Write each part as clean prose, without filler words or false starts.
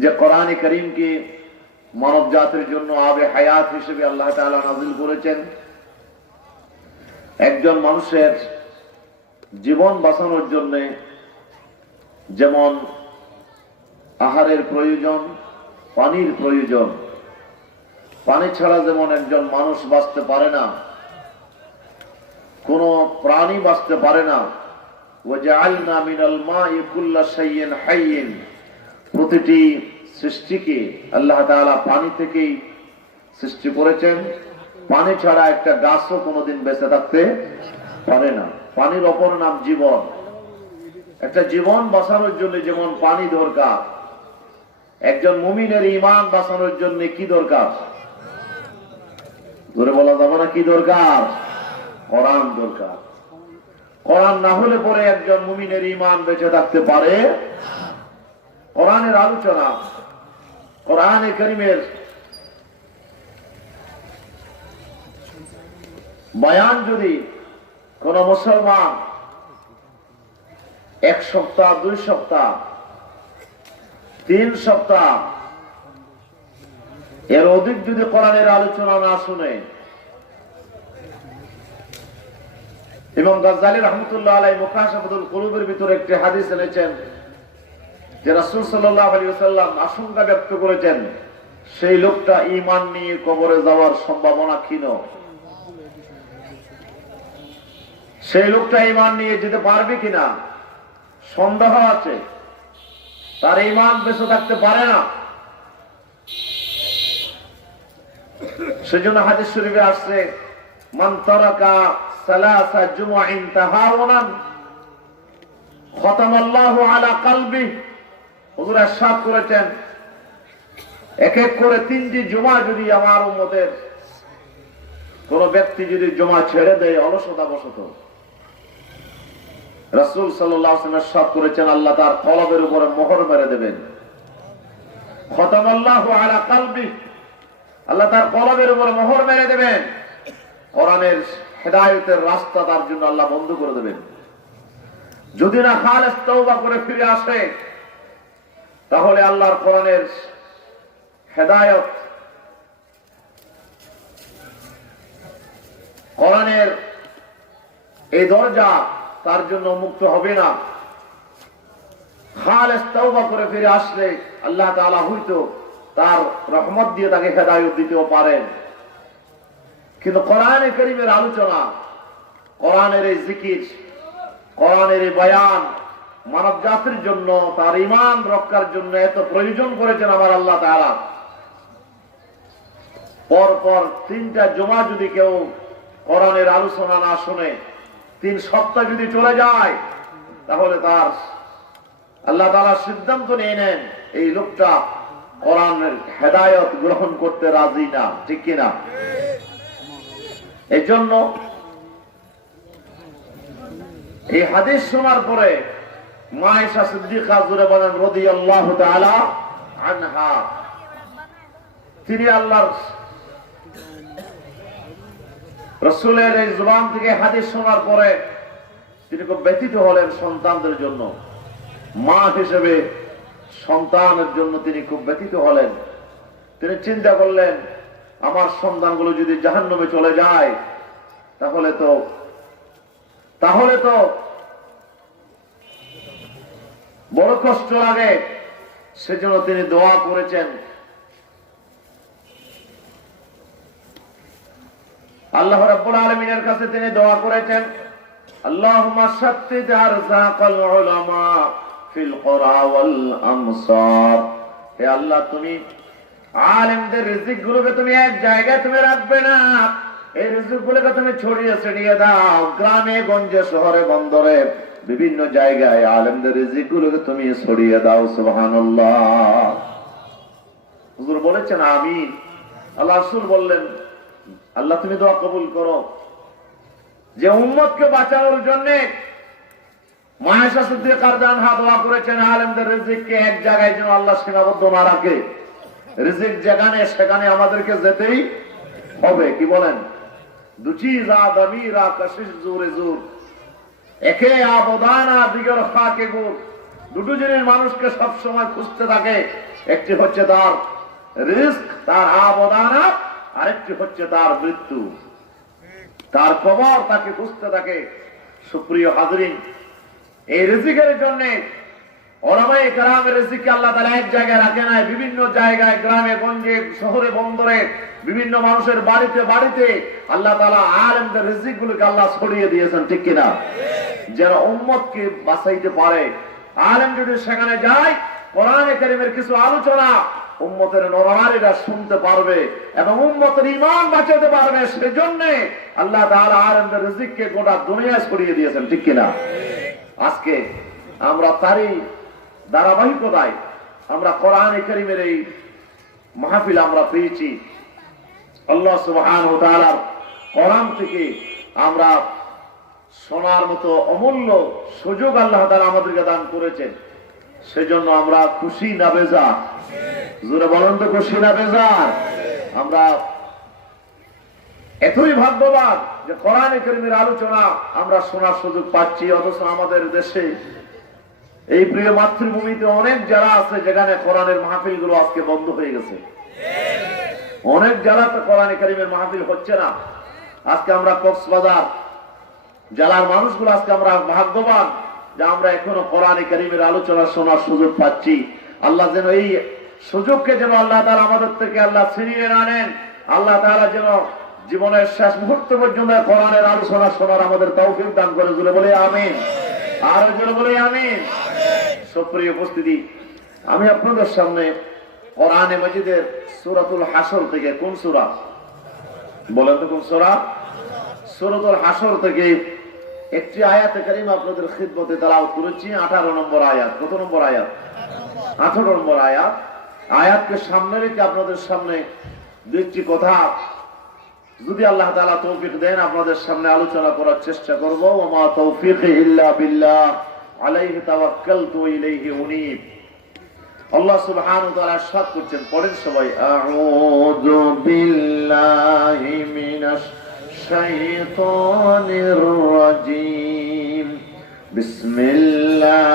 যে কোরআনে কারীমকে মানব জাতির জন্য আবে হায়াত হিসেবে আল্লাহ তাআলা নাযিল করেছেন। একজন মানুষের জীবন বাঁচানোর জন্য যেমন আহারের প্রয়োজন, পানির প্রয়োজন, পানি ছাড়া যেমন একজন মানুষ বাঁচতে পারে না, কোন প্রাণী বাঁচতে পারে না। ওয়াজআলনা মিনাল মাই কুল্লা শাইইন হাইয়িন, প্রতিটি সৃষ্টিকে আল্লাহ তাআলা পানি থেকেই সৃষ্টি করেছেন। পানি ছাড়া একটা গাছও কোনোদিন বেঁচে থাকতে পারে না। পানির অপর নাম জীবন। একটা জীবন বাঁচানোর জন্য যেমন পানি দরকার, একজন মুমিনের ঈমান বাঁচানোর জন্য কি দরকার? জোরে বলা যাবে না কি দরকার? কোরআন দরকার। কোরআন না হলে পরে একজন মুমিনের ঈমান বেঁচে থাকতে পারে। কোরআনের আলোচনা, কোরআনে কারীমের বয়ান যদি কোন মুসলমান 1 সপ্তাহ, 2 সপ্তাহ, 3 সপ্তাহ এর অধিক যদি কোরআনের আলোচনা না শুনে, ইমাম গাজ্জালী রাহমাতুল্লাহ আলাইহি মুকাশাফাতুল কুলুবের ভিতরে একটি হাদিস এনেছেন যে রাসূল সাল্লাল্লাহু আলাইহি ওয়াসাল্লাম আশঙ্কা ব্যক্ত করেছেন সেই লোকটা ঈমান নিয়ে কবরে যাওয়ার সম্ভাবনা ক্ষীণ। সেই লোকটা ঈমান নিয়ে যেতে পারবে কিনা সন্দেহ আছে, তার ঈমান বেঁচে থাকতে পারে না। সেজন্য হাদিস শরীফে আসছে, মান তারাকা সালাসা জুমআইন তাহাওনান খতামাল্লাহু আলা কলবি। হুজুর ইরশাদ করেছেন, এক এক করে 3টি জুমা যদি আমার উম্মতের কোন ব্যক্তি যদি জুমা ছেড়ে দেয় অলসতা বশত, রাসূল সাল্লাল্লাহু আলাইহি ওয়াসাল্লাম ইরশাদ করেছেন আল্লাহ তার কলবের উপরে মোহর মেরে দেবেন। খতামাল্লাহু আলা কলবি, আল্লাহ তার কলবের উপরে মোহর মেরে দেবেন। কোরআনের হেদায়েতের রাস্তা তার জন্য আল্লাহ বন্ধ করে দেবেন। যদি না খালেস তওবা করে ফিরে আসে, তাহলে আল্লাহর কোরআনের হেদায়েত, কোরআনের এই দরজা তার জন্য মুক্ত হবে না। খালেস তওবা করে ফিরে আসলে আল্লাহ তাআলা হয়তো তার রহমত দিয়ে তাকে হেদায়েত দিতেও পারেন। কিন্তু কোরআনে কারীমের আলোচনা, কোরআনের এই জিকির, কোরআনের এই বয়ান মানব জাতির জন্য, তার ঈমান রক্ষার জন্য এত প্রয়োজন করেছেন আমার আল্লাহ তাআলা। পরপর 3টা জুমা যদি কেউ কোরআনের আলোচনা না শুনে, 3 সপ্তাহ যদি চলে যায়, তাহলে তার আল্লাহ তাআলা সিদ্ধান্ত নিয়ে নেন এই লোকটা কোরআনের হেদায়েত গ্রহণ করতে রাজি না। ঠিক কিনা? এই জন্য এই হাদিস শোনার পরে মা আয়েশা সিদ্দিকা জুরে বলেন রাদিয়াল্লাহু তাআলা আনহা, তিনি আল্লাহর রাসূলের এই জবান থেকে হাদিস শোনার পরে তিনি খুব ব্যথিত হলেন সন্তানদের জন্য। মা হিসেবে সন্তানের জন্য তিনি খুব ব্যথিত হলেন। তিনি চিন্তা করলেন, আমার সন্তানগুলো যদি জাহান্নামে চলে যায় তাহলে তো বড় কষ্ট লাগে। সেজন্য তিনি দোয়া করেছেন, আল্লাহ রাব্বুল আলামিনের কাছে তিনি দোয়া করেছেন, আল্লাহুম্মা শাত্তিত আরযাকাল উলামা ফিল কুরা ওয়াল আমসার। হে আল্লাহ, তুমি আলেমদের রিজিকগুলোকে তুমি এক জায়গায় তুমি রাখবে না, এই রিজিকগুলোকে তুমি ছড়িয়ে ছিটিয়ে দাও। গ্রামে গঞ্জে, শহরে বন্দরে, বিভিন্ন জায়গায় আলেমদের রিজিকগুলোকে তুমি ছড়িয়ে দাও। সুবহানাল্লাহ। হুজুর বলেছেন আমিন। আল্লাহ রাসূল বললেন, আল্লাহ তুমি দোয়া কবুল করো যে উম্মতকে বাঁচানোর জন্য মা আয়েশা সিদ্দিকা রাদিয়াল্লাহু আনহা দোয়া করেছেন আলেমদের রিজিককে এক জায়গায় যেন আল্লাহ সীমাবদ্ধ না রাখে। রিজিক যেখানে সেখানে আমাদেরকে যেতেই হবে। কি বলেন? দুচি যা দামিরা কশিশ জোরে জোর, একে আবদানা দিগর খাকে গুর, দুটো জিনিস মানুষকে সবসময় খুঁজতে থাকে, একটি হচ্ছে তার রিস্ক, তার আবদানা, আরেকটি হচ্ছে তার মৃত্যু, তার কবর তাকে খুঁজতে থাকে। সুপ্রিয় হাজরিন, এই রিজিকের জন্য ওলামায়ে কেরামের রিজিককে আল্লাহ তাআলা এক জায়গায় রাখে নাই, বিভিন্ন জায়গায়, গ্রামে গঞ্জে, শহরে বন্দরে, বিভিন্ন মানুষের বাড়িতে বাড়িতে আল্লাহ তাআলা আলেমদের রিজিকগুলোকে আল্লাহ ছড়িয়ে দিয়েছেন, ঠিক কিনা? যারা উম্মতকে বাঁচাইতে পারে। আলেম যদি সেখানে যায়, কোরআনে কারীমের কিছু আলোচনা উম্মতের নরনারীরা শুনতে পারবে এবং উম্মতের ঈমান বাঁচাতে পারবে। সেজন্য আল্লাহ তাআলা আলেমদের রিজিককে গোটা দুনিয়ায় ছড়িয়ে দিয়েছেন, ঠিক কিনা? আজকে আমরা তারই ধারাবাহিকতায় আমরা কোরআনে কারীমের এই মাহফিল আমরা পেয়েছি। আল্লাহ সুবহানাহু ওয়া তাআলার কোরআন থেকে আমরা শোনার মতো অমূল্য সুযোগ আল্লাহ তাআলা আমাদেরকে দান করেছেন। সেজন্য আমরা খুশি না বেজার? জোরে বলেন তো, খুশি না বেজার? আমরা এতই ভাগ্যবান যে কোরআনে কারীমের আলোচনা আমরা শোনার সুযোগ পাচ্ছি। অথচ আমাদের দেশে এই প্রিয় মাতৃভূমিতে অনেক যারা আছে যেখানে কোরআনের মাহফিল গুলো আজকে বন্ধ হয়ে গেছে। অনেক জেলাতে কোরআনে কারীমের মাহফিল হচ্ছে না। আজকে আমরা কক্সবাজার জেলার মানুষগুলো আজকে আমরা ভাগ্যবান যে আমরা এখনো কোরআনে কারীমের আলোচনা শোনার সুযোগ পাচ্ছি। আল্লাহ যেন এই সুযোগকে যেন আল্লাহ তাআলা আমাদের থেকে আল্লাহ ছিনিয়ে না নেন। আল্লাহ তাআলা যেন জীবনের শেষ মুহূর্ত পর্যন্ত কোরআনের আলোচনা শোনার আমাদের তৌফিক দান করে। জোরে বলে আমিন, আর জোরে বলে আমিন। সুপ্রিয় উপস্থিতি, আমি আপনাদের সামনে কোরআনে মাজিদের সূরাতুল হাসর থেকে, কোন সূরা বলেন তো, কোন সূরা? সূরাতুল হাসর থেকে একটি আয়াতে কারীমা আপনাদের খিদমতে তেলাওয়াত করেছি। 18 নম্বর আয়াত। কত নম্বর আয়াত? 18 নম্বর আয়াত। আয়াতকে সামনে রেখে আপনাদের সামনে দুইটি কথা যদি আল্লাহ তাআলা তৌফিক দেন আপনাদের সামনে আলোচনা করার চেষ্টা করব। ওয়া মা তাওফীকি ইল্লা বিল্লাহ আলাইহি তাওয়াক্কালতু ওয়া ইলাইহি উনীব। আল্লাহ সুবহানাহু ওয়া তাআলা ইরশাদ করছেন, পড়েন সবাই, আউযু বিল্লাহি মিনাশ শাইতানির রাজীম, বিসমিল্লাহির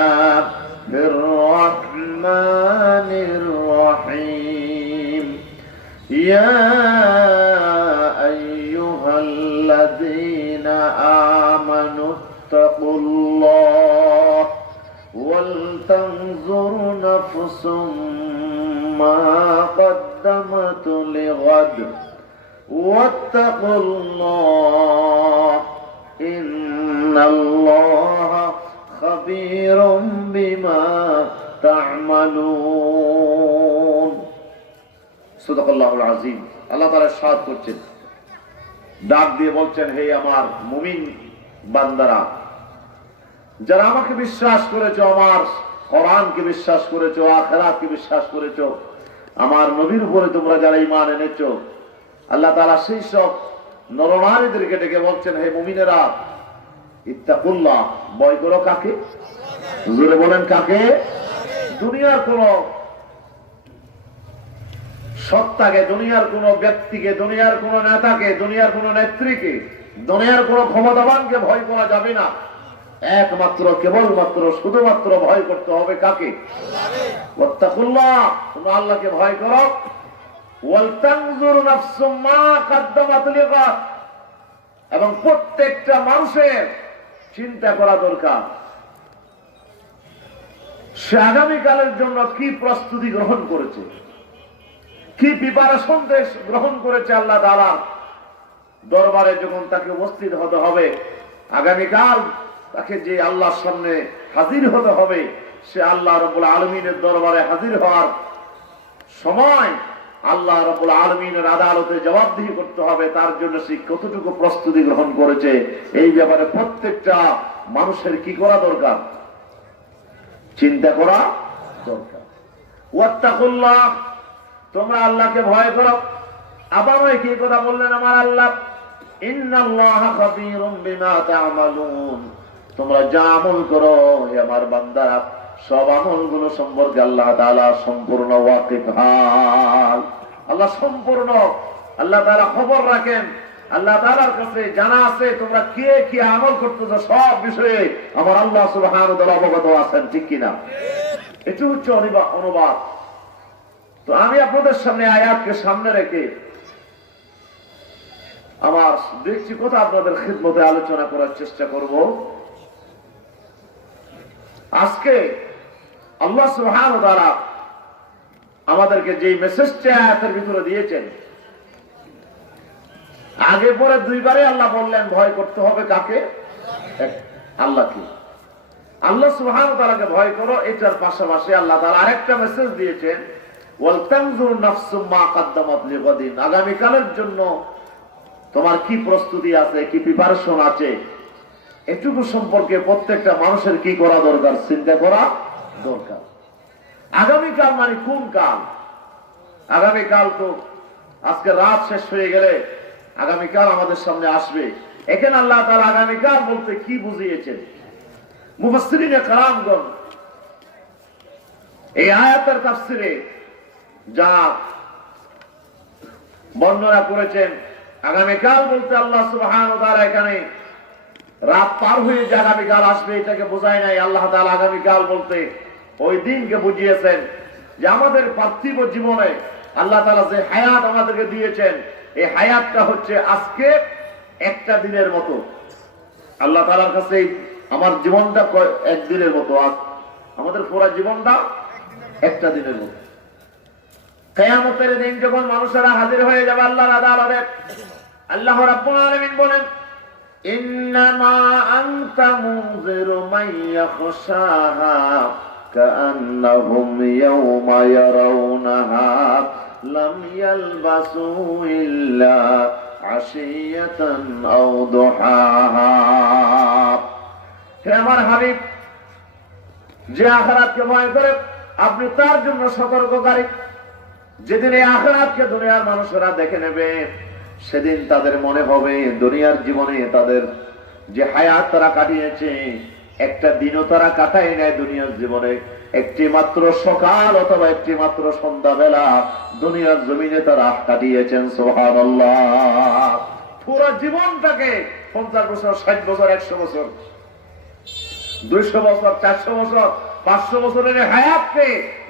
রাহমানির রাহিম, ইয়া আইয়ুহাল্লাযীনা আমানু তাকুল্লাহ ওয়ালতানজুর নাফসুম মা قدمت لغد واتقوا الله إن الله خبير بما تعملون। صدق الله العظيم। আল্লাহ তাআলা ইরশাদ করছেন, ডাক দিয়ে বলছেন, হে আমার মুমিন বান্দারা, যারা আমাকে বিশ্বাস করেছো, আমার কোরআনকে বিশ্বাস করেছো, আখিরাতকে বিশ্বাস করেছো, আমার নবীর উপরে তোমরা যারা ঈমান এনেছো, আল্লাহ তাআলা সেই সব নরনারীদেরকে ডেকে বলছেন, হে মুমিনেরা, ইত্তাকুল্লাহ, ভয় করো কাকে? জোরে বলেন, কাকে? দুনিয়ার কোন সত্তাকে, দুনিয়ার কোন ব্যক্তিকে, দুনিয়ার কোন নেতাকে, দুনিয়ার কোন নেত্রীকে, দুনিয়ার কোন ক্ষমতাবানকে ভয় করা যাবে না। একমাত্র, কেবলমাত্র, শুধুমাত্র ভয় করতে হবে কাকে? ওয়াত্তাকুল্লাহ, তোমরা আল্লাহকে ভয় করো। ওয়ালতানজুর নাফসুম মা কদ্দামাত লিগাদ, এবং প্রত্যেকটা মানুষের চিন্তা করা দরকার সে আগামীকালের জন্য কি প্রস্তুতি গ্রহণ করেছে, কি প্রিপারেশন গ্রহণ করেছে। আল্লাহ তাআলা দরবারে যখন তাকে উপস্থিত হতে হবে, আগামীকাল তাকে যে আল্লাহর সামনে হাজির হতে হবে, সে আল্লাহ রাব্বুল আলামিনের দরবারে হাজির হওয়ার সময় আল্লাহ রাব্বুল আলামিনের আদালতে জবাবদিহি করতে হবে। তার জন্য সে কতটুকু প্রস্তুতি গ্রহণ করেছে, এই ব্যাপারে প্রত্যেকটা মানুষের কি করা দরকার? চিন্তা করা দরকার। ওয়াত্তাকুল্লাহ, তোমরা আল্লাহকে ভয় করো। আবারও কি কথা বললেন আমার আল্লাহ? ইন্নাল্লাহা খাবীরুম বিমা তা'মালুন, তোমরা যা আমল করো হে আমার বান্দারা, সব আমলগুলো সম্পর্কে আল্লাহ তাআলা সম্পূর্ণ ওয়াকিফ হাল। আল্লাহ সম্পূর্ণ, আল্লাহ তাআলা খবর রাখেন। আল্লাহ তাআলার কাছে জানা আছে তোমরা কে কি আমল করতেছো, সব বিষয়ে আমার আল্লাহ সুবহানাহু ওয়া তাআলা অবগত আছেন, ঠিক কিনা? এটি হচ্ছে অনুবাদ। তো আমি আপনাদের সামনে আয়াতকে সামনে রেখে আমার দেখছি কথা আপনাদের খিদমতে আলোচনা করার চেষ্টা করব। আজকে আল্লাহ সুবহানাহু ওয়া তাআলা আমাদেরকে যে মেসেজটা আয়াতের ভিতরে দিয়েছেন, আগে পরে দুইবারে আল্লাহ বললেন ভয় করতে হবে কাকে? আল্লাহকে। আল্লাহ সুবহানাহু ওয়া তাআলাকে ভয় করো, এটার পাশাপাশি আল্লাহ তাআলা আরেকটা মেসেজ দিয়েছেন, ওয়াল তানজুর নাফসুম মা কদ্দামাত লিগাদিন, আগামী কালের জন্য তোমার কি প্রস্তুতি আছে, কি প্রিপারেশন আছে, এটুকু সম্পর্কে প্রত্যেকটা মানুষের কি করা দরকার, চিন্তা করা দরকার। আগামীকাল মানে কোন কাল? আগামীকাল তো আজকে রাত শেষ হয়ে গেলে আগামীকাল আমাদের সামনে আসবে। এখানে আল্লাহ তাআলা আগামীকাল বলতে কি বুঝিয়েছেন? মুফাসসিরিনে কেরামগণ এই আয়াতের তাফসিরে যা বর্ণনা করেছেন, আগামীকাল বলতে আল্লাহ সুবহানাহু ওয়া তাআলা এখানে রাত পার হয়ে যে আগামীকাল আসবে এটাকে বোঝায় নাই। আল্লাহ তাআলা আগামীকাল বলতে ওই দিনকে বুঝিয়েছেন যে আমাদের পার্থিব জীবনে আল্লাহ তাআলা যে হায়াত আমাদেরকে দিয়েছেন, এই হায়াতটা হচ্ছে আজকে একটা দিনের মতো। আল্লাহ তাআলার কাছে আমার জীবনটা একদিনের মতো, আমাদের পুরো জীবনটা একটা দিনের মতো। কিয়ামতের দিন যখন মানুষেরা হাজির হয়ে যাবে আল্লাহর আদালতে, আল্লাহ রাব্বুল আলামিন বলেন, ইন্নামা আনতা মুনজিরু মান ইয়াখশাহা কাআন্নাহুম ইয়াওমা ইয়ারাউনাহা লাম ইয়ালবাসু ইল্লা আশিয়াতান আও দুহাহা। হে আমার হাবিব, যে আখিরাতকে ভয় করে আপনি তার জন্য সতর্ককারী। যেদিন এই আখিরাতকে দুনিয়ার মানুষেরা দেখে নেবে, সেদিন তাদের মনে হবে দুনিয়ার জীবনে তাদের যে হায়াত তারা কাটিয়েছে, একটা দিনও তারা কাটায় নাই দুনিয়ার জীবনে। একটি মাত্র সকাল অথবা একটি মাত্র সন্ধ্যাবেলা দুনিয়ার জমিনে তারা কাটিয়েছেন। সুবহানাল্লাহ। পুরো জীবনটাকে 50 বছর, 60 বছর, 100 বছর, 200 বছর, 400 বছর, 500 বছরের হায়াতকে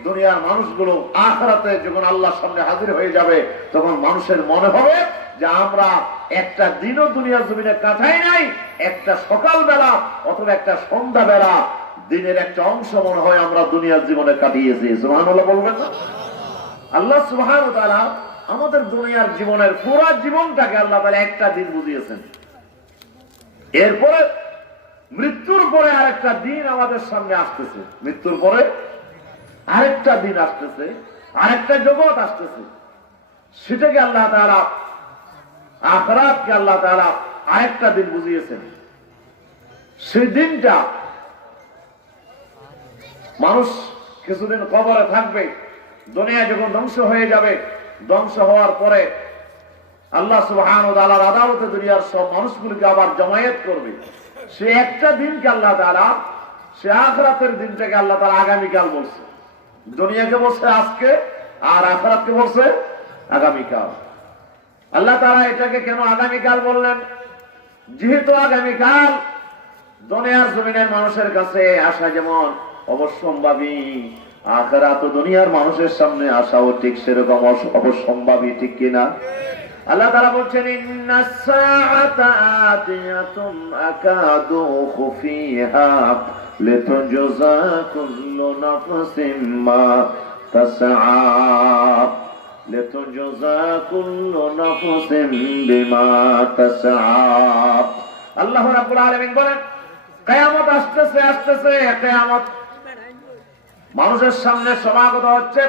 দুনিয়ার মানুষগুলো আখিরাতে যখন আল্লাহর সামনে হাজির হয়ে যাবে, তখন মানুষের মনে হবে যে আমরা একটা দিনও দুনিয়ার জমিনে কাটাই নাই। একটা সকালবেলা অথবা একটা সন্ধ্যাবেলা দিনের একটা অংশ মনে হয় আমরা দুনিয়ার জীবনে কাটিয়েছি। সুবহানাল্লাহ বলবেন না? আল্লাহ সুবহানাহু ওয়া তাআলা আমাদের দুনিয়ার জীবনের পুরো জীবনটাকে আল্লাহ তাআলা একটা দিন বুঝিয়েছেন। এরপরে মৃত্যুর পরে আরেকটা দিন আমাদের সামনে আসতেছে, মৃত্যুর পরে আরেকটা দিন আসতেছে, আরেকটা জগৎ আসতেছে। সেটাকে আল্লাহ তাআলা, আখিরাতকে আল্লাহ তাআলা আরেকটা দিন বুঝিয়েছেন। সেই দিনটা মানুষ কিছুদিন কবরে থাকবে, দুনিয়া যখন ধ্বংস হয়ে যাবে, ধ্বংস হওয়ার পরে আল্লাহ সুবহানাহু ওয়া তাআলার আদালতে দুনিয়ার সব মানুষগুলোকে আবার জমায়েত করবে। সে একটা দিনকে আল্লাহ তাআলা, সে আখিরাতের দিনটাকে আল্লাহ তাআলা আগামীকাল বলছে। দুনিয়াকে বলছে আজকে, আর আখিরাতকে বলছে আগামীকাল। আল্লাহ তাআলা এটাকে কেন আগামীকাল বললেন? যেহেতু আগামীকাল দুনিয়ার জমিনের মানুষের কাছে আসা যেমন অবশ্যম্ভাবী, আখিরাত দুনিয়ার মানুষের সামনে আসাও ঠিক সেরকম অবশ্যম্ভাবী, ঠিক কিনা? আল্লাহ তাআলা বলছেন, ইন্নাস সাআতা আতিয়াতুন আকাদু খুফিহা লিতুজজা কুল্লু নাফসিন মা তাসআ লিতুজজা কুল্লু নাফসিন বিমা তাসআ। আল্লাহ রাব্বুল আলামিন বলেন, কিয়ামত আসতেছে, আসতেছে, কিয়ামত মানুষের সামনে সমাগত হচ্ছে।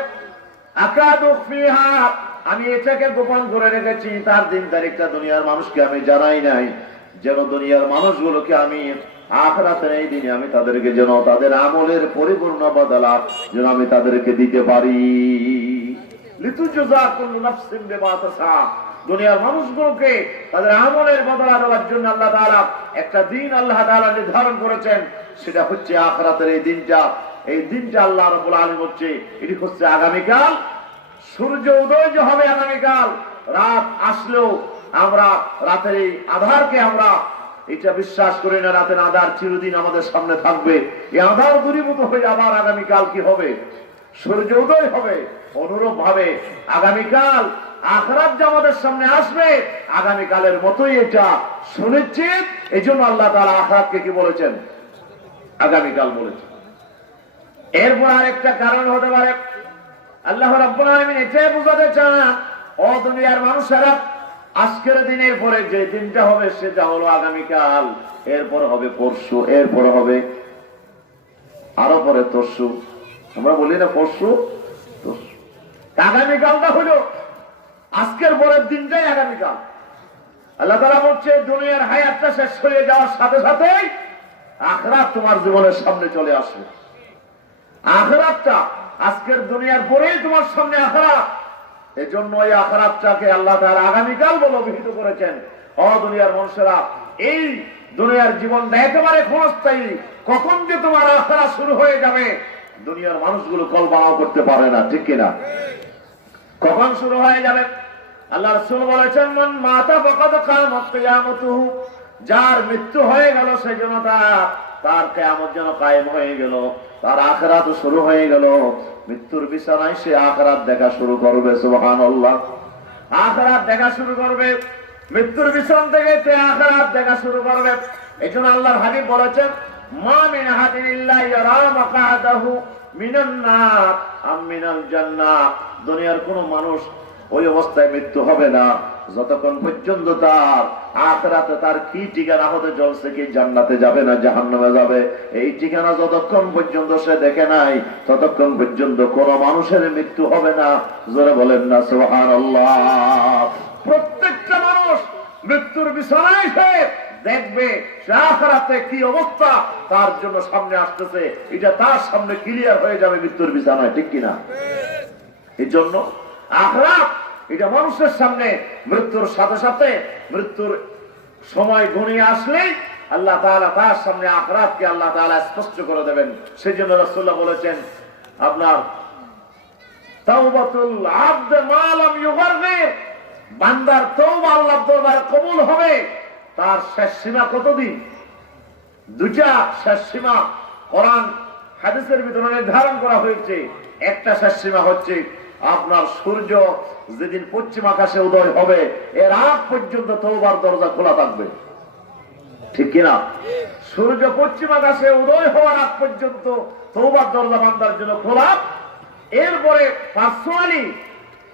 আকাদু খুফিহা, আমি এটাকে গোপন করে রেখেছি, তার দিন তারিখটা দুনিয়ার মানুষকে আমি জানাই নাই, যেন দুনিয়ার মানুষগুলোকে আমি আখিরাতের এই দিনে আমি তাদেরকে যেন তাদের আমলের পরিপূর্ণ বদলা যেন আমি তাদেরকে দিতে পারি। লিতুজজা কুল্লু নাফসিন বিমা তাসআ, দুনিয়ার মানুষগুলোকে তাদের আমলের বদলা দেওয়ার জন্য আল্লাহ তাআলা একটা দিন আল্লাহ তাআলা নির্ধারণ করেছেন। সেটা হচ্ছে আখিরাতের এই দিনটা। এই দিনটা আল্লাহ রাব্বুল আলামিন হচ্ছে, এটি হচ্ছে আগামীকাল। সূর্য উদয় যে হবে আগামীকাল, রাত আসলেও আমরা রাতের এই আধারকে আমরা এটা বিশ্বাস করি না রাতের আধার চিরদিন আমাদের সামনে থাকবে। এই আধার দূরীভূত হয়ে আবার আগামীকাল কি হবে? সূর্য উদয় হবে। অনুরূপ ভাবে আগামীকাল আখিরাত যে আমাদের সামনে আসবে, আগামীকালের মতোই এটা সুনিশ্চিত। এই জন্য আল্লাহ তাআলা আখিরাতকে কি বলেছেন? আগামীকাল বলেছেন। এরপর আরেকটা কারণ হতে পারে, আল্লাহ রাব্বুল আলামিন এটাই বোঝাতে চান, ও দুনিয়ার মানুষেরা, আজকের দিনের পরে যে দিনটা হবে সেটা হলো আগামীকাল, এরপর হবে পরশু, এরপর হবে আরো পরে তরশু। আমরা বলি না পরশু তরশু, আগামীকালটা হলো আজকের পরের দিনটাই আগামীকাল। আল্লাহ তাআলা বলছে দুনিয়ার হায়াতটা শেষ হয়ে যাওয়ার সাথে সাথেই আখিরাত তোমার জীবনের সামনে চলে আসবে। আখিরাতটা আজকের দুনিয়ার পরেই তোমার সামনে আখিরাত। এজন্য এই আখিরাতটাকে আল্লাহ তাআলা আগামীকাল বলে অভিহিত করেছেন। ও দুনিয়ার মানুষেরা, এই দুনিয়ার জীবনটা একেবারে ক্ষণস্থায়ী, কখন যে তোমার আখিরাত শুরু হয়ে যাবে দুনিয়ার মানুষগুলো কল্পনাও করতে পারে না, ঠিক কিনা? কখন শুরু হয়ে যাবে? আল্লাহ রাসূল বলেছেন, মান মাতা ফাকাদ কামাত কিয়ামতুহু, যার মৃত্যু হয়ে গেল সেই জন্য তার কিয়ামত যেন কায়েম হয়ে গেল, তার আখিরাত শুরু হয়ে গেল। মৃত্যুর বিছানায় সে আখিরাত দেখা শুরু করবে। সুবহানাল্লাহ, আখিরাত দেখা শুরু করবে। মৃত্যুর বিছানা থেকে সে আখিরাত দেখা শুরু করবে। এইজন্য আল্লাহর হাবিব বলেছেন, মা মিন আহাদিন ইল্লা ইয়ারা মাকআদাহু মিনান নার আম মিনাল জান্নাহ। দুনিয়ার কোন মানুষ ওই অবস্থায় মৃত্যু হবে না যতক্ষণ পর্যন্ত তার আখিরাতে তার কি ঠিকানা হতে চলছে, কি জান্নাতে যাবে না জাহান্নামে যাবে, এই ঠিকানা যতক্ষণ পর্যন্ত সে দেখে নাই ততক্ষণ পর্যন্ত কোন মানুষের মৃত্যু হবে না। জোরে বলেন না সুবহানাল্লাহ। প্রত্যেকটা মানুষ মৃত্যুর বিছানায় সে দেখবে সে আখিরাতে কি অবস্থা তার জন্য সামনে আসতেছে, এটা তার সামনে ক্লিয়ার হয়ে যাবে মৃত্যুর বিছানায়, ঠিক কিনা? এই জন্য আখিরাত এটা মানুষের সামনে মৃত্যুর সাথে সাথে মৃত্যুর সময় ঘনিয়ে আসলেই আল্লাহ তাআলা তার সামনে আখিরাতকে আল্লাহ তাআলা স্পষ্ট করে দেবেন। সেজন্য রাসূলুল্লাহ বলেছেন, আপনার তাওবাতুল আবদ মা লাম ইউগারগির, বান্দার তওবা আল্লাহর দরবারে কবুল হবে তার শেষ সীমা কতদিন? দুইটা শেষ সীমা কোরআন হাদিসের ভিতরে নির্ধারণ করা হয়েছে। একটা শেষ সীমা হচ্ছে আপনার সূর্য যেদিন পশ্চিম আকাশে উদয় হবে এর আগ পর্যন্ত তওবার দরজা খোলা থাকবে, ঠিক কিনা? সূর্য পশ্চিম আকাশে উদয় হওয়ার আগ পর্যন্ত তওবার দরজা বান্দার জন্য খোলা। এরপরে পার্সোনালি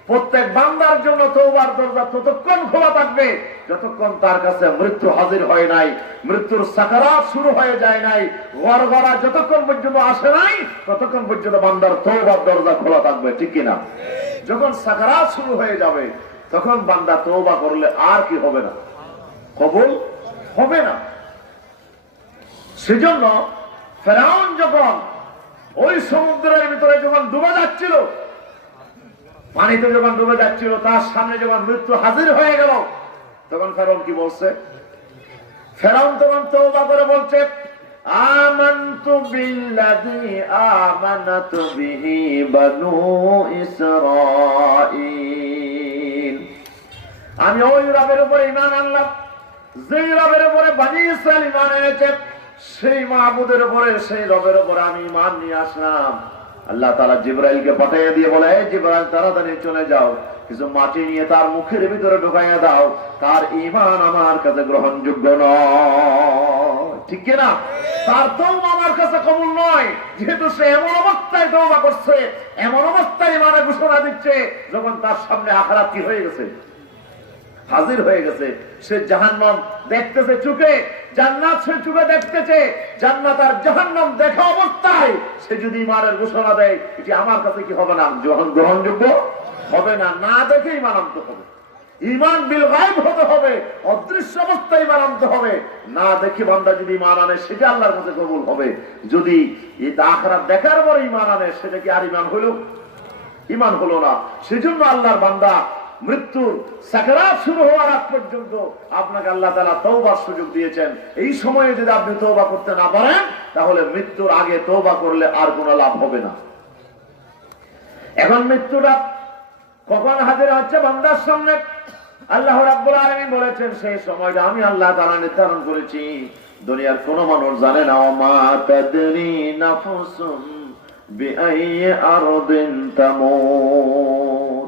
প্রত্যেক বান্দার জন্য তওবার দরজা ততক্ষণ খোলা থাকবে যতক্ষণ তার কাছে মৃত্যু হাজির হয় নাই, মৃত্যুর সাকারাত শুরু হয়ে যায় নাই, গড়গড়া যতক্ষণ পর্যন্ত আসে নাই ততক্ষণ পর্যন্ত বান্দার তওবার দরজা খোলা থাকবে, ঠিক কিনা? যখন সাকারাত শুরু হয়ে যাবে তখন বান্দা তওবা করলে আর কি হবে না? কবুল হবে না। সেজন্য ফেরাউন যখন ওই সমুদ্রের ভিতরে যখন ডুবে যাচ্ছিল, পানিতে যখন ডুবে যাচ্ছিল, তার সামনে যখন মৃত্যু হাজির হয়ে গেল তখন ফেরাউন কি বলছে? ফেরাউন তখন তওবা করে বলছে, আমানতু বিল্লাযী আমানাত বিহি বানু ইসরাঈল, আমি ওই রবের উপরে ঈমান আনলাম যে রবের উপরে বনি ইসরাঈল ঈমান এনেছে, সেই মাবুদের উপরে, সেই রবের উপরে আমি ঈমান নিয়ে আসলাম। আল্লাহ তাআলা জিবরাইলকে পাঠিয়ে দিয়ে বলে, এই জিবরাইল তাড়াতাড়ি চলে যাও, কিছু মাটি নিয়ে তার মুখের ভিতরে ঢুকাইয়া দাও, তার ঈমান আমার কাছে গ্রহণযোগ্য নয়, ঠিক কিনা? তার তওবা আমার কাছে কবুল নয়, যেহেতু সে এমন অবস্থায় তওবা করছে, এমন অবস্থায় ঈমানের ঘোষণা দিচ্ছে যখন তার সামনে আখিরাত কি হয়ে গেছে? হাজির হয়ে গেছে। সে জাহান্নাম দেখতেছে চোখে, জান্নাত সে চোখে দেখতেছে, জান্নাত আর জাহান্নাম দেখা অবস্থায় সে যদি ঈমানের ঘোষণা দেয়, এটি আমার কাছে কি হবে না? গ্রহণযোগ্য হবে না। না দেখে ঈমান আনতে হবে, ঈমান বিল গায়ব হতে হবে, অদৃশ্য অবস্থায় ঈমান আনতে হবে। না দেখে বান্দা যদি ঈমান আনে সেটা আল্লাহর কাছে কবুল হবে। যদি এটা আখিরাত দেখার পরে ঈমান আনে সেটা কি আর ঈমান হলো? ঈমান হলো না। সেজন্য আল্লাহর বান্দা মৃত্যুর সাকারাত শুরু হওয়ার আগ পর্যন্ত আপনাকে আল্লাহ তাআলা তওবার সুযোগ দিয়েছেন। এই সময়ে যদি আপনি তওবা করতে না পারেন তাহলে মৃত্যুর আগে তওবা করলে আর কোনো লাভ হবে না। এখন মৃত্যুটা কখন হাজির হচ্ছে বান্দার সামনে? আল্লাহ রাব্বুল আলামিন বলেছেন সেই সময়টা আমি আল্লাহ তাআলা নির্ধারণ করেছি, দুনিয়ার কোন মানুষ জানে না। ওমা তাদরি নাফসুম বিআইয়ি আরদিন তামুত,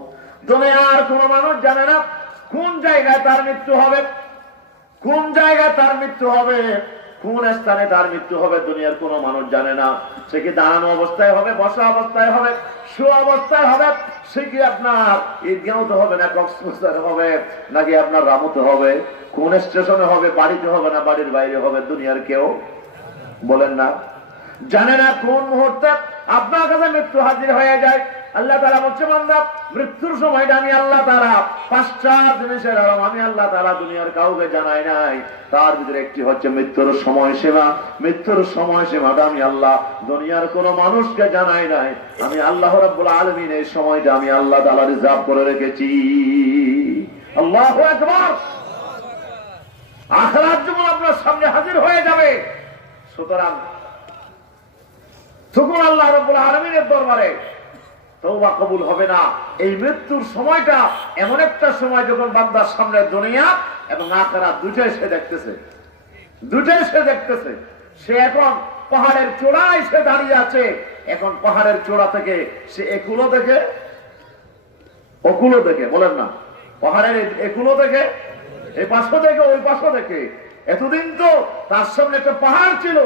দুনিয়ার কোন মানুষ জানে না কোন জায়গায় তার মৃত্যু হবে, কোন জায়গায় তার মৃত্যু হবে, কোন স্থানে তার মৃত্যু হবে, দুনিয়ার কোন মানুষ জানে না। সে কি দাঁড়ানো অবস্থায় হবে, বসা অবস্থায় হবে, শোয়া অবস্থায় হবে, সে কি আপনার ঈদগাঁওতে হবে না কক্সবাজারে হবে, নাকি আপনার রামুতে হবে, কোন স্টেশনে হবে, বাড়িতে হবে না বাড়ির বাইরে হবে, দুনিয়ার কেউ বলেন না, জানে না কোন মুহূর্তে আপনার কাছে মৃত্যু হাজির হয়ে যায়। আল্লাহ তাআলা বলছে বান্দা মৃত্যুর সময়টা আমি আল্লাহ তাআলা পাঁচটা জিনিসের আরাম আমি আল্লাহ তাআলা দুনিয়ার কাউকে জানাই নাই। তার ভিতরে একটি হচ্ছে মৃত্যুর সময়সীমা। মৃত্যুর সময়সীমাটা আমি আল্লাহ দুনিয়ার কোন মানুষকে জানাই নাই। আমি আল্লাহ রাব্বুল আলামিন এই সময়টা আমি আল্লাহ তাআলা রিজার্ভ করে রেখেছি। আল্লাহু আকবার। আখিরাত যখন আপনার সামনে হাজির হয়ে যাবে, সুতরাং তখন আল্লাহ রাব্বুল আলামিনের দরবারে তওবা কবুল হবে না। এই মৃত্যুর সময়টা এমন একটা সময় যখন বান্দার সামনে দুনিয়া এবং আখিরাত দুটোই সে দেখতেছে, দুটোই সে দেখতেছে। সে এখন পাহাড়ের চূড়ায় সে দাঁড়িয়ে আছে। এখন পাহাড়ের চূড়া থেকে সে একুলো দেখে ওকুলো দেখে, বলেন না, পাহাড়ের একুলো দেখে এই পাশে দেখে ওই পাশে দেখে। এতদিন তো তার সামনে একটা পাহাড় ছিল,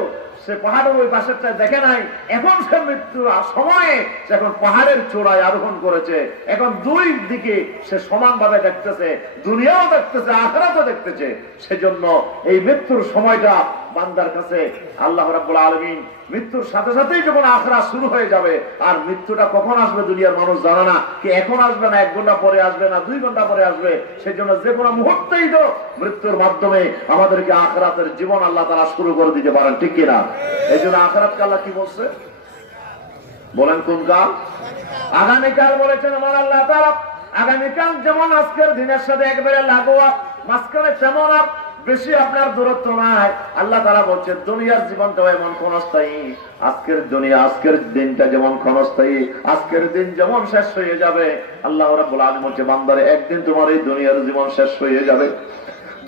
সে পাহাড়ের ওই পাশেরটা দেখে নাই। এখন সে মৃত্যুর সময়ে এখন পাহাড়ের চূড়ায় আরোহণ করেছে। এখন দুই দিকে সে সমানভাবে দেখতেছে, দুনিয়াও দেখতেছে, আখিরাতও দেখতেছে। সেজন্য এই মৃত্যুর সময়টা বান্দার কাছে আল্লাহ রাব্বুল আলামিন মৃত্যুর সাথে সাথেই যখন আখিরাত শুরু হয়ে যাবে, আর মৃত্যুটা কখন আসবে দুনিয়ার মানুষ জানে না, কি এখন আসবে না 1 ঘন্টা পরে আসবে না 2 ঘন্টা পরে আসবে। সেজন্য যে কোনো মুহূর্তেই তো মৃত্যুর মাধ্যমে আমাদেরকে আখিরাতের জীবন আল্লাহ তাআলা শুরু করে দিতে পারেন, ঠিক কিনা? এই জন্য আখিরাতকে আল্লাহ কি বলছে বলেন? কোন কাল? আগামীকাল বলেছেন আমার আল্লাহ তাআলা। আগামীকাল যেমন আজকের দিনের সাথে একবারে লাগোয়া, মাঝখানে তেমন আর বেশি আপনার দূরত্ব নাই। আল্লাহ তাআলা বলছেন দুনিয়ার জীবনটাও এমন ক্ষণস্থায়ী, আজকের দুনিয়া আজকের দিনটা যেমন ক্ষণস্থায়ী, আজকের দিন যেমন শেষ হয়ে যাবে। আল্লাহ রাব্বুল আলামিন বলছে বান্দারে একদিন তোমার এই দুনিয়ার জীবন শেষ হয়ে যাবে।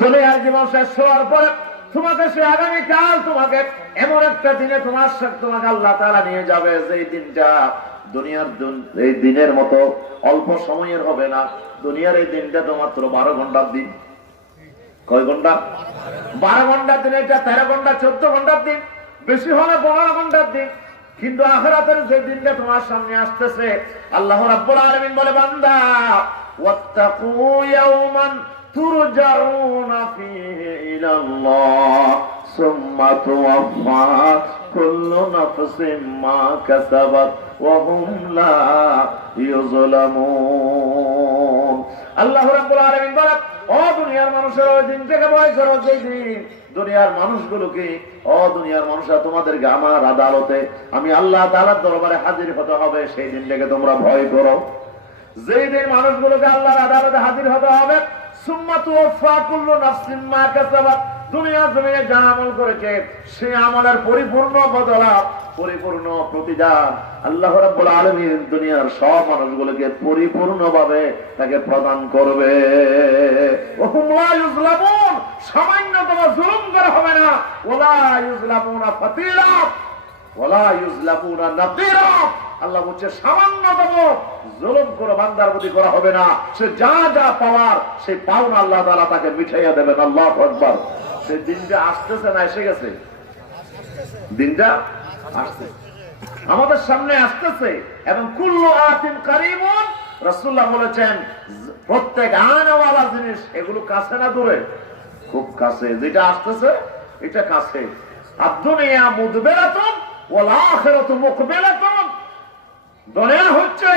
দুনিয়ার জীবন শেষ হওয়ার পরে তোমাকে সে আগামীকাল তোমাকে এমন একটা দিনে তোমাকে আল্লাহ তাআলা নিয়ে যাবে, যে দিনটা দুনিয়ার এই দিনের মতো অল্প সময়ের হবে না। দুনিয়ার এই দিনটা তো মাত্র 12 ঘন্টার দিন। কয় ঘন্টা? 12 ঘন্টার দিন। এটা 13 ঘন্টা 14 ঘন্টার দিন, বেশি হলে 15 ঘন্টার দিন। কিন্তু আখিরাতের যে দিনটা তোমার সামনে আসতেছে, আল্লাহ রাব্বুল আলামিন বলে বান্দা ওয়াত্তাকু ইয়াওমান তুরজাউনা ফীহি ইলাল্লাহ সুম্মা তুওয়াফা কুল্লু নাফসিন মা কাসাবাত ওয়া হুম লা ইউযলামুন। আল্লাহ রাব্বুল আলামিন বলেন ও দুনিয়ার মানুষের ওই দিনটাকে ভয় করো, যেই দিন দুনিয়ার মানুষগুলোকে, ও দুনিয়ার মানুষরা তোমাদেরকে আমার আদালতে আমি আল্লাহ তাআলার দরবারে হাজির হতে হবে, সেই দিনটাকে তোমরা ভয় করো। যেই দিন মানুষগুলোকে আল্লাহর আদালতে হাজির হতে হবে, সুম্মা তুওয়াফা কুল্লু নাফসিন মা কাসাবাত, দুনিয়ার জমিনে যা আমল করেছে সেই আমলের পরিপূর্ণ বদলা, পরিপূর্ণ প্রতিদান আল্লাহ রাব্বুল আলামিন দুনিয়ার সব মানুষগুলোকে পরিপূর্ণভাবে তাকে প্রদান করবে। ওহুম লা ইউযলামুন, সামান্যতম জুলুম করা হবে না। ওয়ালা ইউযলামুনা ফাতিলা ওয়ালা ইউযলামুনা নাকিরা। আল্লাহ বলছে সামান্যতম জুলুম করে বান্দার প্রতি করা হবে না। সে যা যা পাওয়ার সেই পাওনা আল্লাহ তাআলা তাকে মিটাইয়া দেবেন। আল্লাহু আকবার। সেই দিনটা আসতেছে না এসে গেছে? দিনটা আসছে, আমাদের সামনে আসতেছে। এবং কুল্লু আতিন কারীমুন, রাসূলুল্লাহ বলেছেন প্রত্যেক আনাওয়ালা জিনিস এগুলো কাছে না দূরে? খুব কাছে। যেটা আসতেছে এটা কাছে। আদ-দুনিয়া মুদবিরাতুন ওয়াল আখিরাতু মুকবিলাতুন। দুনিয়া হচ্ছে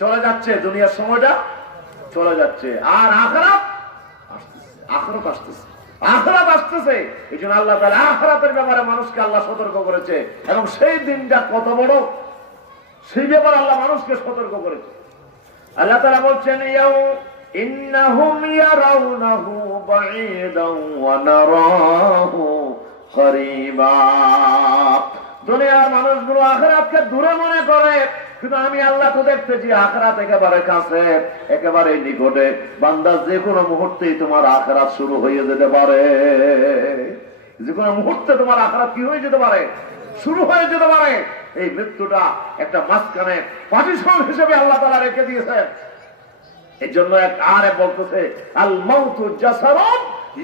চলে যাচ্ছে, দুনিয়ার সময়টা চলে যাচ্ছে, আর আখিরাত আসতেছে, আখিরাত আসতেছে, আখিরাত আসতেছে। এই জন্য আল্লাহ তাআলা আখিরাতের ব্যাপারে মানুষকে আল্লাহ সতর্ক করেছে, এবং সেই দিনটা কত বড় সেই ব্যাপারে আল্লাহ মানুষকে সতর্ক করেছে। আল্লাহ তাআলা বলছেন ইন্নাহুম ইয়ারাউনাহু বাঈদান ওয়া নারাহু করিবা। দুনিয়ার মানুষগুলো আখিরাতকে দূরে মনে করে, কিন্তু আমি আল্লাহ তো দেখতেছি আখিরাত একেবারে কাছে, একেবারে নিকটে। বান্দা যে কোনো মুহূর্তেই তোমার আখিরাত শুরু হয়ে যেতে পারে, যে কোনো মুহূর্তে তোমার আখিরাত কি হয়ে যেতে পারে, শুরু হয়ে যেতে পারে। এই মৃত্যুটা একটা মাঝখানে পার্টিশন হিসেবে আল্লাহ তাআলা রেখে দিয়েছেন। এই জন্য এক আরে বলতেছে আল মাউতু জাসারুন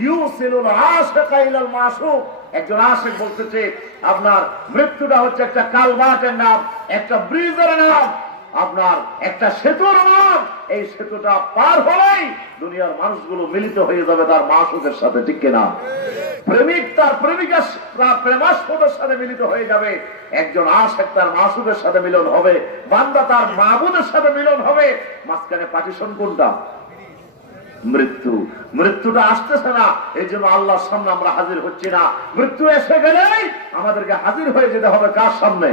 ইউসিলুল আশিকা ইলাল মাশুক। একজন আশিক বলতেছে আপনার মৃত্যুটা হচ্ছে একটা কালভার্টের নাম, একটা ব্রিজের নাম, আপনার একটা সেতুর নাম। এই সেতুটা পার হলেই দুনিয়ার মানুষগুলো মিলিত হয়ে যাবে তার মাশুকের সাথে, ঠিক কিনা? প্রেমিক তার প্রেমিকার প্রেমাস্পদের সাথে মিলিত হয়ে যাবে। একজন আশিক তার মাশুকের সাথে মিলন হবে, বান্দা তার মাবুদের সাথে মিলন হবে। মাঝখানে পার্টিশন কোনটা? মৃত্যু। মৃত্যুটা আসতেছে না, এই জন্য আল্লাহর সামনে আমরা হাজির হচ্ছি না। মৃত্যু এসে গেলেই আমাদেরকে হাজির হয়ে যেতে হবে কার সামনে?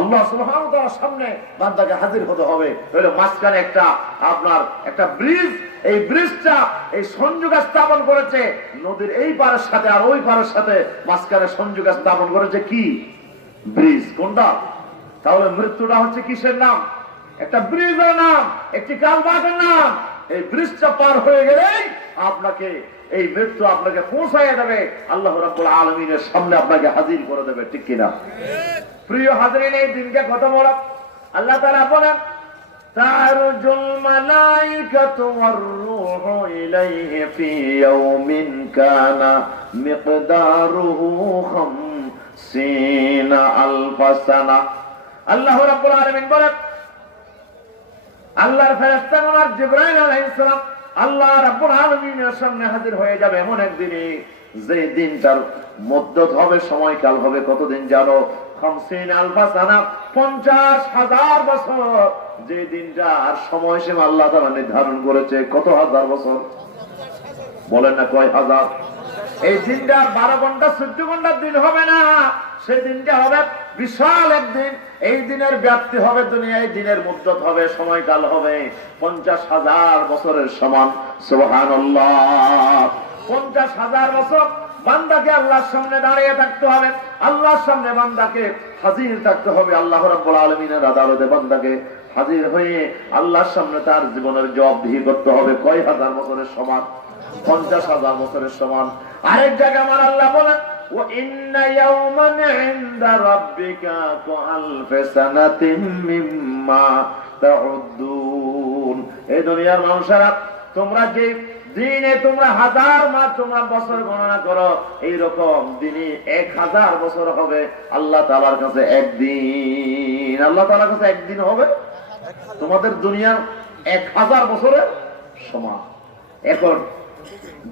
আল্লাহ সুবহানাহু ওয়া তাআলার সামনে বান্দাকে হাজির হতে হবে। হলো মাঝখানে একটা আপনার একটা ব্রিজ, এই ব্রিজটা এই সংযোগ স্থাপন করেছে নদীর এই পারের সাথে আর ওই পারের সাথে, মাঝখানে সংযোগ স্থাপন করেছে কি? ব্রিজ। কোনটা? তাহলে মৃত্যুটা হচ্ছে কিসের নাম? একটা ব্রিজের নাম, একটি কালভার্টের নাম। এই ব্রিজটা পার হয়ে গেলেই আপনাকে এই মৃত্যু আপনাকে পৌঁছায় দেবে, আল্লাহ রাব্বুল আলামিনের সামনে আপনাকে হাজির করে দেবে, ঠিক কিনা? প্রিয় হাজরিন, এই দিনকে কত বড়! আল্লাহ তাআলা বলেন তারজুল মালাইকাতু ওয়ার রূহু ইলাইহি ফি ইয়াউমিন কানা মিকদারুহু 50 আলফ সানা। আল্লাহ রাব্বুল আলামিন বলেন আল্লাহর ফেরেশতাগণ আর জিবরাইল আলাইহিস সালাম আল্লাহ রাব্বুল আলামিনের সামনে হাজির হয়ে যাবে এমন একদিনে, যে দিনটার মুদ্দত হবে, সময়কাল হবে কতদিন জানো? 50 আলফ সানা, 50,000 বছর। যে দিনটা আর সময়সীমা আল্লাহ তাআলা নির্ধারণ করেছে কত হাজার বছর? বলেন না কয় হাজার? এই দিনটা 12 ঘন্টা 14 ঘন্টার দিন হবে না, সেই দিনটা হবে বিশাল একদিন। এই দিনের ব্যাপ্তি হবে দুনিয়ায়, দিনের মুদ্দত হবে, সময়কাল হবে 50,000 বছরের সমান। সুবহানাল্লাহ। 50,000 বছর বান্দাকে আল্লাহর সামনে দাঁড়িয়ে থাকতে হবে, আল্লাহর সামনে বান্দাকে হাজির থাকতে হবে। আল্লাহ রাব্বুল আলামিনের আদালতে বান্দাকে হাজির হয়ে আল্লাহর সামনে তার জীবনের জবাবদিহি করতে হবে। কয় হাজার বছরের সমান? 50,000 বছরের সমান। আরেক জায়গায় আমার আল্লাহ বলেন ওয়া ইন্না ইয়াওমান ইনদা রাব্বিকা কাআলফি সানাতিন মিম্মা তাউদ্দুন। এই দুনিয়ার মানুষেরা, তোমরা যে দিনে তোমরা হাজার মাস তোমরা বছর গণনা করো, এইরকম দিনে 1000 বছর হবে আল্লাহ তাআলার কাছে একদিন। আল্লাহ তাআলার কাছে একদিন হবে তোমাদের দুনিয়ার 1000 বছরের সমান। এখন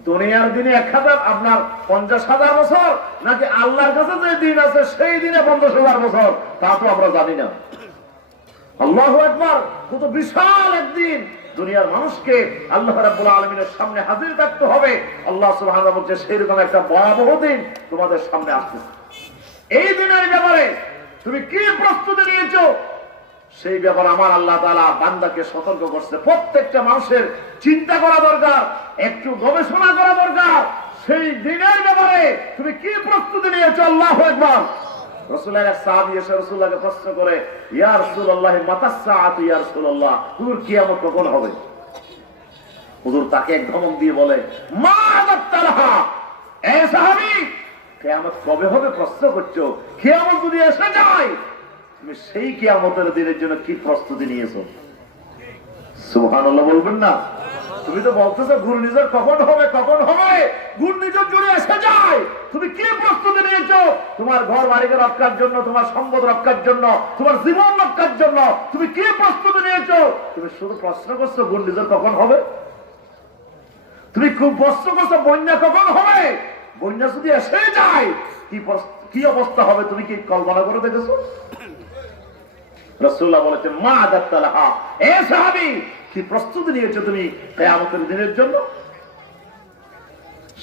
দুনিয়ার দিনে 1000 আপনার 50,000 বছর, নাকি আল্লাহর কাছে যে দিন আছে সেই দিনে 50,000 বছর, তা তো আমরা জানি না। আল্লাহু আকবার! কত বিশাল একদিন! দুনিয়ার মানুষকে আল্লাহ রাব্বুল আলামিনের সামনে হাজির থাকতে হবে। আল্লাহ সুবহানাহু ওয়া তাআলা বলছে সেরকম একটা ভয়াবহ দিন তোমাদের সামনে আসতেছে। এই দিনের ব্যাপারে তুমি কি প্রস্তুতি নিয়েছো, সেই ব্যাপারে আমার আল্লাহ তাআলা বান্দাকে সতর্ক করছে। প্রত্যেকটা মানুষের চিন্তা করা দরকার, একটু গবেষণা করা দরকার। সেই দিনের ব্যাপারে তুমি কি প্রস্তুতি নিয়েছো? আল্লাহু আকবার! রাসূলের এক সাহাবী এসে রাসূলুল্লাহকে প্রশ্ন করে, ইয়া রাসূলুল্লাহ মাতাস সাআতু ইয়া রাসূলুল্লাহ, হুজুর কিয়ামত কখন হবে? হুজুর তাকে এক ধমক দিয়ে বলে, মা আদাতালাহা, এ সাহাবী, কিয়ামত কবে হবে প্রশ্ন করছো? কিয়ামত যদি এসে যায় তুমি সেই কিয়ামতের দিনের জন্য কি প্রস্তুতি নিয়েছো? সুবহানাল্লাহ বলবেন না? তুমি তো বলতেছো ঘূর্ণিঝড় কখন হবে, কখন হবে। ঘূর্ণিঝড় যদি এসে যায় তুমি কি প্রস্তুতি নিয়েছো? তোমার ঘর বাড়িকে রক্ষার জন্য, তোমার সম্পদ রক্ষার জন্য, তোমার জীবন রক্ষার জন্য তুমি কি প্রস্তুতি নিয়েছো? তুমি শুধু প্রশ্ন করছো ঘূর্ণিঝড় কখন হবে, তুমি খুব প্রশ্ন করছো বন্যা কখন হবে। বন্যা যদি এসে যায় কি অবস্থা হবে তুমি কি কল্পনা করে দেখেছো? রাসূলুল্লাহ বলেছেন মা আদাতালাহা, এ সাহাবী কি প্রস্তুতি নিয়েছো তুমি কিয়ামতের দিনের জন্য?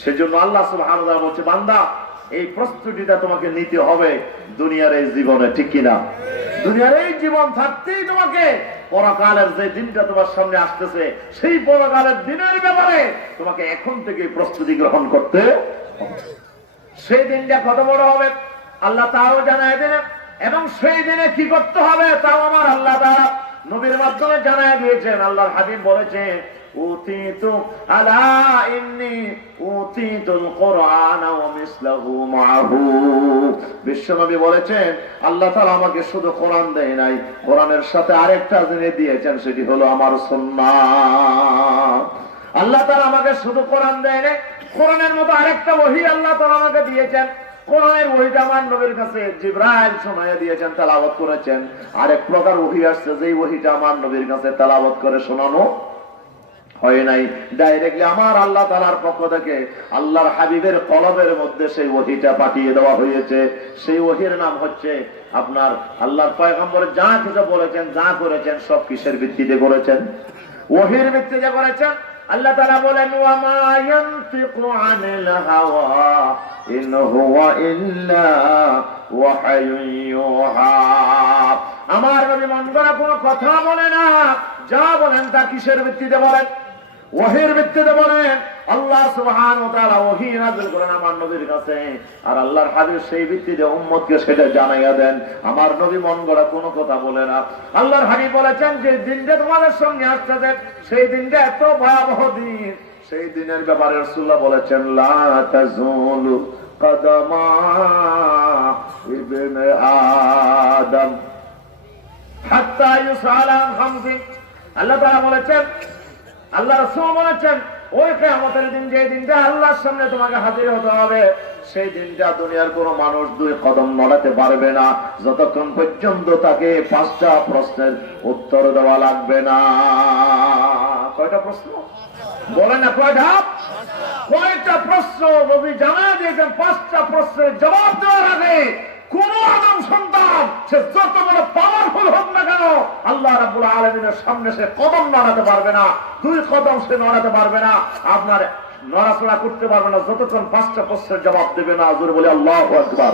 সেজন্য আল্লাহ সুবহানাহু ওয়া তাআলা বলছে বান্দা এই প্রস্তুতিটা তোমাকে নিতে হবে দুনিয়ার এই জীবনে, ঠিক কিনা? দুনিয়ার এই জীবন থাকতেই তোমাকে পরকালের যে দিনটা তোমার সামনে আসতেছে সেই পরকালের দিনের ব্যাপারে তোমাকে এখন থেকে প্রস্তুতি গ্রহণ করতে হবে। সেই দিনটা কত বড় হবে আল্লাহ তাআলা জানায় দেন। এবং সেই দিনে কি করতে হবে তাও আমার আল্লাহ তাআলা নবীর মাধ্যমে জানায় দিয়েছেন। আল্লাহর হাবিব বলেছেন, উতিতু আলা ইন্নী উতিতুল কুরআন ওয়া মিসলাহু মাআহু। বিশ্বনবী বলেছেন, আল্লাহ তাআলা আমাকে শুধু কোরআন দেয় নাই, কোরআনের সাথে আরেকটা জিনিস দিয়েছেন, সেটি হলো আমার সুন্নাহ। আল্লাহ তাআলা আমাকে শুধু কোরআন দেয় নাই, কোরআনের মতো আরেকটা ওহী আল্লাহ তাআলা আমাকে দিয়েছেন। কোরআনের ওহীটা আমার নবীর কাছে জিবরাইল শোনায়া দিয়েছেন, তেলাওয়াত করেছেন। আরেক প্রকার ওহী আসছে, যেই ওহীটা আমার নবীর কাছে তেলাওয়াত করে শোনানো হয় নাই, ডাইরেক্টলি আমার আল্লাহ তাআলার পক্ষ থেকে আল্লাহর হাবিবের কলবের মধ্যে সেই ওহীটা পাঠিয়ে দেওয়া হয়েছে। সেই ওহীর নাম হচ্ছে আপনার আল্লাহর পয়গম্বর যা কিছু বলেছেন, যা করেছেন, সব কিসের ভিত্তিতে করেছেন? ওহীর ভিত্তিতে করেছেন। আল্লাহ তাআলা বলেন, ওয়া মা ইয়ানতিকু আনিল হাওয়া ইন হুয়া ইল্লা ওয়াহায়ুন ইউহা। আমার নবী মন গড়া কোনো কথা বলে না, যা বলেন তা কিসের ভিত্তিতে বলেন? ওহীর ভিত্তিতে বলেন। আল্লাহ সুবহানাহু ওয়া তাআলা ওহী নাযিল করেন আমার নবীর কাছে, আর আল্লাহর হাবিব সেই ভিত্তিতে উম্মতকে সেটা জানাইয়া দেন। আমার নবী মন গড়া কোনো কথা বলে না। আল্লাহর হাবিব বলেছেন, যে দিনটা তোমাদের সঙ্গে আসছে, সেই দিনটা এত ভয়াবহ দিন, সেই দিনের ব্যাপারে রাসূলুল্লাহ বলেছেন, লা তাজুলু কদমা ইবনে আদম হাত্তা ইউসালা আন খামসিন। আল্লাহ তাআলা বলেছেন, আল্লাহ রাসূল বলেছেন, ওই কিয়ামতের দিন, যে দিনটা আল্লাহর সামনে তোমাকে হাজির হতে হবে, সেই দিনটা দুনিয়ার কোনো মানুষ দুই কদম নড়াতে পারবে না, যতক্ষণ পর্যন্ত তাকে 5টা প্রশ্নের উত্তর দেওয়া লাগবে না। কয়টা প্রশ্ন বলেন না? কয়টা প্রশ্ন নবী জানায় দিয়েছেন? 5টা প্রশ্নের জবাব দেওয়ার আগে কোন আদম সন্তান, সে যত বড় পাওয়ারফুল হোক না কেন, আল্লাহ রাব্বুল আলামিনের সামনে সে কদম নড়াতে পারবে না, 2 কদম সে নড়াতে পারবে না, আপনার নড়াচড়া করতে পারবে না, যতক্ষণ 5টা প্রশ্নের জবাব দেবে না। জোরে বলি আল্লাহু আকবার।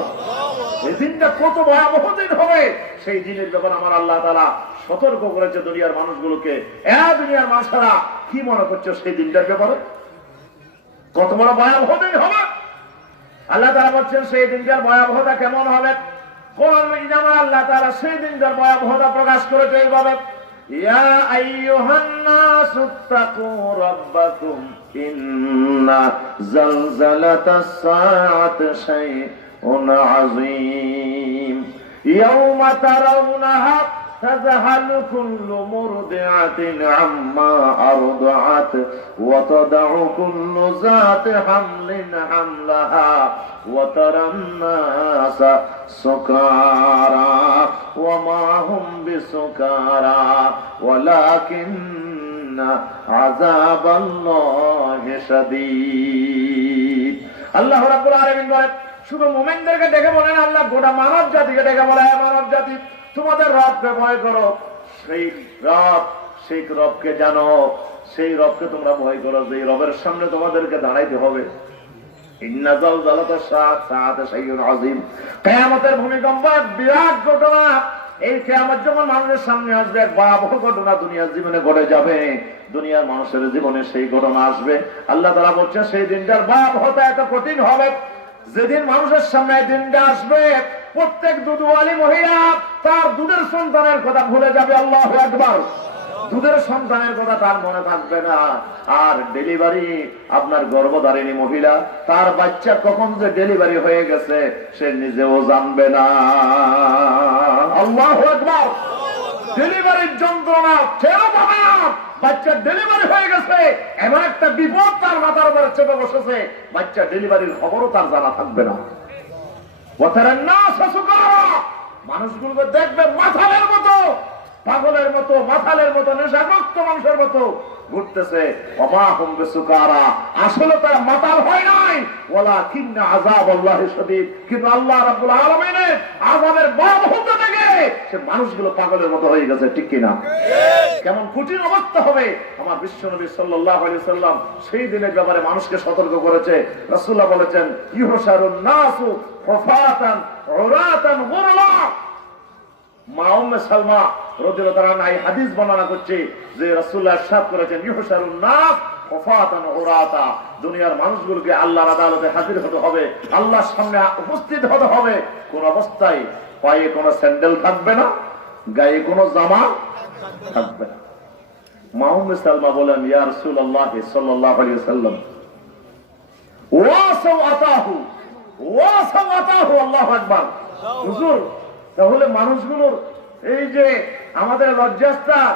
এই দিনটা কত ভয়াবহ দিন হবে, সেই দিনের ব্যাপারে আমার আল্লাহ তাআলা সতর্ক করেছে দুনিয়ার মানুষগুলোকে। দুনিয়ার মানুষরা কি মনে করছে সেই দিনটার ব্যাপারে? কত বড় ভয়াবহ দিন হবে। আল্লাহ তাআলা বলছেন, সেই দিনটার ভয়াবহতা কেমন হবে। কোরআন মাজিদে আমার আল্লাহ তাআলা সেই দিনটার ভয়াবহতা প্রকাশ করেছে এইভাবে, ইয়া আইয়ুহান নাসুত্তাকু রাব্বাকুম ইন্না জালজালাতাস সাআতি শাইউন আযীম ইয়াওমা তারাউনাহা تذهل كل مرضعة عما أرضعت وتضع كل ذات حمل حملها وترى الناس سكارى وما هم بسكارى ولكن عذاب الله شديد। আল্লাহ রাব্বুল আলামিন বলেন, শুধু মুমিনদেরকে ডেকে বলেন, আল্লাহ গোটা মানব জাতিকে ডেকে বলে, মানব জাতি তোমাদের রবকে ভয় করো। সেই রবকে জানো, সেই রবকে তোমরা ভয় করো, যে রবের সামনে তোমাদেরকে দাঁড়াইতে হবে। ইন্না জালজালাতাস সাআতি শাইউন আযীম। কিয়ামতের ভূমিকম্প বিরাট ঘটনা। এই কিয়ামত যখন মানুষের সামনে আসবে, এক ভয়াবহ ঘটনা দুনিয়ার জীবনে ঘটে যাবে, দুনিয়ার মানুষের জীবনে সেই ঘটনা আসবে। আল্লাহ তাআলা বলছে, সেই দিনটার ভয়াবহতা এত কঠিন হবে, যেদিন মানুষের সামনে দিনটা আসবে, প্রত্যেক দুধওয়ালি মহিলা তার দুধের সন্তানের কথা ভুলে যাবে। আল্লাহু আকবার। দুধের সন্তানের কথা তার মনে থাকবে না। আর ডেলিভারি, আপনার গর্ভধারিণী মহিলা, তার বাচ্চা কখন যে ডেলিভারি হয়ে গেছে সে নিজেও জানবে না। আল্লাহু আকবার। ডেলিভারির যন্ত্রণা টেরও পাবে না। বাচ্চার ডেলিভারি হয়ে গেছে, এমন একটা বিপদ তার মাথার উপরে চেপে বসেছে, বাচ্চা ডেলিভারির খবরও তার জানা থাকবে না। মানুষগুলোকে দেখবে মাথালের মতো, পাগলের মতো, মাথালের মতো, নেশাগ্রস্ত মানুষের মতো ঘুরতেছে। আসলে তারা মাতাল হয় নাই, ওয়ালাকিন্না আযাবাল্লাহি শাদীদ। কিন্তু আল্লাহ রাব্বুল আলামিনের আযাবের ভয়াবহতা থেকে সে মানুষগুলো পাগলের মতো হয়ে গেছে। ঠিক কিনা? কেমন কঠিন অবস্থা হবে। আমার বিশ্বনবী সাল্লাল্লাহু আলাইহি ওয়াসাল্লাম সেই দিনের ব্যাপারে মানুষকে সতর্ক করেছে। রাসূলুল্লাহ বলেছেন, ইউহশারুন নাসু হুফাতান উরাতান গুরলা। মা উম্মে সালমা রাদিয়াল্লাহু তাআলা আনহা এই হাদিস বর্ণনা করছে যে রাসূলুল্লাহ ইরশাদ করেছেন, ইউহশারুন নাস হুফাতান উরাতা। দুনিয়ার মানুষগুলোকে আল্লাহর আদালতে হাজির হতে হবে, আল্লাহর সামনে উপস্থিত হতে হবে। কোন অবস্থায় পায়ে কোনো স্যান্ডেল থাকবে না, গায়ে কোনো জামা থাকবে না। মা উম্মে সালমা বলেন, ইয়া রাসূলুল্লাহ সাল্লাল্লাহু আলাইহি ওয়াসাল্লাম, ওয়া সাওয়াতাহু ওয়া সাওয়াতাহু, আল্লাহু আকবার। হুজুর, তাহলে মানুষগুলোর এই যে আমাদের লজ্জাস্থান,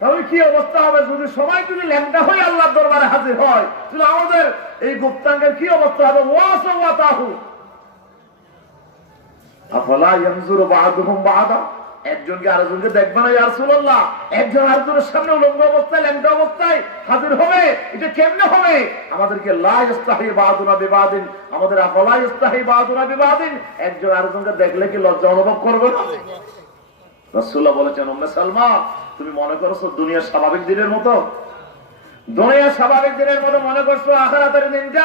তাহলে কি অবস্থা হবে যদি সবাই যদি ল্যাংটা হয়ে আল্লাহর দরবারে হাজির হয়, তাহলে আমাদের এই গুপ্তাঙ্গের কি অবস্থা হবে? ওয়া সাওয়াতাহু আফালা ইয়ানজুরু বা'দুহুম বা'দা, একজনকে আরেকজনকে দেখবে না ইয়া রাসূলুল্লাহ? একজন আরেকজনের সামনে উলঙ্গ অবস্থায় ল্যাংটা অবস্থায় হাজির হবে, এটা কেমনে হবে? আমাদেরকে লা ইস্তাহি বা'দুনা বিবাদিন, আমাদের আফালা ইস্তাহি বা'দুনা বিবাদিন, একজন আরেকজনকে দেখলে কি লজ্জা অনুভব করবে না? রাসূলুল্লাহ বলেছেন, উম্মে সালমা, তুমি মনে করছো দুনিয়ার স্বাভাবিক দিনের মতো? দুনিয়ার স্বাভাবিক দিনের মতো মনে করছো আখিরাতের দিন যা?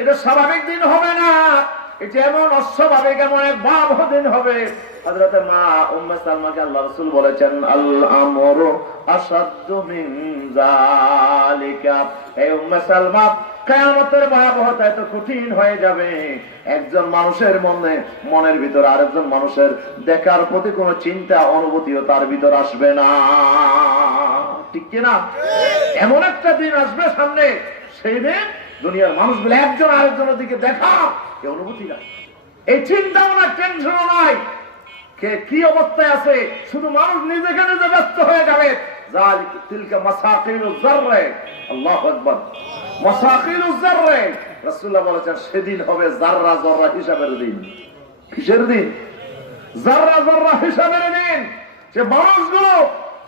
এটা স্বাভাবিক দিন হবে না, এটা এমন অস্বাভাবিক, এমন এক ভয়াবহ দিন হবে। হযরত মা উম্মে সালমাকে আল্লাহ রাসূল বলেছেন, আল আমরু আশাদ্দু মিন যালিকা, হে উম্মে সালমা, কিয়ামতের ভয়াবহতা এত কঠিন হয়ে যাবে, একজন মানুষের মনের ভিতর আরেকজন মানুষের দেখার প্রতি কোনো চিন্তা অনুভূতিও তার ভিতর আসবে না, ঠিক কিনা? এমন একটা দিন আসবে সামনে, সেই দিন দুনিয়ার মানুষগুলো একজন আরেকজনের দিকে দেখা, এই অনুভূতি নাই, এই চিন্তাও না, টেনশনও নাই, কে কি অবস্থায় আছে, শুধু মানুষ নিজেকে নিজে ব্যস্ত হয়ে যাবে। তিলকা মাসাকিলুজ যাররা, আল্লাহু আকবার, মাসাকিলুজ যাররা। রাসূলুল্লাহ বলেছেন, সেদিন হবে যাররা যাররা হিসাবের দিন। কিসের দিন? যাররা যাররা হিসাবের দিন। যে মানুষগুলো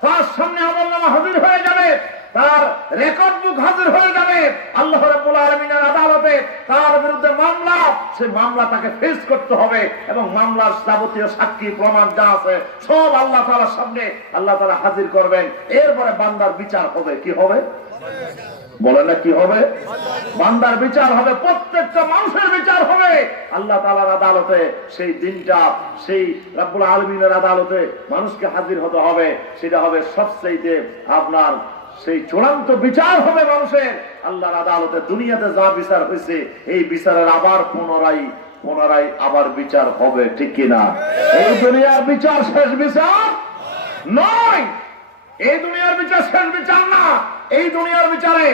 তার সামনে আমলনামা হাজির হয়ে যাবে, তার রেকর্ড বুক হাজির হয়ে যাবে আল্লাহ রাব্বুল আলামিনের আদালতে, তার বিরুদ্ধে মামলা, সেই মামলা তাকে ফেস করতে হবে, এবং মামলার যাবতীয় সাক্ষী প্রমাণ যা আছে সব আল্লাহ তাআলার সামনে আল্লাহ তাআলা হাজির করবেন। এরপরে বান্দার বিচার হবে। কি হবে বলে না? কি হবে? বান্দার বিচার হবে, প্রত্যেকটা মানুষের বিচার হবে আল্লাহ তাআলার আদালতে। সেই দিনটা, সেই রাব্বুল আলামিনের আদালতে মানুষকে হাজির হতে হবে, সেটা হবে সবচেয়ে আপনার সেই চূড়ান্ত বিচার হবে মানুষের আল্লাহর আদালতে। দুনিয়াতে যা বিচার হয়েছে, এই বিচারের আবার পুনরায় আবার বিচার হবে, ঠিক কিনা? এই দুনিয়ার বিচার শেষ বিচার নয়, এই দুনিয়ার বিচার শেষ বিচার না। এই দুনিয়ার বিচারে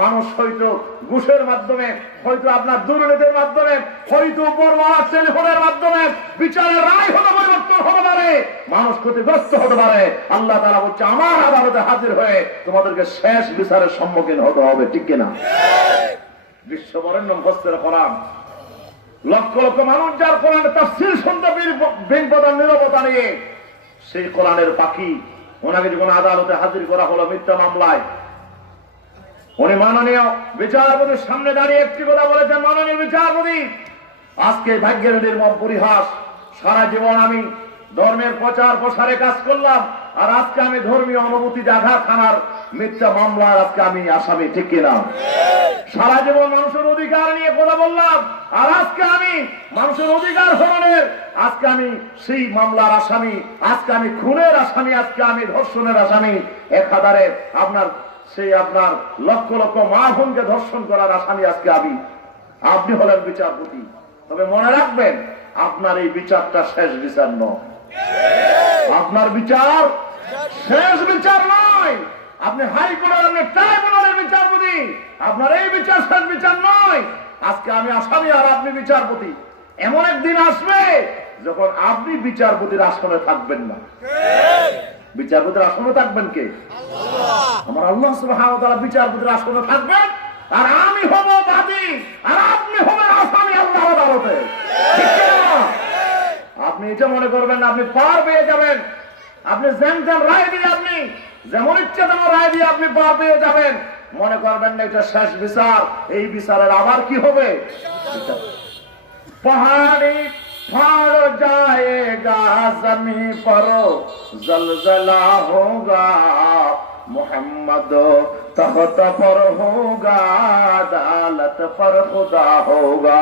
মানুষ হয়তো ঘুষের মাধ্যমে, হয়তো আপনার দুর্নীতির মাধ্যমে, হয়তো উপরওয়ালা টেলিফোনের মাধ্যমে বিচারের রায় হতে পরিবর্তন হতে পারে, মানুষ ক্ষতিগ্রস্ত হতে পারে। আল্লাহ তাআলা বলছে, আমার আদালতে হাজির হয়ে তোমাদেরকে শেষ বিচারের সম্মুখীন হতে হবে, ঠিক কিনা? বিশ্ববরেণ্য মুফাসসির কোরআন, লক্ষ লক্ষ মানুষ যার কোরআনের তাফসীর শুনতে বিপদার নীরবতা নিয়ে, সেই কোরআনের পাখি, ওনাকে যখন আদালতে হাজির করা হলো মিথ্যা মামলায়, উনি মাননীয় বিচারপতির সামনে দাঁড়িয়ে একটি কথা বলেছেন, মাননীয় বিচারপতি, আজকে ভাগ্যের নির্মম পরিহাস, সারা জীবন আমি ধর্মের প্রচার প্রসারে কাজ করলাম, আর আজকে আমি ধর্মীয় অনুভূতিতে আঘাত হানার মিথ্যা মামলার আজকে আমি আসামি, ঠিক কিনা? সারা জীবন মানুষের অধিকার নিয়ে কথা বললাম, আর আজকে আমি মানুষের অধিকার হরণের, আজকে আমি সেই মামলার আসামি, আজকে আমি খুনের আসামি, আজকে আমি ধর্ষণের আসামি, একাধারে আপনার সেই আপনার লক্ষ লক্ষ মা বোনকে ধর্ষণ করার আসামি আজকে আপনি হলেন বিচারপতি। তবে মনে রাখবেন, আপনার এই বিচারটা শেষ বিচার নয়, আপনার বিচার শেষ বিচার নয়। আপনি হাইকোর্টের, আপনি ট্রাইব্যুনালের বিচারপতি, আপনার এই বিচার শেষ বিচার নয়। আজকে আমি আসামি আর আপনি বিচারপতি। এমন একদিন আসবে যখন আপনি বিচারপতির আসনে থাকবেন না। বিচারপতির আসনে থাকবেন কে? আমার আল্লাহ সুবহানাহু ওয়া তাআলা বিচারপতির আসনে থাকবেন, আর আমি হব বাদী, আর আপনি হবেন আসামি আল্লাহর আদালতে, ঠিক না? আপনি এটা মনে করবেন না আপনি পার পেয়ে যাবেন, আপনি যেমন রায় দিয়ে, আপনি যেমন ইচ্ছা তেমন রায় দিয়ে আপনি পার পেয়ে যাবেন, মনে করবেন না এটা শেষ বিচার। এই বিচারের আবার কি হবে? পাহাড়ি फाड़ जाएगा जमीन पर जलजला होगा मोहम्मद तख्त पर होगा अदालत पर खुदा होगा।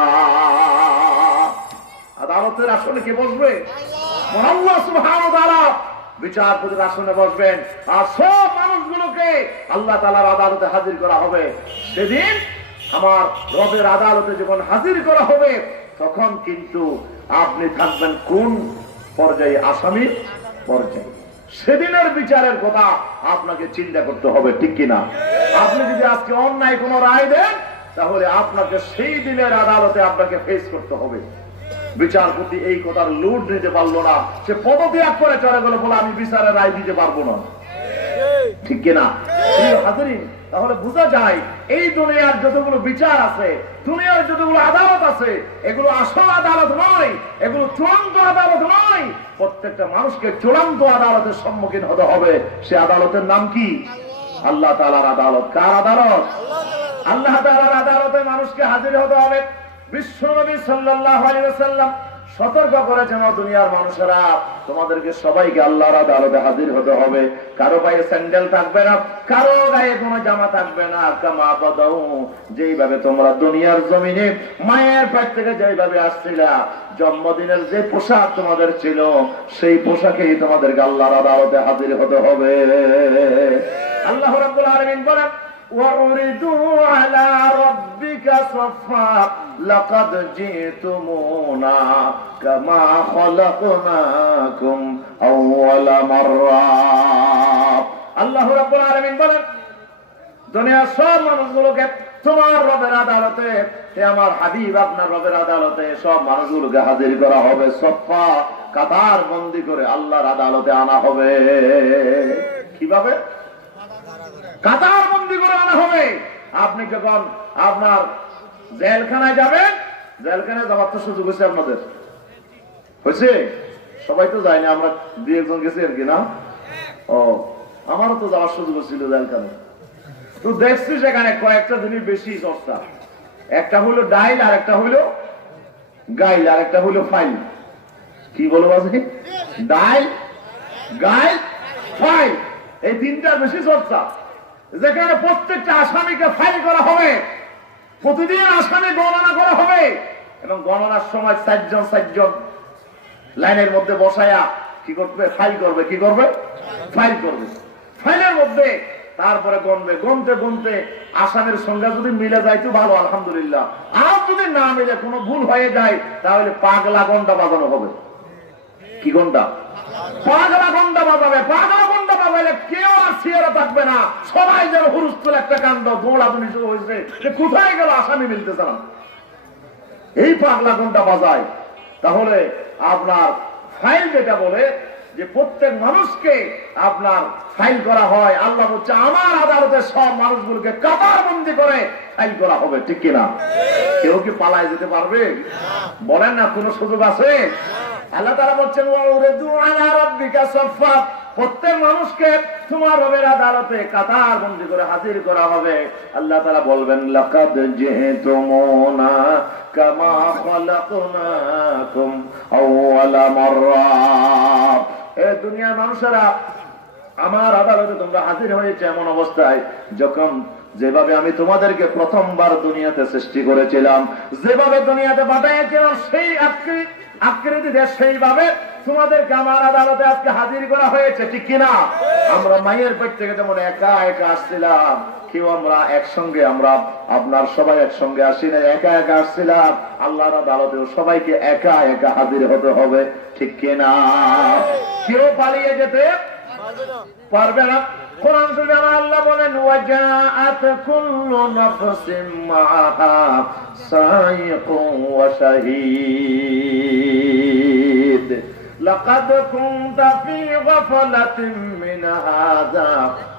আদালতের আসনে কে বসবে? আল্লাহ সুবহানাহু ওয়া তাআলা বিচারপতির আসনে বসবেন, আর সব মানুষগুলোকে আল্লাহ তাআলার আদালতে হাজির করা হবে। সেদিন আমার রবের আদালতে যখন হাজির করা হবে, তখন কিন্তু আপনি থাকবেন কোন পর্যায়ে, আসামি পর্যায়ে। সেদিনের বিচারের কথা আপনাকে চিন্তা করতে হবে, ঠিক কিনা? আপনি যদি আজকে অন্যায় কোন রায় দেন, তাহলে আপনাকে সেই দিনের আদালতে আপনাকে ফেস করতে হবে। বিচারপতি এই কথার লুট নিতে পারলো না, সে পদত্যাগ করে চলে গেল, বলে আমি বিচারের রায় দিতে পারবো না, ঠিক কিনা? তাহলে বোঝা যায় এই দুনিয়ার যতগুলো বিচার আছে, দুনিয়ার যতগুলো আদালত আছে, এগুলো আসল আদালত নয়, এগুলো চূড়ান্ত আদালত নয়। প্রত্যেকটা মানুষকে চূড়ান্ত আদালতের সম্মুখীন হতে হবে। সে আদালতের নাম কি? আল্লাহ তাআলার আদালত। কার আদালত? আল্লাহ তাআলার আদালতে মানুষকে হাজির হতে হবে। বিশ্বনবী সাল্লাল্লাহু আলাইহি ওয়াসাল্লাম সতর্ক করেছেন, দুনিয়ার মানুষেরা তোমাদেরকে সবাইকে আল্লাহর আদালতে হাজির হতে হবে। কারো গায়ে স্যান্ডেল থাকবে না, কারো গায়ে কোনো জামা থাকবে না। কামা বাদাউ, যেইভাবে তোমরা দুনিয়ার জমিনে মায়ের পেট থেকে যেইভাবে আসছিলা, জন্মদিনের যে পোশাক তোমাদের ছিল, সেই পোশাকেই তোমাদেরকে আল্লাহর আদালতে হাজির হতে হবে। আল্লাহ রাব্বুল আলামিন বলেন, وَعُرِضُوا عَلَى رَبِّكَ صَفًّا لَقَدْ جِئْتُمُونَا كَمَا خَلَقْنَاكُمْ أَوَّلَ مَرَّةٍ। আল্লাহ রাব্বুল আলামিন বলেন, দুনিয়ার সব মানুষগুলোকে তোমার রবের আদালতে, আমার হাবিব আপনার রবের আদালতে সব মানুষগুলোকে হাজির করা হবে। সফা, কাতার বন্দি করে আল্লাহর আদালতে আনা হবে। কিভাবে? কাতার বন্দি করে আনা হবে। আপনি যখন আপনার জেলখানায় যাবেন, জেলখানায় যাওয়ার তো সুযোগ হয়েছে আপনাদের, হয়েছে? সবাই তো যায়নি, আমরা দুই একজন গেছি আর কি, না? ও, আমারও তো যাওয়ার সুযোগ ছিল জেলখানায়। তো দেখছি সেখানে কয়েকটা জিনিস বেশি চর্চা। একটা হলো ডাইল, আর একটা হলো গাইল, আর একটা হলো ফাইল। কি বলবো আছে? ডাইল, গাইল, ফাইল, এই তিনটা বেশি চর্চা। যেখানে প্রত্যেকটা আসামিকে ফাইল করা হবে, প্রতিদিন আসামি গণনা করা হবে, এবং গণনার সময় চারজন লাইনের মধ্যে বসায়া কি করবে? ফাইল করবে। কি করবে? ফাইল করবে। ফাইলের মধ্যে তারপরে গণবে। গণতে গণতে আসামির সংখ্যা যদি মিলে যায় তো ভালো, আলহামদুলিল্লাহ। আর যদি না মিলে, কোনো ভুল হয়ে যায়, তাহলে পাগলা ঘন্টা বাজানো হবে। কি ঘন্টা? পাগলা ঘন্টা বাজাবে। পাগলা ঘন্টা বাজাইলে কেউ আর চেয়ারে থাকবে না, সবাই যেন হুরুস্তুল একটা কাণ্ড, দৌড়াদৌড়ি শুরু হয়েছে, কোথায় গেল আসামি মিলতেছে না। এই পাগলা ঘন্টা বাজায়। তাহলে আপনার ফাইল যেটা বলে যে প্রত্যেক মানুষকে আপনার ফাইল করা হয়, আল্লাহ বলছে আমার আদালতে সব মানুষগুলোকে কাতার বন্দি করে ফাইল করা হবে, ঠিক কিনা? কেউ কি পালায় যেতে পারবে? বলেন না, কোন সুযোগ আছে? আল্লাহ তাআলা বলছেন, ওয়াউরিদু আলা রাব্বিকা সাফফা, প্রত্যেক মানুষকে তোমার রবের আদালতে কাতার বন্দি করে হাজির করা হবে। আল্লাহ তাআলা বলবেন, লাকাদ জিতুমুনা কামা খালাকনাকুম আওয়ালা মাররা। এ দুনিয়ার মানুষেরা, আমার আদালতে তোমরা হাজির হয়েছে এমন অবস্থায় যখন যেভাবে আমি তোমাদেরকে প্রথমবার দুনিয়াতে সৃষ্টি করেছিলাম, যেভাবে দুনিয়াতে পাঠিয়েছিলাম, সেই আকৃতিতে সেইভাবে তোমাদেরকে আমার আদালতে আজকে হাজির করা হয়েছে, ঠিক কিনা? আমরা মায়ের পেট থেকে যেমন একা একা আসছিলাম, কেউ আমরা একসঙ্গে, আমরা আপনার সবাই একসঙ্গে আসি না, একা একা আসছিলাম, আল্লাহর আদালতেও সবাইকে একা একা হাজির হতে হবে, ঠিক কিনা? কেউ পালিয়ে যেতে পারবে না। কোরআন শরীফে আল্লাহ বলেন, ওয়াজাআত কুল্লু নাফসিন মাআহা সাইকুন ওয়া শাহীদ লাকাদ কুনতা ফী গাফলাতিন মিন হাযা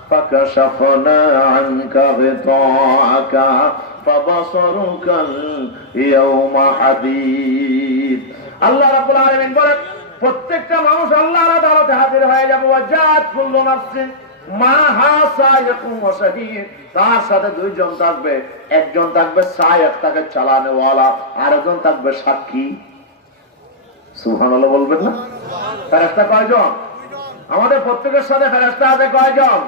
ফাকাশাফনা আনকা গিতাআকা ফাবাসারুকাল ইয়াওমা হাদীদ। আল্লাহ রাব্বুল আলামিন বলেন, প্রত্যেকটা মানুষ আল্লাহর আদালতে হাজির হয়ে যাবে। ওয়াজাআত কুল্লু নাফসিন মাআহা সাইকুন ওয়া শাহীদ, তার সাথে দুইজন থাকবে, একজন থাকবে সায়েক, তাকে চালানেওয়ালা, আর একজন থাকবে সাক্ষী। সুবহানাল্লাহ বলবেন না? ফেরেশতা কয়জন? আমাদের প্রত্যেকের সাথে ফেরেশতা আছে কয়জন?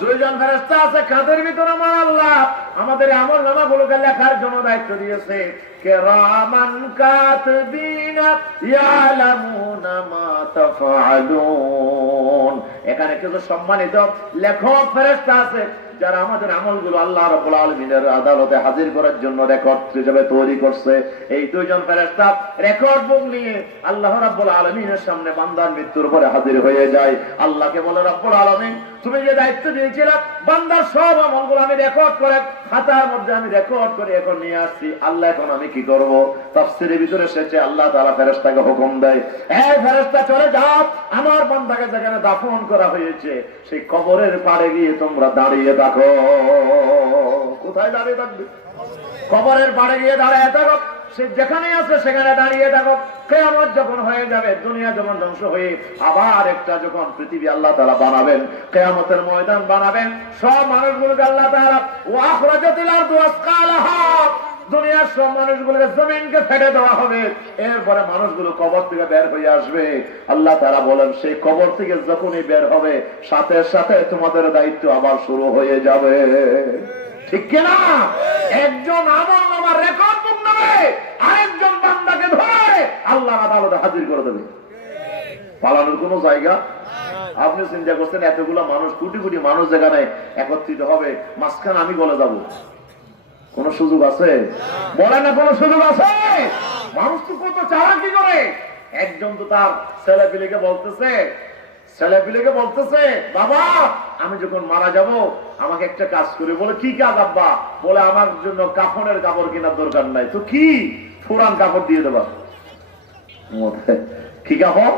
দুইজন ফেরেশতা আছে। কাদের ভিতরে আমার আল্লাহ আমাদের আমলনামাগুলোকে লেখার জন্য দায়িত্ব দিয়েছে। কিরামান কাতিবিনা ইয়ালামুনা মা তাফআলুন। এখানে কিছু সম্মানিত লেখক ফেরেশতা আছে, যারা আমাদের আমলগুলো আল্লাহ রাব্বুল আলামিনের আদালতে হাজির করার জন্য রেকর্ড হিসেবে তৈরি করছে, এই দুইজন ফেরেশতা রেকর্ড বুক নিয়ে আল্লাহ রাব্বুল আলামিনের সামনে বান্দার মৃত্যুর পরে হাজির হয়ে যায়। আল্লাহকে বলে, রব্বুল আলামিন তুমি যে দায়িত্ব দিয়েছিলে বান্দার সব আমলগুলো আমি রেকর্ড করে খাতার মধ্যে আমি রেকর্ড করে এখন নিয়ে আসছি, আল্লাহ এখন আমি কি করব? তাফসীরের ভিতরে এসেছে আল্লাহ তাআলা ফেরেশতাকে হুকুম দেয়, এই ফেরেশতা চলে যাও, আমার বান্দাকে যেখানে দাফন করা হয়েছে সেই কবরের পাড়ে গিয়ে তোমরা দাঁড়িয়ে থাকো। কোথায় দাঁড়িয়ে থাকবে? কবরের পাড়ে গিয়ে দাঁড়িয়ে থাকো, সে যেখানে আছে সেখানে দাঁড়িয়ে থাকো। কিয়ামত যখন হয়ে যাবে, দুনিয়া যখন ধ্বংস হয়ে আবার একটা যখন পৃথিবী আল্লাহ তাআলা বানাবেন, কিয়ামতের ময়দান বানাবেন, সব মানুষগুলোকে আল্লাহ তাআলা ওয়া আখরাজাতিল আরদু আসকালাহা, দুনিয়ার সব মানুষগুলোকে জমিনকে ফেলে দেওয়া হবে, এরপরে মানুষগুলো কবর থেকে বের হয়ে আসবে। আল্লাহ তাআলা বলেন, সেই কবর থেকে যখনই বের হবে সাথে সাথে তোমাদের দায়িত্ব আবার শুরু হয়ে যাবে। ঠিক কিনা? একজন আমল নামার রেকর্ড বুক নেবে, আরেকজন বান্দাকে ধরে আল্লাহর আদালতে হাজির করে দেবে। পালানোর কোনো জায়গা? আপনি চিন্তা করছেন এতগুলো মানুষ, কোটি কোটি মানুষ যেখানে একত্রিত হবে, মাঝখানে আমি বলে যাব? কোন সুযোগ আছে? বলে না কোন সুযোগ আছে? মানুষ তো কত চালাকি করে। একজন তো তার ছেলে পিলেকে বলতেছে বাবা আমি যখন মারা যাব আমাকে একটা কাজ করে। বলে কি কাজ আব্বা? বলে আমার জন্য কাফনের কাপড় কেনার দরকার নাই, তো কি পুরান কাপড় দিয়ে দেবা। কি কাপড়?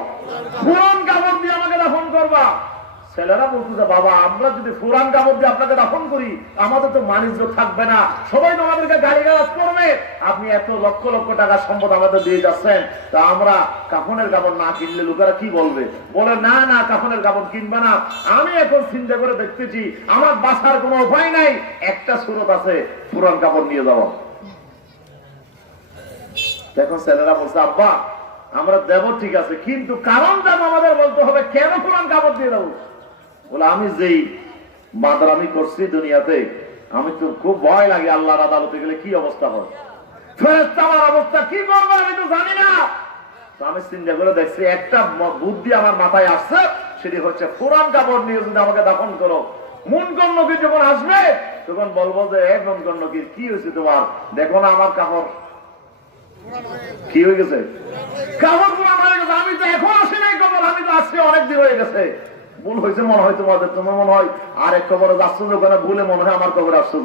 পুরান কাপড় দিয়ে আমাকে দাফন করবা। ছেলেরা বলতেছে বাবা আমরা যদি পুরান কাপড় দিয়ে আপনাকে দাফন করি আমাদের তো মানিজ্য থাকবে না, সবাই তো আমাদেরকে গালিগালাজ করবে, আপনি এত লক্ষ লক্ষ টাকা সম্পদ আমাদের দিয়ে যাচ্ছেন, তা আমরা কাফনের কাপড় না কিনলে লোকেরা কি বলবে? বলে না না কাফনের কাপড় কিনবে না, আমি এখন চিন্তা করে দেখতেছি আমার বাঁচার কোনো উপায় নাই, একটা সুরত আছে পুরান কাপড় নিয়ে যাওয়া। দেখো ছেলেরা বলছে আব্বা আমরা দেব ঠিক আছে, কিন্তু কারণ দেব আমাদের বলতে হবে, কেন পুরান কাপড় দিয়ে দেবো? বলে আমি যেই বাদরামি করছি দুনিয়াতে, আমি তো খুব ভয় লাগে আল্লাহর আদালতে গেলে কি অবস্থা হয়, ফেরেশতা আমার অবস্থা কি করবে আমি তো জানি না। আমি চিন্তা করে দেখছি একটা বুদ্ধি আমার মাথায় আসছে, সেটি হচ্ছে পুরান কাপড় নিয়ে যদি আমাকে দাফন করো, মুনকন্নকি যখন আসবে তখন বলবো যে মুনকন্নকি কি হয়েছে তোমার, দেখো না আমার কাপড় কি হয়ে গেছে, কাপড় পুরান হয়ে গেছে, আমি তো এখন আসি নাই কাপড়, আমি তো আসছি অনেকদিন হয়ে গেছে। ভুল হয়েছে মনে হয় তোমাদের, তোমার মনে হয় আর এক কবরে যাচ্ছ ওখানে ভুলে মনে হয় আমার কবরে আসছো।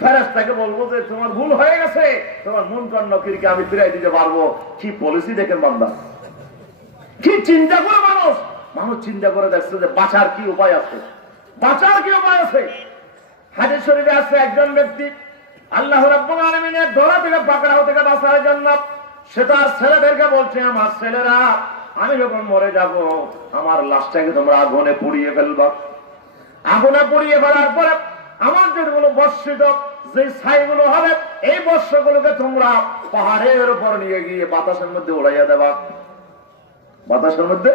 ফেরেশতাকে বলবো যে তোমার ভুল হয়ে গেছে, তোমার মুনকন্নকিকে আমি ফিরাই দিতে পারবো। কি পলিসি দেখেন বান্দা, কি চিন্তা করে মানুষ চিন্তা করে দেখছে যে বাঁচার কি উপায় আছে, বাঁচার কি উপায় আছে। হাদিস শরীফে আছে একজন ব্যক্তি আল্লাহ রাব্বুল আলামিনের ধরা থেকে পাকড়াও থেকে বাঁচার জন্য সে তার ছেলেদেরকে বলছে, আমার ছেলেরা আমি যখন মরে যাব আমার লাশটাকে তোমরা আগুনে পুড়িয়ে ফেলবা, আগুনে পুড়িয়ে ফেলার পরে আমার যেগুলো বর্ষিত যে ছাইগুলো হবে এই বর্ষগুলোকে তোমরা পাহাড়ের উপর নিয়ে গিয়ে বাতাসের মধ্যে উড়াইয়া দেবা। বাতাসের মধ্যে?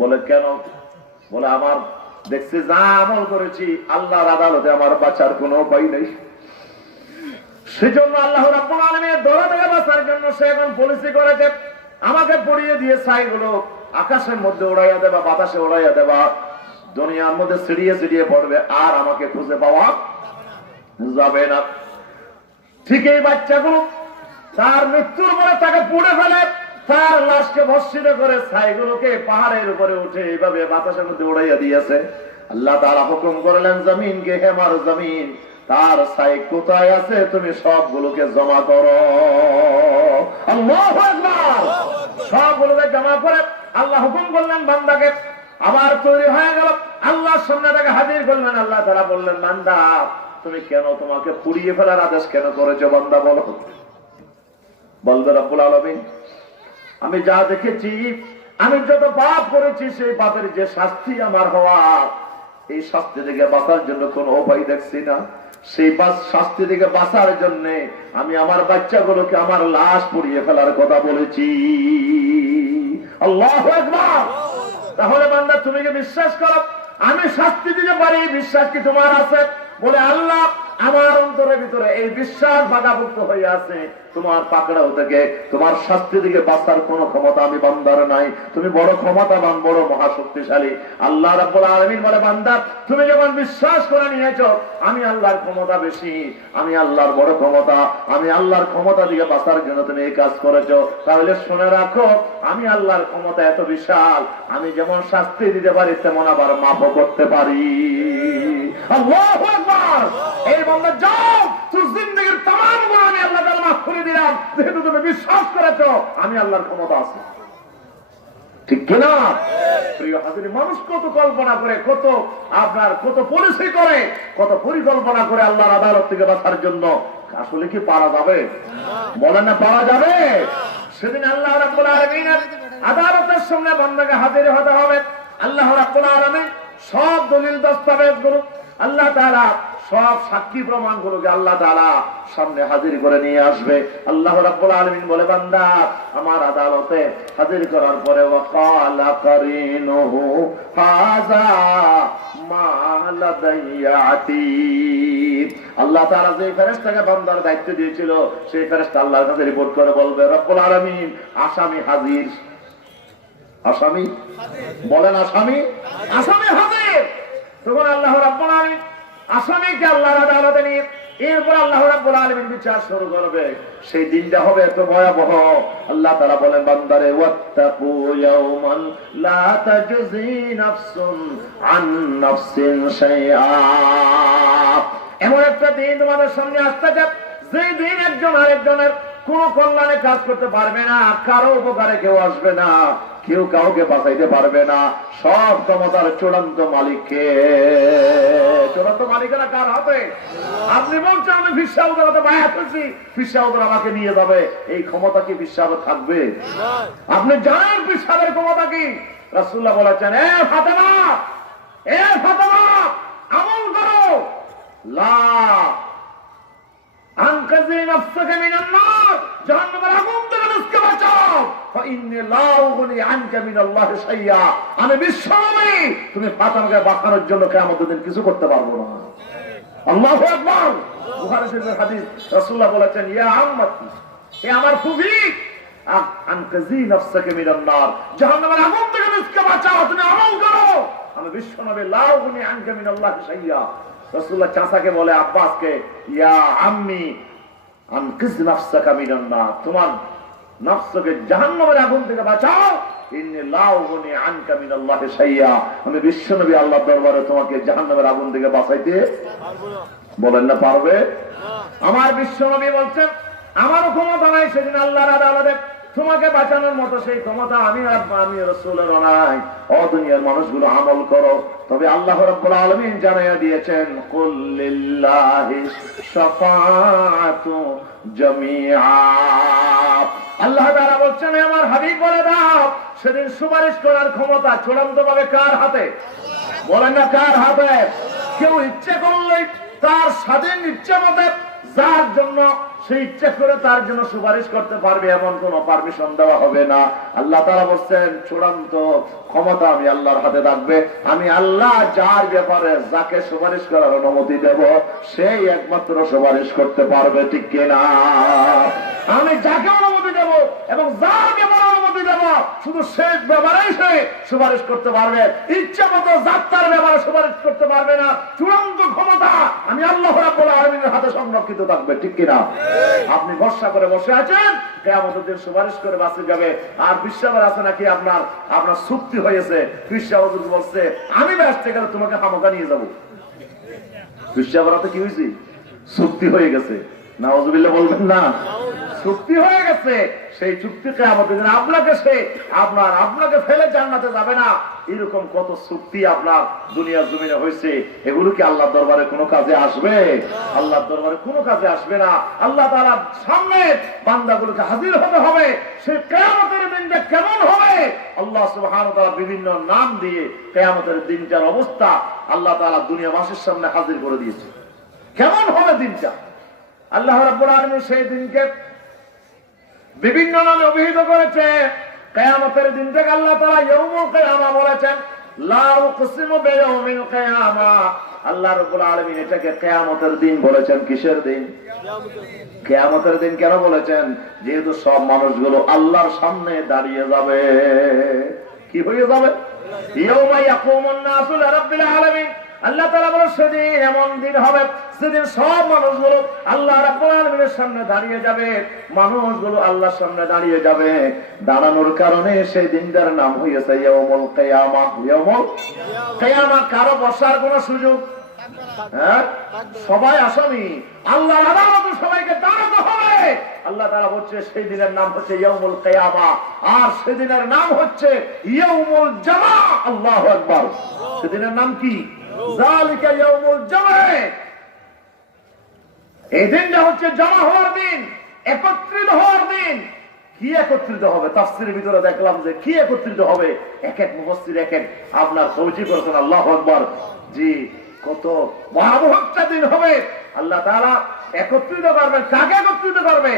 বলে কেন? বলে আমার দেখছি যা আমল করেছি আল্লাহর আদালতে আমার বাঁচার কোনো উপায় নেই, সেজন্য আল্লাহ রাব্বুল আলামিনের দয়া থেকে বাঁচার জন্য সে এখন পলিসি করেছে আমাকে পড়িয়ে দিয়ে ছাইগুলো আকাশের মধ্যে উড়াইয়া দেবা, বাতাসে উড়াইয়া দেবা, দুনিয়ার মধ্যে ছিড়িয়ে ছিড়িয়ে পড়বে, আর আমাকে খুঁজে পাওয়া যাবে না। ঠিক এই বাচ্চাগুলো তার মৃত্যুর পরে তাকে পুড়ে ফেলে, তার লাশকে ভস্মিত করে ছাইগুলোকে পাহাড়ের উপরে উঠে এইভাবে বাতাসের মধ্যে উড়াইয়া দিয়েছে। আল্লাহ তাআলা হুকুম করলেন জমিনকে, হে আমার জমিন তার ছাই কোথায় আছে তুমি সবগুলোকে জমা করো। আল্লাহু আকবার। সবগুলোকে জমা করে আল্লাহ হুকুম করলেন বান্দাকে, আবার তৈরি হয়ে গেল, আল্লাহর সামনে তাকে হাজির করলেন। আল্লাহ তাআলা বললেন বান্দা তুমি কেন তোমাকে পুড়িয়ে ফেলার আদেশ কেন করেছো বান্দা বলো। বলবে রব্বুল আলামিন আমি যা দেখেছি, আমি যত পাপ করেছি সেই পাপের যে শাস্তি আমার হওয়া, এই শাস্তি থেকে বাঁচার জন্য কোন উপায় দেখছি না, সেই শাস্তি থেকে বাঁচার জন্য আমি আমার বাচ্চাগুলোকে আমার লাশ পুড়িয়ে ফেলার কথা বলেছি। আল্লাহু আকবার। তাহলে বান্দা তুমি কি বিশ্বাস করো আমি শাস্তি দিতে পারি? বিশ্বাস কি তোমার আছে? বলে আল্লাহ আমার অন্তরের ভিতরে এই বিশ্বাস ভাগাভুক্ত হয়ে আছে, তোমার পাকড়াও থেকে, তোমার শাস্তি থেকে বাঁচার কোনো ক্ষমতা আমি বান্দার নাই। তুমি বড় ক্ষমতাবান, বড় মহাশক্তিশালী। আল্লাহ রাব্বুল আলামিন বলে, বান্দা তুমি যখন বিশ্বাস করে নিয়েছো আমি আল্লাহর ক্ষমতা বেশি, আমি আল্লাহর বড় ক্ষমতা, আমি আল্লাহর ক্ষমতা দিয়ে বাঁচার জন্য তুমি এই কাজ করেছো, তাহলে শুনে রাখো আমি আল্লাহর ক্ষমতা এত বিশাল, আমি যেমন শাস্তি দিতে পারি তেমন আবার মাফও করতে পারি। আল্লাহু আকবার। এই বান্দা যাও, তোর জিন্দেগীর तमाम গুনাহ আমি আল্লাহ তাআলা মাফ করে দিলাম, যেহেতু তুমি বিশ্বাস করেছো আমি আল্লাহর ক্ষমতা আছে। ঠিক কিনা? প্রিয় হাজির, মানুষ কত কল্পনা করে, কত আপনার কত পরিচয় করে, কত পরিকল্পনা করে আল্লাহর আদালত থেকে বাঁচার জন্য। আসলে কি পারা যাবে? বলেন না পারা যাবে? সেদিন আল্লাহ রাব্বুল আলামিনের আদালতের সামনে বান্দাকে হাজির হতে হবে। আল্লাহ রাব্বুল আলামিন সব দলিল দস্তাবেজ গুলো, আল্লাহ তাআলা সব সাক্ষী প্রমাণ গুলোকে আল্লাহ তাআলা সামনে হাজির করে নিয়ে আসবে। আল্লাহ রাব্বুল আলামিন বলে, বান্দা আমার আদালতে হাজির করার পরে ওয়াকালা কারিনুহু হাযা মা লাদাইয়া আতীদ। আল্লাহ তাআলা যে ফেরেশতাকে বান্দার দায়িত্ব দিয়েছিল সেই ফেরেশতা আল্লাহর কাছে রিপোর্ট করে বলবে, রব্বুল আলামিন আসামি হাজির। আসামি বলেন, আসামি আসামি হাজির। তখন আল্লাহ রাব্বুল আলামিন আসামিকে আল্লাহর আদালতে নিয়ে এরপর আল্লাহ রাব্বুল আলামিন বিচার শুরু করবে। সেই দিনটা হবে এত ভয়াবহ। আল্লাহ তাআলা বলেন, বান্দারে ওয়াত্তাকু ইয়াওমান লা তাজজি নাফসুন আন নাফসিন শাইআ। এমন একটা দিন তোমাদের সামনে আসতেছে যে দিন একজন আরেকজনের কোন কল্যাণে কাজ করতে পারবে না, কারো উপকারে কেউ আসবে না, কেউ কাউকে বাঁচাইতে পারবে না। সব ক্ষমতার চূড়ান্ত মালিককে। চূড়ান্ত মালিকেরা কার হাতে? আপনি বলছেন আমি ফিরসাউদের হাতে বায়াত করছি, ফিরসাউদের আমাকে নিয়ে যাবে, এই ক্ষমতা কি ফিরসাউদের থাকবে? আপনি জানেন ফিরসাউদের ক্ষমতা কি? রাসূলুল্লাহ বলেছেন, এ ফাতেমা, এ ফাতেমা আমল করো, লা আনকাজি নাফসাকা মিনান নার, জাহান্নামের আগুন থেকে নিজেকে বাঁচাও, ফাইন্নী লা উগনি আনকা মিনাল্লাহি শাইআ। আমি বিশ্বনবী, তুমি ফাতেমাকে বাঁচানোর জন্য কিয়ামতের দিন কিছু করতে পারবো না। আল্লাহু আকবার। বুখারী শরীফের হাদিস, রাসূলুল্লাহ বলেছেন, ইয়া আম্মাতি, হে আমার ফুফি, আনকাজি নাফসাকা মিনান নার, জাহান্নামের আগুন থেকে নিজেকে বাঁচাও, তুমি আমল করো, আমি বিশ্বনবী, লা উগনি আনকা মিনাল্লাহি শাইআ। রাসূলুল্লাহ চাচাকে বলে, আব্বাসকে, ইয়া আম্মি আনকিজ নাফসাকা মিনান নার, তোমার নফসকে জাহান্নামের আগুন থেকে বাঁচাও, ইন্নী লা উগনি আনকা মিনাল্লাহি শাইআ। আমি বিশ্বনবী আল্লাহর দরবারে তোমাকে জাহান্নামের আগুন থেকে বাঁচাইতে পারবো না। বলেন না পারবে? আমার বিশ্বনবী বলছেন, আমারও ক্ষমতা নাই সেদিন আল্লাহর আদালতে তোমাকে বাঁচানোর মতো সেই ক্ষমতা আমি রাসূলের নাই। ও দুনিয়ার মানুষগুলো আমল করো। তবে আল্লাহ রাব্বুল আলামিন জানাইয়া দিয়েছেন, কুল লিল্লাহি শাফাআতু জামিআ। আল্লাহ তাআলা বলছেন, আমার হাবিব বলে দাও, সেদিন সুপারিশ করার ক্ষমতা চূড়ান্তভাবে কার হাতে? বলেন না কার হাতে? কেউ ইচ্ছে করলে তার স্বাধীন ইচ্ছা মতে যার জন্য সে ইচ্ছা করে তার জন্য সুপারিশ করতে পারবে, এমন কোন পারমিশন দেওয়া হবে না। আল্লাহ তাআলা বলছেন, চূড়ান্ত ক্ষমতা আমি আল্লাহর হাতে থাকবে। আমি আল্লাহ যার ব্যাপারে যাকে সুপারিশ করার অনুমতি দেব সেই একমাত্র সুপারিশ করতে পারবে। ঠিক কিনা? আমি যাকে অনুমতি দেব এবং যার ব্যাপারে অনুমতি দেব শুধু সেই ব্যাপারেই সে সুপারিশ করতে পারবে। ইচ্ছা মতো যাত্রার ব্যাপারে সুপারিশ করতে পারবে না। চূড়ান্ত ক্ষমতা আমি আল্লাহ রাব্বুল আলামিনের হাতে সংরক্ষিত থাকবে। ঠিক কিনা? আপনি ভরসা করে বসে আছেন, কিয়ামতের দিন সুপারিশ করে বাঁচে যাবে। আর বিশ্বাসের আছে নাকি আপনার আপনার চুক্তি হয়েছে, বিশ্বাস বলছে আমি ব্যস্ত গেলে তোমাকে হামকা নিয়ে যাবো। বিশ্বাসের কি হয়েছে? চুক্তি হয়ে গেছে। নাউজুবিল্লাহ বলবেন না? চুক্তি হয়ে গেছে। সেই চুক্তিকে আমাদের আপনাকে সে আপনাকে ফেলে জান্নাতে যাবে না। এরকম কত চুক্তি আপনার দুনিয়ার জমিনে হয়েছে, এগুলো কি আল্লাহর দরবারে কোনো কাজে আসবে? আল্লাহর দরবারে কোনো কাজে আসবে না। আল্লাহ তাআলার সামনে বান্দাগুলোকে হাজির হতে হবে। সেই কিয়ামতের দিনটা কেমন হবে আল্লাহ সুবহানাহু ওয়া তাআলা বিভিন্ন নাম দিয়ে কিয়ামতের দিনটার অবস্থা আল্লাহ তাআলা দুনিয়াবাসীর সামনে হাজির করে দিয়েছে। কেমন হবে দিনটা? আল্লাহ রাব্বুল আলামিন সেই দিনকে বিভিন্ন নামে অভিহিত করেছে। কিয়ামতের দিনটাকে আল্লাহ তাআলা ইয়াউমুল কিয়ামা বলেছেন। লা উকসিমু বিয়াউমিল কিয়ামা আল্লাহ রাব্বুল আলামিন এটাকে কিয়ামতের দিন বলেছেন। কিসের দিন? কিয়ামতের দিন কেন বলেছেন? যেহেতু সব মানুষগুলো আল্লাহর সামনে দাঁড়িয়ে যাবে। কি হয়ে যাবে? ইয়াউমা ইয়াকুমুন নাসু লিরাব্বিল আলামিন। আল্লাহ তাআলা বলেন সেদিন এমন দিন হবে, সেদিন সব মানুষগুলো আল্লাহ রাব্বুল আলামিনের সামনে দাঁড়িয়ে যাবে। মানুষগুলো আল্লাহর সামনে দাঁড়িয়ে যাবে। দাঁড়ানোর কারণে সেই দিনটার নাম হয়েছে ইয়াউমুল কিয়ামা। ইয়াউমুল কিয়ামা। কারো বসার কোনো সুযোগ? হ্যাঁ, সবাই আসামি। আল্লাহর আদালতে সবাইকে দাঁড়াতে হবে। আল্লাহ তাআলা বলছে সেই দিনের নাম হচ্ছে ইয়াউমুল কিয়ামা, আর সেদিনের নাম হচ্ছে ইয়াউমুল জামা। আল্লাহু আকবার। সেদিনের নাম কি? যালিকা ইয়াউমুল জামা। এই দিনটা হচ্ছে জমা হওয়ার দিন, একত্রিত হওয়ার দিন। কি একত্রিত হবে? তাফসীরের ভিতরে দেখলাম যে কি একত্রিত হবে, এক এক মুফাসসির এক এক আপনার তৌজিহ করেছেন। আল্লাহু আকবার। জি, কত ভয়াবহ একটা দিন হবে। আল্লাহ তাআলা একত্রিত করবেন। কাকে একত্রিত করবে?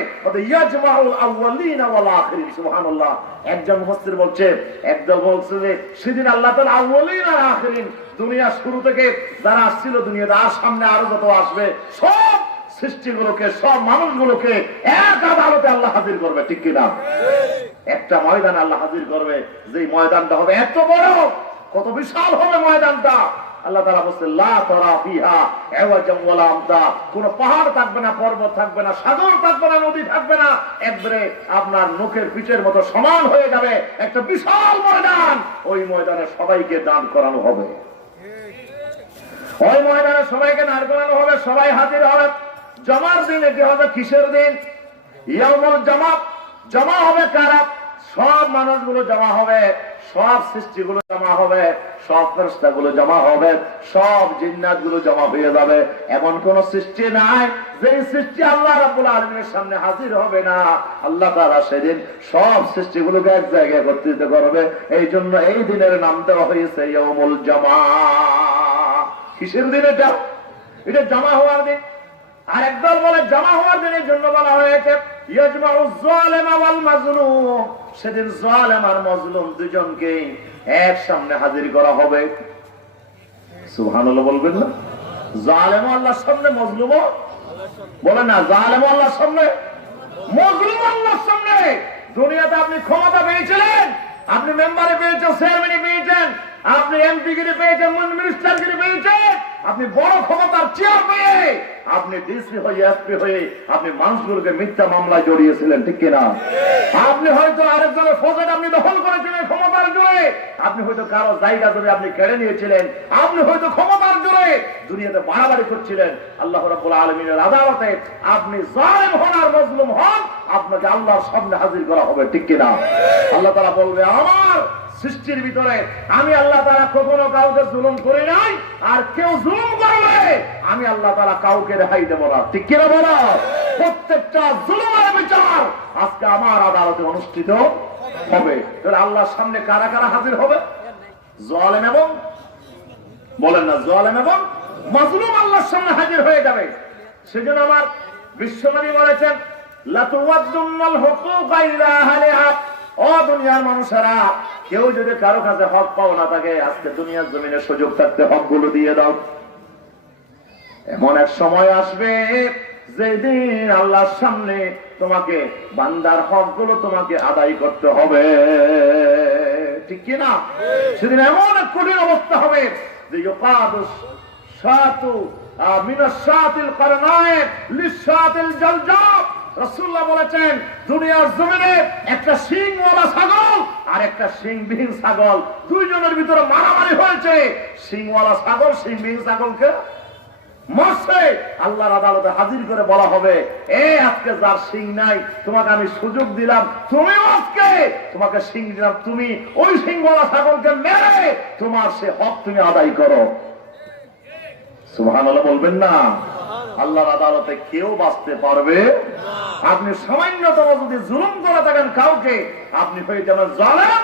ইয়াজমাউল আউয়ালিনা ওয়াল আখিরিন। সুবহানাল্লাহ। একজন মুফাসসির বলছে, একদল বলছে যে সেদিন আল্লাহ তাআলা আউয়ালিন আর আখিরিন, দুনিয়ার শুরু থেকে যারা আসছিল দুনিয়াতে আর সামনে আরো যত আসবে সব সৃষ্টিগুলোকে, সব মানুষগুলোকে এক আদালতে আল্লাহ হাজির করবে। ঠিক কিনা? একটা ময়দান আল্লাহ হাজির করবে, যে ময়দানটা হবে এত বড়, কত বিশাল হবে ময়দানটা। আল্লাহ তাআলা বলেন লা তারা ফিহা আওয়াজাম ওয়ালা আমতা। কোন পাহাড় থাকবে না, পর্বত থাকবে না, সাগর থাকবে না, নদী থাকবে না। একবারে আপনার মুখের পিঠের মতো সমান হয়ে যাবে একটা বিশাল ময়দান। ওই ময়দানে সবাইকে দাঁড় করানো হবে। ওই ময়দানে সবাইকে দাঁড় করানো হবে, সবাই হাজির হবে। জমার দিন এটি হবে। কিসের দিন? ইয়াউমুল জামা। জমা হবে কারা? সব মানুষগুলো জমা হবে, সব সৃষ্টিগুলো জমা হবে, সব ফেরেশতাগুলো জমা হবে, সব জিন্নাতগুলো জমা হয়ে যাবে। এমন কোন সৃষ্টি নাই যে সৃষ্টি আল্লাহ রাব্বুল আলামিনের সামনে হাজির হবে না। আল্লাহ তাআলা সেদিন সব সৃষ্টিগুলোকে এক জায়গায় একত্রিত করবে। এই জন্য এই দিনের নাম দেওয়া হয়েছে ইয়াউমুল জামা। কিসের দিন এটা? এটা জমা হওয়ার দিন। আর একদল বলে জমা হওয়ার দিনের জন্য বলা হয়েছে ইয়াজমাউজ যালিমা ওয়াল মাজলুম। সেদিন জালেম আর মাজলুম দুজনকে এক সামনে হাজির করা হবে। সুবহানাল্লাহ বলবেন না? জালেম আল্লাহর সামনে, মাজলুম বলে না, জালেম আল্লাহর সামনে, মাজলুম আল্লাহর সামনে। দুনিয়াতে আপনি ক্ষমতা পেয়েছিলেন, আপনি মেম্বারে পেয়েছেন, চেয়ারম্যানে পেয়েছেন, আপনি এমপি গিরি পেয়েছেন, মিনিস্টার গিরি পেয়েছেন, আপনি বড় ক্ষমতার চেয়ার পেয়ে আপনি ডিসি হয়ে, এসপি হয়ে আপনি মানুষগুলোকে মিথ্যা মামলায় জড়িয়েছিলেন। ঠিক কিনা? আপনি হয়তো আরেকজনের ফসল আপনি দখল করেছিলেন ক্ষমতার জোরে, আপনি হয়তো কারো জায়গা জমি আপনি কেড়ে নিয়েছিলেন, আপনি হয়তো ক্ষমতার জোরে দুনিয়াতে বাড়াবাড়ি করছিলেন। আল্লাহ রাব্বুল আলামিনের আদালতে আপনি জালেম হন আর মাজলুম হন, আপনাকে আল্লাহর সামনে হাজির করা হবে। ঠিক কিনা? আল্লাহ তাআলা বলবে আমার সৃষ্টির ভিতরে আমি আল্লাহ তাআলা কখনো কাউকে জুলুম করি নাই, আর কেউ জুলুম করবে আমি আল্লাহ তাআলা কাউকে রেহাই দেব না। ঠিক কিনা বলো? প্রত্যেকটা জুলুমের বিচার আজকে আমার আদালতে অনুষ্ঠিত হবে। তাহলে আল্লাহর সামনে কারা কারা হাজির হবে? জালেম এবং, বলেন না, জালেম এবং মাজলুম আল্লাহর সামনে হাজির হয়ে যাবে। সেজন্য আমার বিশ্বনবী বলেছেন লা তুওয়াদ্দুনাল হুকুকা ইলা আহলিহা। ও দুনিয়ার মানুষেরা, কেউ যদি কারো কাছে হক পাও না থাকে, আজকে দুনিয়ার জমিনে সুযোগ থাকতে হকগুলো দিয়ে দাও। এমন এক সময় আসবে যেদিন আল্লাহর সামনে তোমাকে বান্দার হকগুলো তোমাকে আদায় করতে হবে। ঠিক কি না? সেদিন এমন এক কঠিন অবস্থা হবে যে ইউকাদু শাতু মিনাশ শাতিল কারনায়ে লিশাতিল জালজাব। রাসূলুল্লাহ বলেছেন দুনিয়ার জমিনে একটা শিংওয়ালা ছাগল আর একটা শিংবিহীন ছাগল, দুইজনের ভিতরে মারামারি হয়েছে। শিংওয়ালা ছাগল শিংবিহীন ছাগলকে মারছে। আল্লাহর আদালতে হাজির করে বলা হবে, এ আজকে যার শিং নাই তোমাকে আমি সুযোগ দিলাম, তুমিও আজকে তোমাকে শিং দিলাম, তুমি ওই শিংওয়ালা ছাগলকে মেরে তোমার সে হক তুমি আদায় করো। সুবহানাল্লাহ বলবেন না? আল্লাহর আদালতে কেউ বাঁচতে পারবে? আপনি সামান্যতম যদি জুলুম করে থাকেন কাউকে, আপনি হয়ে যাবেন জালেম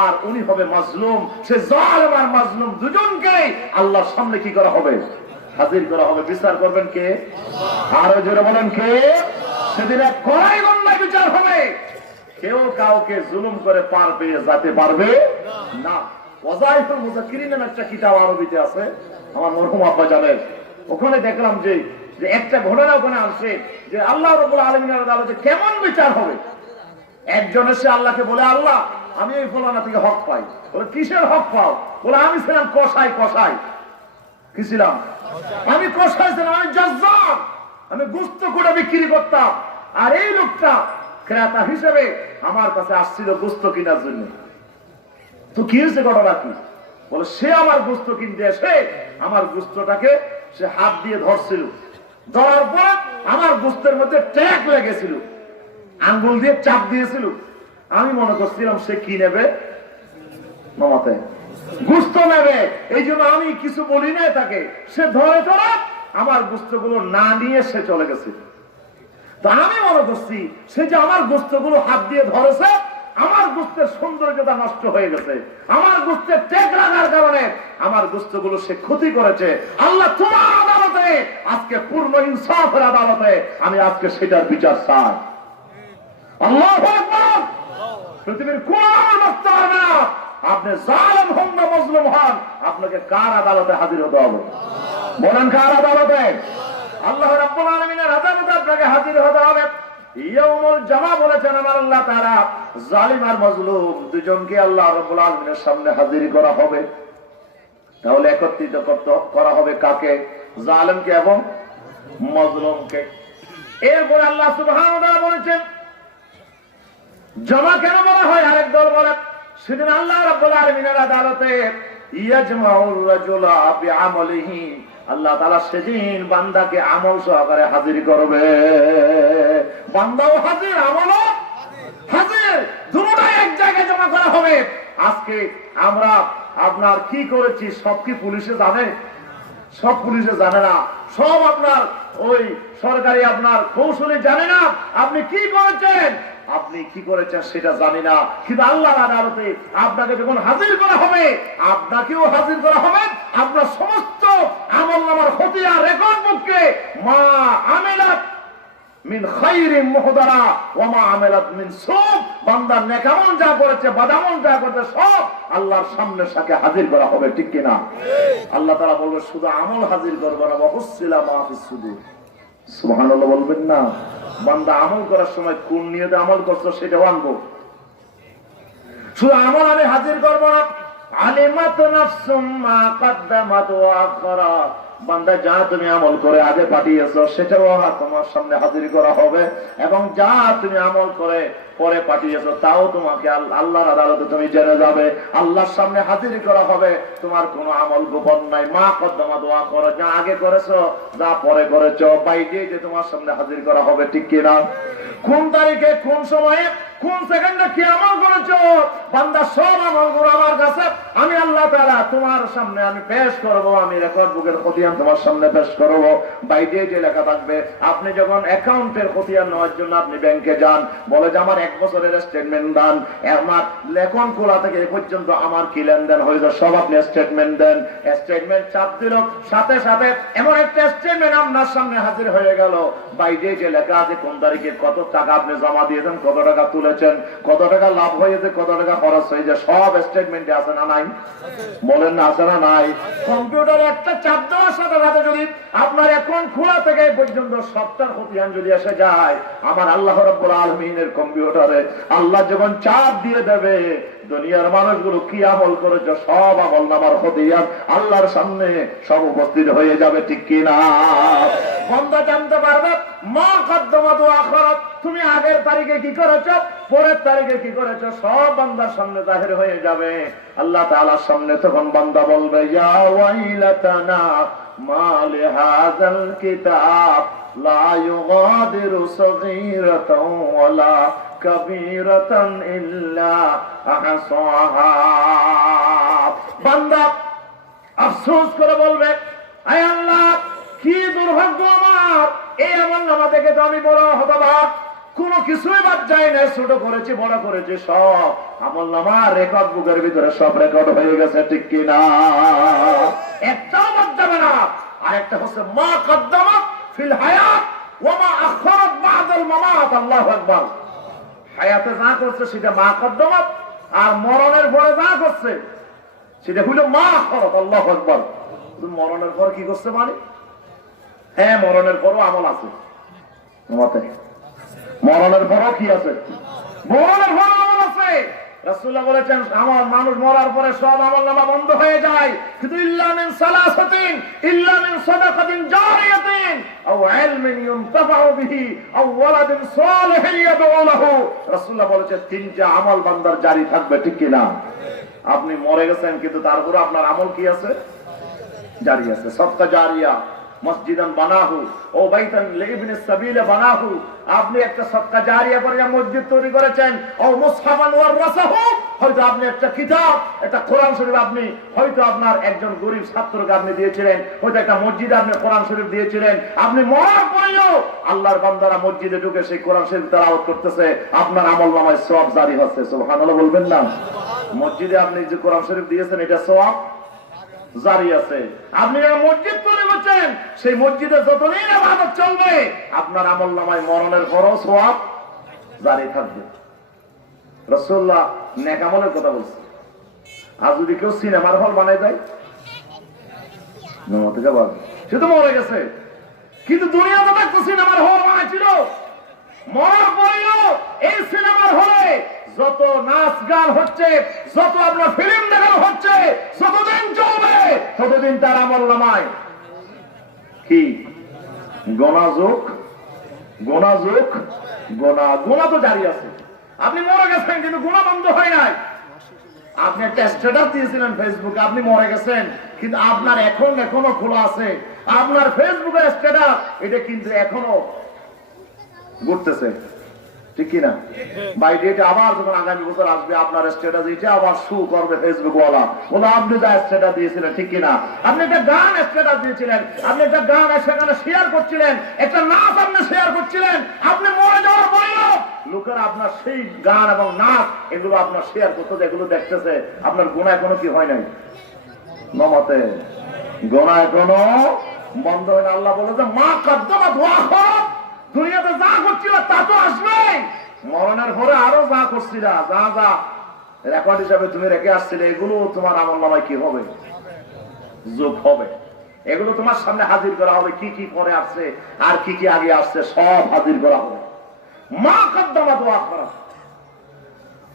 আর উনি হবে মাজলুম। সে জালেম আর মাজলুম দুজনকে আল্লাহর সামনে কি করা হবে? হাজির করা হবে। বিচার করবেন কে? আরো জোরে বলেন কে? সেদিন এক কড়াই গন্ডায় বিচার হবে। কেউ কাউকে জুলুম করে পার পেয়ে যেতে পারবে না। ওয়াজাইফুল মুযাক্কিরিন নামে একটা কিতাব আরবিতে আছে, আমার মরহুম আব্বা জানেন। ওখানে দেখলাম যে একটা ঘটনা ওখানে আসছে যে আল্লাহ রাব্বুল আলামিনের আদালতে কেমন বিচার হবে। একজন এসে আল্লাহকে বলে, আল্লাহ আমি এই ফলানা থেকে হক পাই। বলে কিসের হক পাও? বলে আমি ছিলাম কসাই। কি ছিলাম? আমি কসাই ছিলাম, আমি জজ্জার, আমি গোশত কুটে বিক্রি করতাম। আর এই লোকটা ক্রেতা হিসেবে আমার কাছে আসছিল গোশত কেনার জন্য। তো কি হয়েছে, ঘটনা কি? বলে সে আমার গোশত কিনতে এসে আমার গোশতটাকে সে হাত দিয়ে ধরছিল, ধরার পর আমার গোশতের মধ্যে ট্যাগ লেগেছিল, আঙ্গুল দিয়ে চাপ দিয়েছিল। আমি মনে করছিলাম সে কি নেবে, মামাতে গোশত নেবে, এই জন্য আমি কিছু বলি নাই তাকে। সে ধরে আমার গোশতগুলো না নিয়ে সে চলে গেছে। তো আমি মনে করছি সে যে আমার গোশতগুলো হাত দিয়ে ধরেছে, আমার গোশতের সৌন্দর্যতা নষ্ট হয়ে গেছে, আমার গোশতের টেক লাগার কারণে আমার গোশতগুলো সে ক্ষতি করেছে। আল্লাহ তোমার আদালতে আজকে পূর্ণ ইনসাফের আদালতে আমি আজকে সেটার বিচার চাই। আল্লাহু আকবার। পৃথিবীর কোন অবস্থা হবে না, আপনি জালেম হন না মজলুম হন, আপনাকে কার আদালতে হাজির হতে হবে? বলেন কার আদালতে? আল্লাহ রাব্বুল আলামিনের আদালতে আপনাকে হাজির হতে হবে। ইয়াউমুল জামা বলেছেন আমার আল্লাহ তাআলা, জালিম আর মজলুম দুজনকে আল্লাহ রাব্বুল আলামিনের সামনে হাজির করা হবে। তাহলে একত্রিত করা হবে কাকে? জালিমকে এবং মজলুমকে। এরপর আল্লাহ সুবহানাহু ওয়া তাআলা বলেছেন জমা কেন বলা হয়? আরেক দল বলে সেদিন আল্লাহ রাব্বুল আলামিনের আদালতে ইয়াজমাউর রাজুলা বিআমালিহি, আল্লাহ তাআলা সেদিন বান্দাকে আমল সহকারে হাজির করবে। বান্দাও হাজির, আমলও হাজির, দুটোই এক জায়গায় জমা করা হবে। আজকে আমরা আপনার কি করেছি সব কি পুলিশে জানে? সব পুলিশে জানে না, সব আপনার ওই সরকারি আপনার কৌশলে জানে না আপনি কি করেছেন, আপনি কি করেছেন সেটা জানি না। কিন্তু আল্লাহর আদালতে আপনাকে যখন হাজির করা হবে, আপনাকেও হাজির করা হবে, আপনার সমস্ত আমলনামার খতিয়া রেকর্ড বুককে মা আমিলাত মিন খাইরিন মুহদারা ওয়া মা আমিলাত মিন সূ, বান্দা নেকামল যা করেছে বাদামল যা করেছে সব আল্লাহর সামনে সাকে হাজির করা হবে, ঠিক কি না? আল্লাহ তাআলা বলবে শুধু আমল হাজির করবে না, ওয়া হুসিলা মা ফিস সুদূর। সুবহানাল্লাহ বলবেন না? বান্দা আমল করার সময় কোন নিয়তে আমল করছো সেটাও আনবো। শুধু আমল আমি হাজির করবো না, আলিমাত নাফসুম মা কদ্দামাত ওয়া আখরাত, বান্দা যা তুমি আমল করে আগে পাঠিয়েছো সেটাও তোমার সামনে হাজির করা হবে, এবং যা তুমি আমল করে পরে পাঠিয়েছো তাও তোমাকে আল্লাহর আদালতে তুমি জেনে যাবে, আল্লাহর সামনে হাজির করা হবে। তোমার কোনো আমল গোপন নাই। মা কদ্দামাত ওয়া আখরাত, যা আগে করেছো যা পরে করেছো বাইরে যে তোমার সামনে হাজির করা হবে, ঠিক কি না? কোন তারিখে কোন সময়ে কোন সেকেন্ডে কি আমল করেছো বান্দা সব আমলগুলো আমার কাছে আমি আল্লাহ তাআলা তোমার সামনে আমি পেশ করব, আমি রেকর্ড বুকের খতিয়ান তোমার সামনে পেশ করব। বাইরে যে লেখা থাকবে, আপনি যখন অ্যাকাউন্টের খতিয়ান নেওয়ার জন্য আপনি ব্যাংকে যান, বলে যে আমার 1 বছরের স্টেটমেন্ট দেন, আমার লেখন খোলা থেকে এ পর্যন্ত আমার কি লেনদেন হয়েছে সব আপনি স্টেটমেন্ট দেন। স্টেটমেন্ট চাপ দিল, সাথে সাথে এমন একটা স্টেটমেন্ট আপনার সামনে হাজির হয়ে গেল, বাইরে যে লেখা আছে কোন তারিখে কত টাকা আপনি জমা দিয়েছেন, কত টাকা তুলেছেন, কত টাকা লাভ হয়েছে, কত টাকা খরচ হয়েছে, সব স্টেটমেন্টে আছে না নাই? বলেন না আছে না নাই? কম্পিউটারে একটা চাপ দেওয়ার সাথে সাথে যদি আপনার অ্যাকাউন্ট খোলা থেকে পর্যন্ত সবটার খতিয়ান যদি এসে যায় আমার আল্লাহ রাব্বুল আলামিনের কম্পিউটারে, আল্লাহ যখন চাপ দিয়ে দেবে দুনিয়ার মানুষগুলো কি আমল করেছে সব আমল নামার খতিয়ান আল্লাহর সামনে সব উপস্থিত হয়ে যাবে, ঠিক কি না? বান্দা জানতে পারবে মা কদ্দামাত ওয়া আখরাত, তুমি আগের তারিখে কি করেছো পরের তারিখে কি করেছো সব বান্দার সামনে জাহির হয়ে যাবে। আল্লাহ তাআলার সামনে তখন বান্দা বলবে ইয়া ওয়াইলাতানা মা লিহাযাল কিতাব লা ইউগাদিরু সগীরাতাও ওয়ালা কাবীরাতান ইল্লা আহসাহা। বান্দা আফসোস করে বলবে আয় আল্লাহ কি দুর্ভাগ্য আমার, এই আমলনামা থেকে তো আমি বড় হতভাগ, কোনো কিছুই বাদ যায় না, ছোট করেছি বড় করেছি সব আমলনামা রেকর্ড বুকের ভিতরে সব রেকর্ড হয়ে গেছে, ঠিক কি না? একটাও বাদ যাবে না। আর একটা হচ্ছে মা কদ্দামাত ফিল হায়াত ওয়া মা আখরাত বাদাল মামাত। আল্লাহু আকবার। হায়াতে যা করছে সেটা মা কদ্দামাত, আর মরণের পরে যা করছে সেটা হইল মা খরচ। আল্লাহু আকবার। মরণের পর কি করছে মানে? হ্যাঁ, মরণের পরও আমল আছে। মরণের পরও কি আছে? মরণের পরও আমল আছে। রাসূলুল্লাহ বলেছেন আমার মানুষ মরার পরে সব আমলনামা বন্ধ হয়ে যায়, কিন্তু ইল্লা মিন সালাসাতিন, ইল্লা মিন সাদাকাতিন জারিয়াতিন আও ইলমিন ইউনতাফাউ বিহি আও ওয়ালাদিন সালিহিন ইয়াদউ লাহু। রাসূলুল্লাহ বলেছেন তিনটা আমল বান্দার জারি থাকবে, ঠিক কি না? আপনি মরে গেছেন কিন্তু তারপরে আপনার আমল কি আছে? জারি আছে। সদকা জারিয়া, মসজিদান বানাহু ও বাইতান লিইবনে সাবিলে বানাহু। আপনি একটা সদকা জারিয়া করে মসজিদ তৈরি করেছেন, ও মুসহাফান ওয়ারাসাহু, হয়তো আপনি একটা কিতাব, একটা কোরআন শরীফ আপনি হয়তো আপনার একজন গরীব ছাত্রকে আপনি দিয়েছিলেন, হয়তো একটা মসজিদে আপনি কোরআন শরীফ দিয়েছিলেন। আপনি মরার পরেও আল্লাহর বান্দারা মসজিদে ঢুকে সেই কোরআন শরীফ তেলাওয়াত করতেছে, আপনার আমলনামায় সওয়াব জারি হচ্ছে। সুবহানাল্লাহ বলবেন না? মসজিদে আপনি যে কোরআন শরীফ দিয়েছেন এটা সওয়াব জারি আছে। আপনি মসজিদ তৈরি করছেন, সেই মসজিদে যতদিন ইবাদত চলবে আপনার আমলনামায় মরণের পরও সওয়াব জারি থাকবে। রাসূলুল্লাহ নেক আমলের কথা বলছে। আর যদি কেউ সিনেমার হল বানায় দেয়, সে তো মরে গেছে, কিন্তু দুনিয়াতে একটা সিনেমার হল বানাইছিল। মরার পরেও এই সিনেমার হলে যত নাচ গান হচ্ছে, যত আপনার ফিল্ম দেখানো হচ্ছে, যতদিন চলবে ততদিন তার আমলনামায় কি গোনাযোগ গোনা তো জারি আছে। আপনি মরে গেছেন কিন্তু গুনাহ বন্ধ হয় নাই। আপনি একটা স্ট্যাটাস দিয়েছিলেন ফেসবুকে, আপনি মরে গেছেন কিন্তু আপনার এখনো খোলা আছে। আপনার ফেসবুকের স্ট্যাটাস এটা কিন্তু এখনো ঘুরতেছে, ঠিক কিনা? বাইরে এটা আবার যখন আগামী বছর আসবে আপনার স্ট্যাটাস এটা আবার শো করবে ফেসবুক ওয়ালা, বলে আপনি যা স্ট্যাটাস দিয়েছিলেন, ঠিক কিনা? আপনি একটা গান স্ট্যাটাস দিয়েছিলেন, আপনি একটা গান সেখানে শেয়ার করছিলেন, একটা নাচ আপনি শেয়ার করছিলেন। আপনি মরে যাওয়ার পরেও লোকেরা আপনার সেই গান এবং নাচ এগুলো আপনার শেয়ার করতে, এগুলো দেখতেছে। আপনার গুনাহ এখনো কি হয় নাই? নমতে গুনাহ এখনো বন্ধ হয় না। আল্লাহ বলে যে মা কদ্দামাত ওয়া আখারাত, দুনিয়াতে যা করছিল তা তো আসবে, মরণের পরে আরো যা করছিল, যা রেকর্ড হিসাবে তুমি রেখে আসছিলে, এগুলো তোমার আমলনামায় কি হবে? যোগ হবে। এগুলো তোমার সামনে হাজির করা হবে। কি কি পরে আসছে আর কি কি আগে আসছে সব হাজির করা হবে। মা কদ্দামাত ওয়া আখারাত।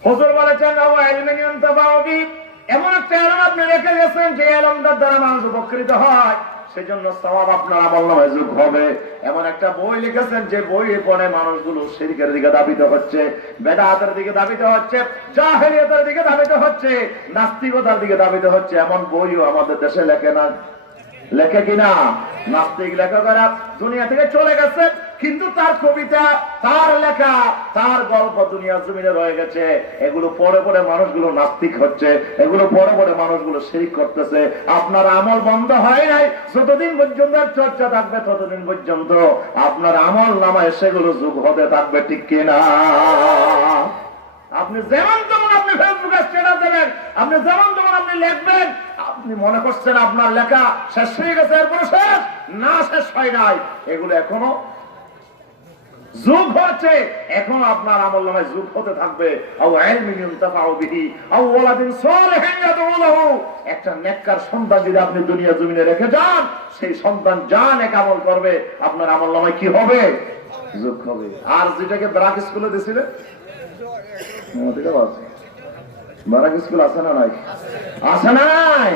হুজুর বলেছেন ও ইলমিন ইউনতাফাউ বিহি, এমন একটা ইলম আপনি রেখে গেছেন যে ইলমটার দ্বারা মানুষ উপকৃত হয়, সেজন্য সওয়াব আপনার আমলনামায় যোগ হবে। এমন একটা বই লিখেছেন যে বই পড়ে মানুষগুলো শিরকের দিকে ধাবিত হচ্ছে, বেদাতের দিকে ধাবিত হচ্ছে, জাহেলিয়াতের দিকে ধাবিত হচ্ছে, নাস্তিকতার দিকে ধাবিত হচ্ছে। এমন বইও আমাদের দেশে লেখে কিনা? নাস্তিক লেখকেরা দুনিয়া থেকে চলে গেছে, কিন্তু তার কবিতা, তার লেখা, তার গল্প দুনিয়ার জমিনে রয়ে গেছে। এগুলো পড়ে পড়ে মানুষগুলো নাস্তিক হচ্ছে, এগুলো পড়ে পড়ে মানুষগুলো শিরক করতেছে। আপনার আমল বন্ধ হয় নাই। যতদিন পর্যন্ত চর্চা থাকবে ততদিন পর্যন্ত আপনার আমলনামায় সেগুলো যোগ হতে থাকবে, ঠিক কিনা? আপনি যেমন তেমন আপনি ফেসবুকে স্ট্যাটাস দেবেন, আপনি যেমন তেমন আপনি লিখবেন, আপনি মনে করছেন আপনার লেখা শেষ হয়ে গেছে, এরপরে শেষ না, শেষ হয় নাই। এগুলো এখনো যোগ হচ্ছে, এখন আপনার আমলনামায় যোগ হতে থাকবে। আও ইলমিন ইউনতাফাউ বিহি আও ওয়ালাদিন সালিহিন ইয়াদউ লাহু। একটা নেককার সন্তান যদি আপনি দুনিয়া জমিনে রেখে যান, সেই সন্তান যা নেক আমল করবে আপনার আমলনামায় কি হবে? যোগ হবে। আর যেটাকে ব্রাক স্কুলে দিয়েছিলেন, ব্রাক স্কুল আছে না নাই? আছে না নাই?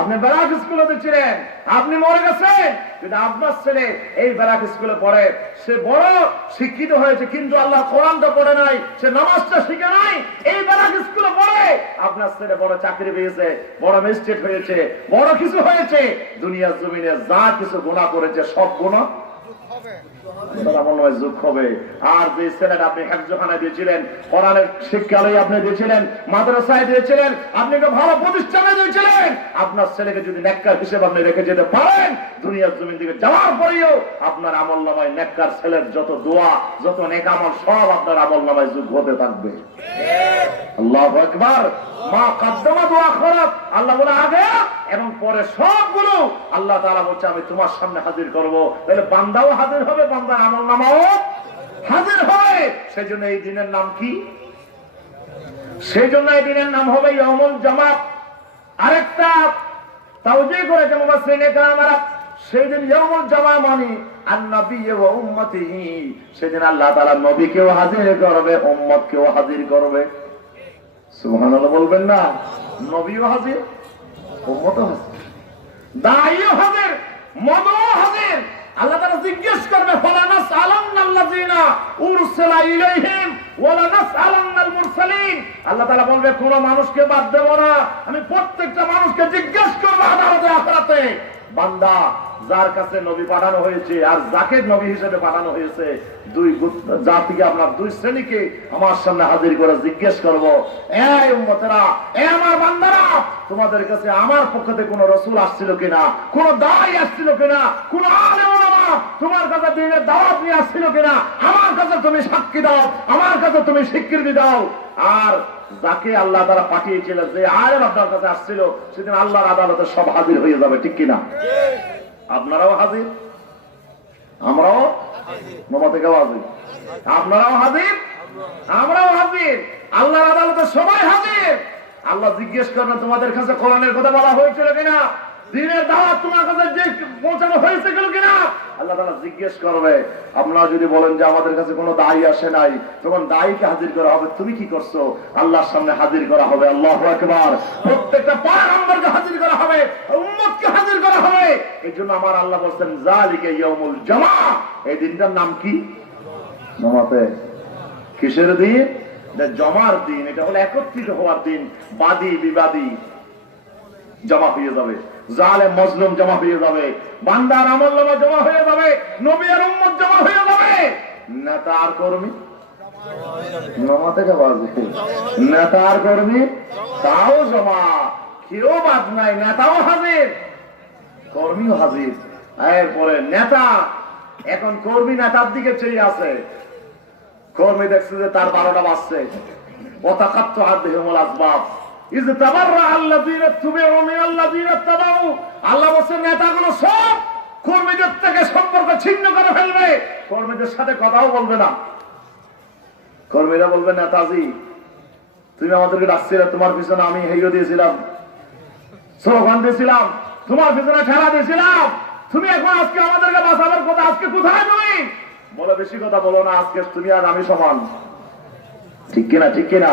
আপনি ব্রাক স্কুলে দিচ্ছিলেন, আপনি মরে গেছেন কিন্তু আপনার ছেলে এই ব্রাক স্কুলে পড়ে, সে বড় শিক্ষিত হয়েছে কিন্তু আল্লাহ কোরআনটা পড়ে নাই, সে নামাজটা শিখে নাই, এই ব্রাক স্কুলে পড়ে আপনার ছেলে বড় চাকরি পেয়েছে, বড় ম্যাজিস্ট্রেট হয়েছে, বড় কিছু হয়েছে। দুনিয়ার জমিনে যা কিছু গুনাহ করেছে সব গুনাহ যোগ হবে। আর যে ছেলেটা আপনি হেফজখানায় দিয়েছিলেন, কোরআনের শিক্ষালয়ে আপনি দিয়েছিলেন, মাদ্রাসায় দিয়েছিলেন, আপনি একটা ভালো প্রতিষ্ঠানে দিয়েছিলেন, আপনার ছেলেকে যদি নেককার হিসেবে আপনি রেখে যেতে পারেন, দুনিয়ার জমিন থেকে যাওয়ার পরেও আপনার আমলনামায় নেককার ছেলের যত দোয়া, যত নেক আমল সব আপনার আমলনামায় যোগ হতে থাকবে। আল্লাহু আকবার। মা কদ্দামাত ওয়া আখারাত, আল্লাহ বলে আগে এবং পরে সবগুলো আল্লাহ তাআলা বলছে আমি তোমার সামনে হাজির করব। তাহলে বান্দাও হাজির হবে, বান্দার আমলনামাও হাজির হবে। সেজন্য এই দিনের নাম কি? সেজন্য এই দিনের নাম হবে ইয়াউমুল জামা। আরেকটা তাওজীহ করেছে মুফাসসিরিনে কেরামরা, সেদিন ইয়াউমুল জামা মানে আন-নবী ওয়া উম্মতিহি, সেদিন আল্লাহ তাআলা নবীকেও হাজির করবে, উম্মতকেও হাজির করবে। সুবহানাল্লাহ বলবেন না? নবীও হাজির, উম্মতও হাজির, দাঈও হাজির, মদও হাজির। আল্লাহ তাআলা জিজ্ঞেস করবে ফালানাসআলান্নাল্লাযিনা উরসিলা ইলাইহিম ওয়া লানাসআলান্নাল মুরসালিন। আল্লাহ তাআলা বলবে কোন মানুষকে বাদ দেব না, আমি প্রত্যেকটা মানুষকে জিজ্ঞেস করব আদালতে আখিরাতে, বান্দা যার কাছে নবী পাঠানো হয়েছে আর যাকে নবী হিসেবে পাঠানো হয়েছে, দুই জাতিকে, আপনার দুই শ্রেণীকে আমার সামনে হাজির করে জিজ্ঞেস করব, এই উম্মতেরা, এই আমার বান্দারা, তোমাদের কাছে আমার পক্ষ থেকে কোন রাসূল আসছিল কিনা, কোন দাঈ আসছিল কিনা, কোন আলেম ওলামা তোমার কাছে দ্বীনের দাওয়াত নিয়ে আসছিল কিনা, আমার কাছে তুমি সাক্ষী দাও, আমার কাছে তুমি স্বীকৃতি দাও। আর যাকে আল্লাহ তাআলা পাঠিয়েছিল, যে আলেম আপনার কাছে আসছিল, সেদিন আল্লাহর আদালতে সব হাজির হয়ে যাবে, ঠিক কিনা? আপনারাও হাজির, আমরাও, মামা থেকেও হাজির, আপনারাও হাজির, আমরাও হাজির, আল্লাহর আদালতে সবাই হাজির। আল্লাহ জিজ্ঞেস করবেন তোমাদের কাছে কোরআনের কথা বলা হয়েছিল কিনা, দ্বীনের দাওয়াত তোমার কাছে যে পৌঁছানো হয়েছিল কিনা, আল্লাহ তাআলা জিজ্ঞেস করবে। আপনারা যদি বলেন যে আমাদের কাছে কোনো দায়ী আসে নাই, তখন দায়ীকে হাজির করা হবে, তুমি কি করছো, আল্লাহর সামনে হাজির করা হবে। আল্লাহু আকবার। প্রত্যেকটা পয়গম্বরকে হাজির করা হবে, উম্মতকে হাজির করা হবে। এই জন্য আমার আল্লাহ বলছেন যালিকা ইয়াউমুল জামা, এই দিনটার নাম কি? জামাতে। কিসের দিন? জমার দিন। এটা হলো একত্রিত হওয়ার দিন, বাদী বিবাদী জমা হয়ে যাবে, জালেম মজলুম জমা হয়ে যাবে, বান্দার আমলনামা জমা হয়ে যাবে, নবী আর উম্মত জমা হয়ে যাবে, নেতা আর কর্মী জমা থেকে বাজে, নেতা আর কর্মী তাও জমা, কেউ বাদ নাই, নেতাও হাজির, কর্মীও হাজির। এরপরে নেতা, এখন কর্মী নেতার দিকে চেয়ে আছে, কর্মী দেখছে যে তার 12টা বাজছে, ওয়াতাকাত্তু আদহিমুল আসবাব, আল্লাহ বলছেন নেতাগুলো সব কর্মীদের থেকে সম্পর্ক ছিন্ন করে ফেলবে, কর্মীদের সাথে কথাও বলবে না। কর্মীরা বলবে নেতাজি তুমি আমাদেরকে ডাকছিলে, তোমার পিছনে আমি হেইও দিয়েছিলাম, স্লোগান দিয়েছিলাম, তোমার পিছনে ঠেলা দিয়েছিলাম, তুমি এখন আজকে আমাদেরকে বাঁচাবার কথা, আজকে কোথায় তুমি? বলে বেশি কথা বলো না, আজকে তুমি আর আমি সমান, ঠিক কিনা? ঠিক কিনা?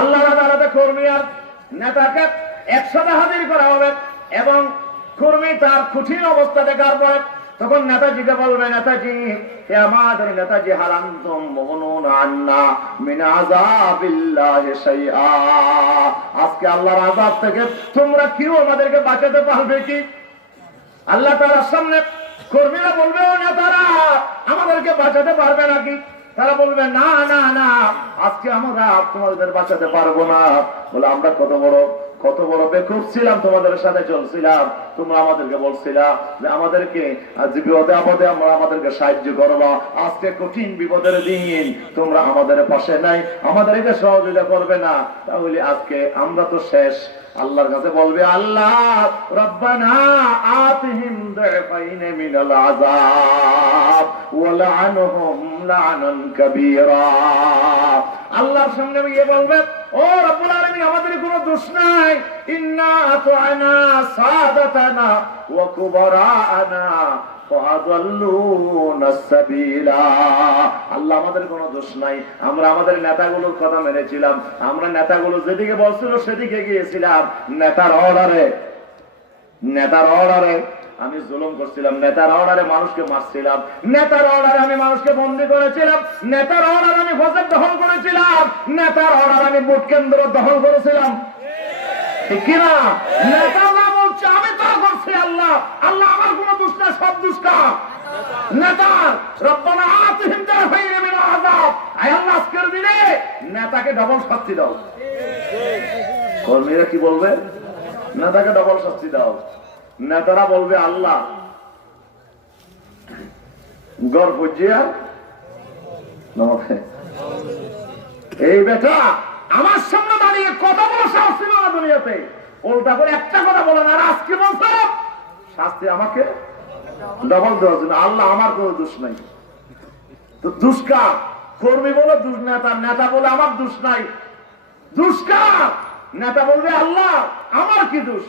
আল্লাহ আদালতে কর্মী আর নেতাকে একসাথে হাজির করা হবে, এবং কর্মী তার কঠিন অবস্থা দেখার পরে তখন নেতাজিকে বলবে, নেতাজি আমাদের নেতাজি হারান্তুম মুগনুনা আন্না মিন আযাবিল্লাহি শাইআ, আজকে আল্লাহর আযাব থেকে তোমরা কেউ আমাদেরকে বাঁচাতে পারবে কি? আল্লাহ তাআলার সামনে কর্মীরা বলবে, ও নেতারা আমাদেরকে বাঁচাতে পারবে নাকি? তারা বলবে না না না, আজকে আমরা তোমাদের বাঁচাতে পারবো না। বলে আমরা কত বড় বেকুব ছিলাম, তোমাদের সাথে চলছিলাম, তোমরা আমাদেরকে বলছিলা যে আমাদেরকে বিপদে আপদে আমাদেরকে সাহায্য করবা, আজকে কঠিন বিপদের দিন তোমরা আমাদের পাশে নাই, আমাদেরকে সহযোগিতা করবে না, তাহলে আজকে আমরা তো শেষ। আল্লাহর কাছে বলবে, আল্লাহ রব্বানা আতিহিম দুফাইন মিনাল আযাব ওয়া লা'নহুম লা'নান কাবীরা। আল্লাহর সামনে গিয়ে বলবে, ও রব্বুল আলামিন আমাদের কোনো দোষ নাই, ইন্না আতা'না সাদাতানা ওয়া কুবারা'না ফাআদাল্লুনা সাবিলা। আল্লাহ আমাদের কোনো দোষ নাই, আমরা আমাদের নেতাগুলোর কথা মেনেছিলাম, আমরা নেতাগুলো যেদিকে বলছিল সেদিকে গিয়েছিলাম, নেতার অর্ডারে আমি জুলুম করছিলাম, নেতার অর্ডারে মানুষকে মারছিলাম, নেতার অর্ডারে আমি মানুষকে বন্দী করেছিলাম, নেতার অর্ডারে আমি ফসল দখল করেছিলাম, নেতার অর্ডারে আমি ভোট কেন্দ্র দখল করেছিলাম, ঠিক কিনা? নেতা যা বলছে আমি তা করছি। আল্লাহ আমার কোন দোষ না, সব দোষ কার? নেতার। রব্বানা আতিহিম দুফাইন মিনাল আযাব, আয় আল্লাহ আজকের দিনে নেতাকে ডবল শাস্তি দাও। কর্মীরা কি বলবে? নেতাকে ডবল শাস্তি দাও। নেতারা বলবে, আল্লাহ গড় বুঝিয়া এই বেটা আমার সামনে দাঁড়িয়ে কথা বলা সাহস ছিল না দুনিয়াতে, উল্টা করে একটা কথা বলে না, আর আজকে বলছে শাস্তি আমাকে ডবল দেওয়ার জন্য। আল্লাহ আমার কোনো দোষ নাই, তো দুষ্কার কর্মী বলে দোষ, নেতা বলে আমার দোষ নাই, দুষ্কার নেতা বলবে আল্লাহ আমার কি দোষ,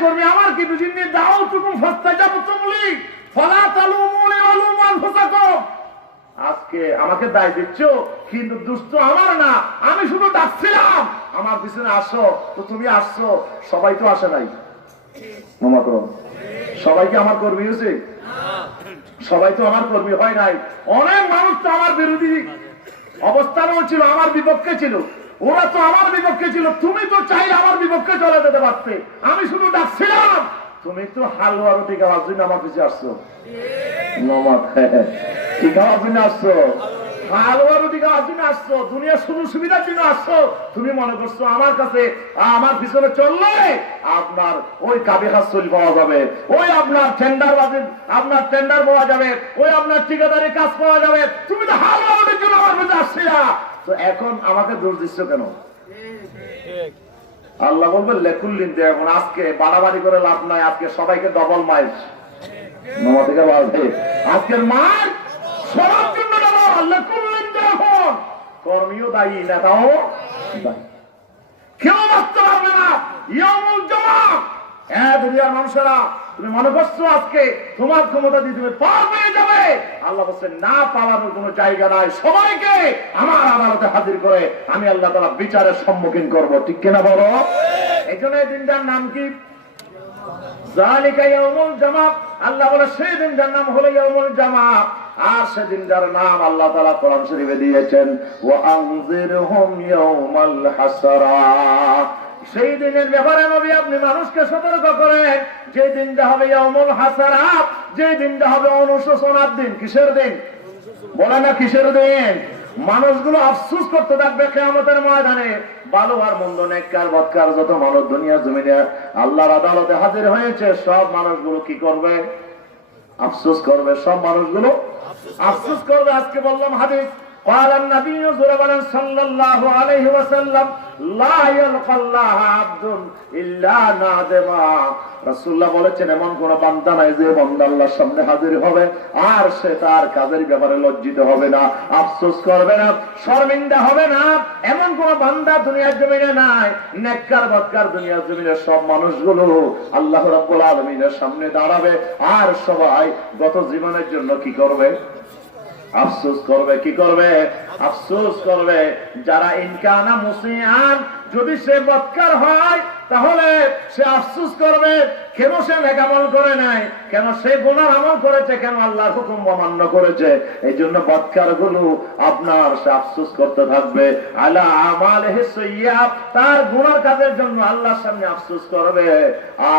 কর্মী আমার কি দোষ, ইন্নী দাউতুকুম ফাস্তাজাবতুম লি ফালা তালুমুনি ওয়ালুমু আনফুসাকুম। আজকে আমাকে দায় দিচ্ছ, কিন্তু দোষ তো আমার না, আমি শুধু ডাকছিলাম আমার পিছনে আসো, তো তুমি আসছো। সবাই তো আসে নাই, সবাই কি আমার কর্মী হয়েছে? সবাই তো আমার কর্মী হয় নাই। অনেক মানুষ তো আমার বিরোধী অবস্থানও ছিল, আমার বিপক্ষে ছিল, ওরা তো আমার বিপক্ষে ছিল। তুমি তো চাইলে আমার বিপক্ষে চলে যেতে পারতে, আমি শুধু ডাকছিলাম। তুমি তো হালুয়া রুটি খাওয়ার জন্য আমার পিছিয়ে আসছো, কি খাওয়ার জন্য আসছো? হালুয়া রুটি খাওয়ার জন্য আসছো, দুনিয়া শুধু সুবিধার জন্য আসছো। তুমি মনে করছো আমার কাছে আমার পিছনে চললে আপনার ওই কাবি হাসুল পাওয়া যাবে, ওই আপনার টেন্ডার বাজি, আপনার টেন্ডার পাওয়া যাবে, ওই আপনার ঠিকাদারি কাজ পাওয়া যাবে। তুমি তো হালুয়া রুটির জন্য আমার কাছে আসছিলা, তো এখন আমাকে দোষ দিচ্ছ কেন? আল্লাহ বলবে লেকুল্লিন দে। এখন আজকে বাড়াবাড়ি করে লাভ নাই, আজকে সবাইকে ডবল মাইল থেকে বলবে আজকের মার সবার জন্য লেকুল্লিন দে। এখন কর্মীও দায়ী, নেতাও দায়ী, কেউ বাঁচতে পারবে না। ইয়াউমুল জামা, দুনিয়ার মানুষেরা তুমি মনে করছো আজকে তোমার ক্ষমতা দিয়ে তুমি পার পেয়ে যাবে। আল্লাহ বলছেন না, পালানোর কোনো জায়গা নাই। সবাইকে আমার আদালতে হাজির করে আমি আল্লাহ তাআলা বিচারের সম্মুখীন করব, ঠিক কিনা বলো? এই জন্য এই দিনটার নাম কি? যালিকা ইয়াউমুল জামা। আল্লাহ বলে সেই দিনটার নাম হলো ইয়াউমুল জামা। আর সেদিনটার নাম আল্লাহ তাআলা কোরআন শরীফে দিয়েছেন ওয়া আনজিরহুম ইয়াউমাল হাসরা। সেই দিনের ব্যাপারে নবী আপনি মানুষকে সতর্ক করেন, যে দিনটা হবে ইয়াউমুল হাসারা, যে দিনটা হবে অনুশোচনার দিন। কিসের দিন বলে না, কিসের দিন? মানুষগুলো আফসোস করতে থাকবে কিয়ামতের ময়দানে। ভালো আর মন্দ, নেককার বদকার যত মানুষ দুনিয়া জমিনে আল্লাহর আদালতে হাজির হয়েছে, সব মানুষগুলো কি করবে? আফসোস করবে। সব মানুষগুলো আফসোস করবে। আজকে বললাম হাদিস, قال النبي صلى الله عليه وسلم لا يلقى الله عبد الا نادما। রাসূলুল্লাহ বলেছেন এমন কোন বান্দা নাই যে বান্দা আল্লাহর সামনে হাজির হবে আর সে তার কাজের ব্যাপারে লজ্জিত হবে না, আফসোস করবে না, শর্মিন্দা হবে না। এমন কোন বান্দা দুনিয়ার জমিনে নাই। নেককার বদকার দুনিয়ার জমিনে সব মানুষগুলো আল্লাহ রাব্বুল আলামিনের সামনে দাঁড়াবে, আর সবাই গত জীবনের জন্য কি করবে? আফসোস করবে। কি করবে? আফসোস করবে। যারা ইনকানা মুসিআন, যদি সে বদকার হয় তাহলে সে আফসোস করবে, কেন সে নেক আমল করে নাই, কেন সে গুনাহ আমল করেছে, কেন আল্লাহর হুকুম অমান্য করেছে। এই জন্য বদকার গুলো আপনার সে আফসোস করতে থাকবে। আলা আমালিহি সাইয়্যাত, তার গুনার কাজের জন্য আল্লাহর সামনে আফসোস করবে।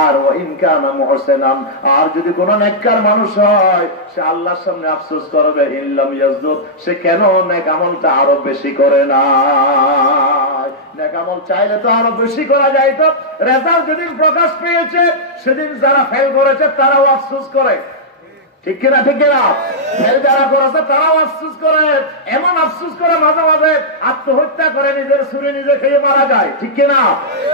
আর ওয়া ইন কানা মুহসিনান, আর যদি কোনো নেককার মানুষ হয় সে আল্লাহর সামনে আফসোস করবে ইল্লাম ইয়াজদুদ, সে কেন নেক আমলটা আরো বেশি করে না। নেক আমল চাইলে তো আরো বেশি করা যায়। তো রেজাল্ট যেদিন প্রকাশ পেয়েছে সেদিন যারা ফেল করেছে তারাও আফসোস করে, ঠিক কিনা? ঠিক কিনা? ফেল যারা করেছে তারাও আফসোস করে। এমন আফসোস করে মাঝে মাঝে আত্মহত্যা করে, নিজের ছুরি নিজে খেয়ে মারা যায়, ঠিক কিনা?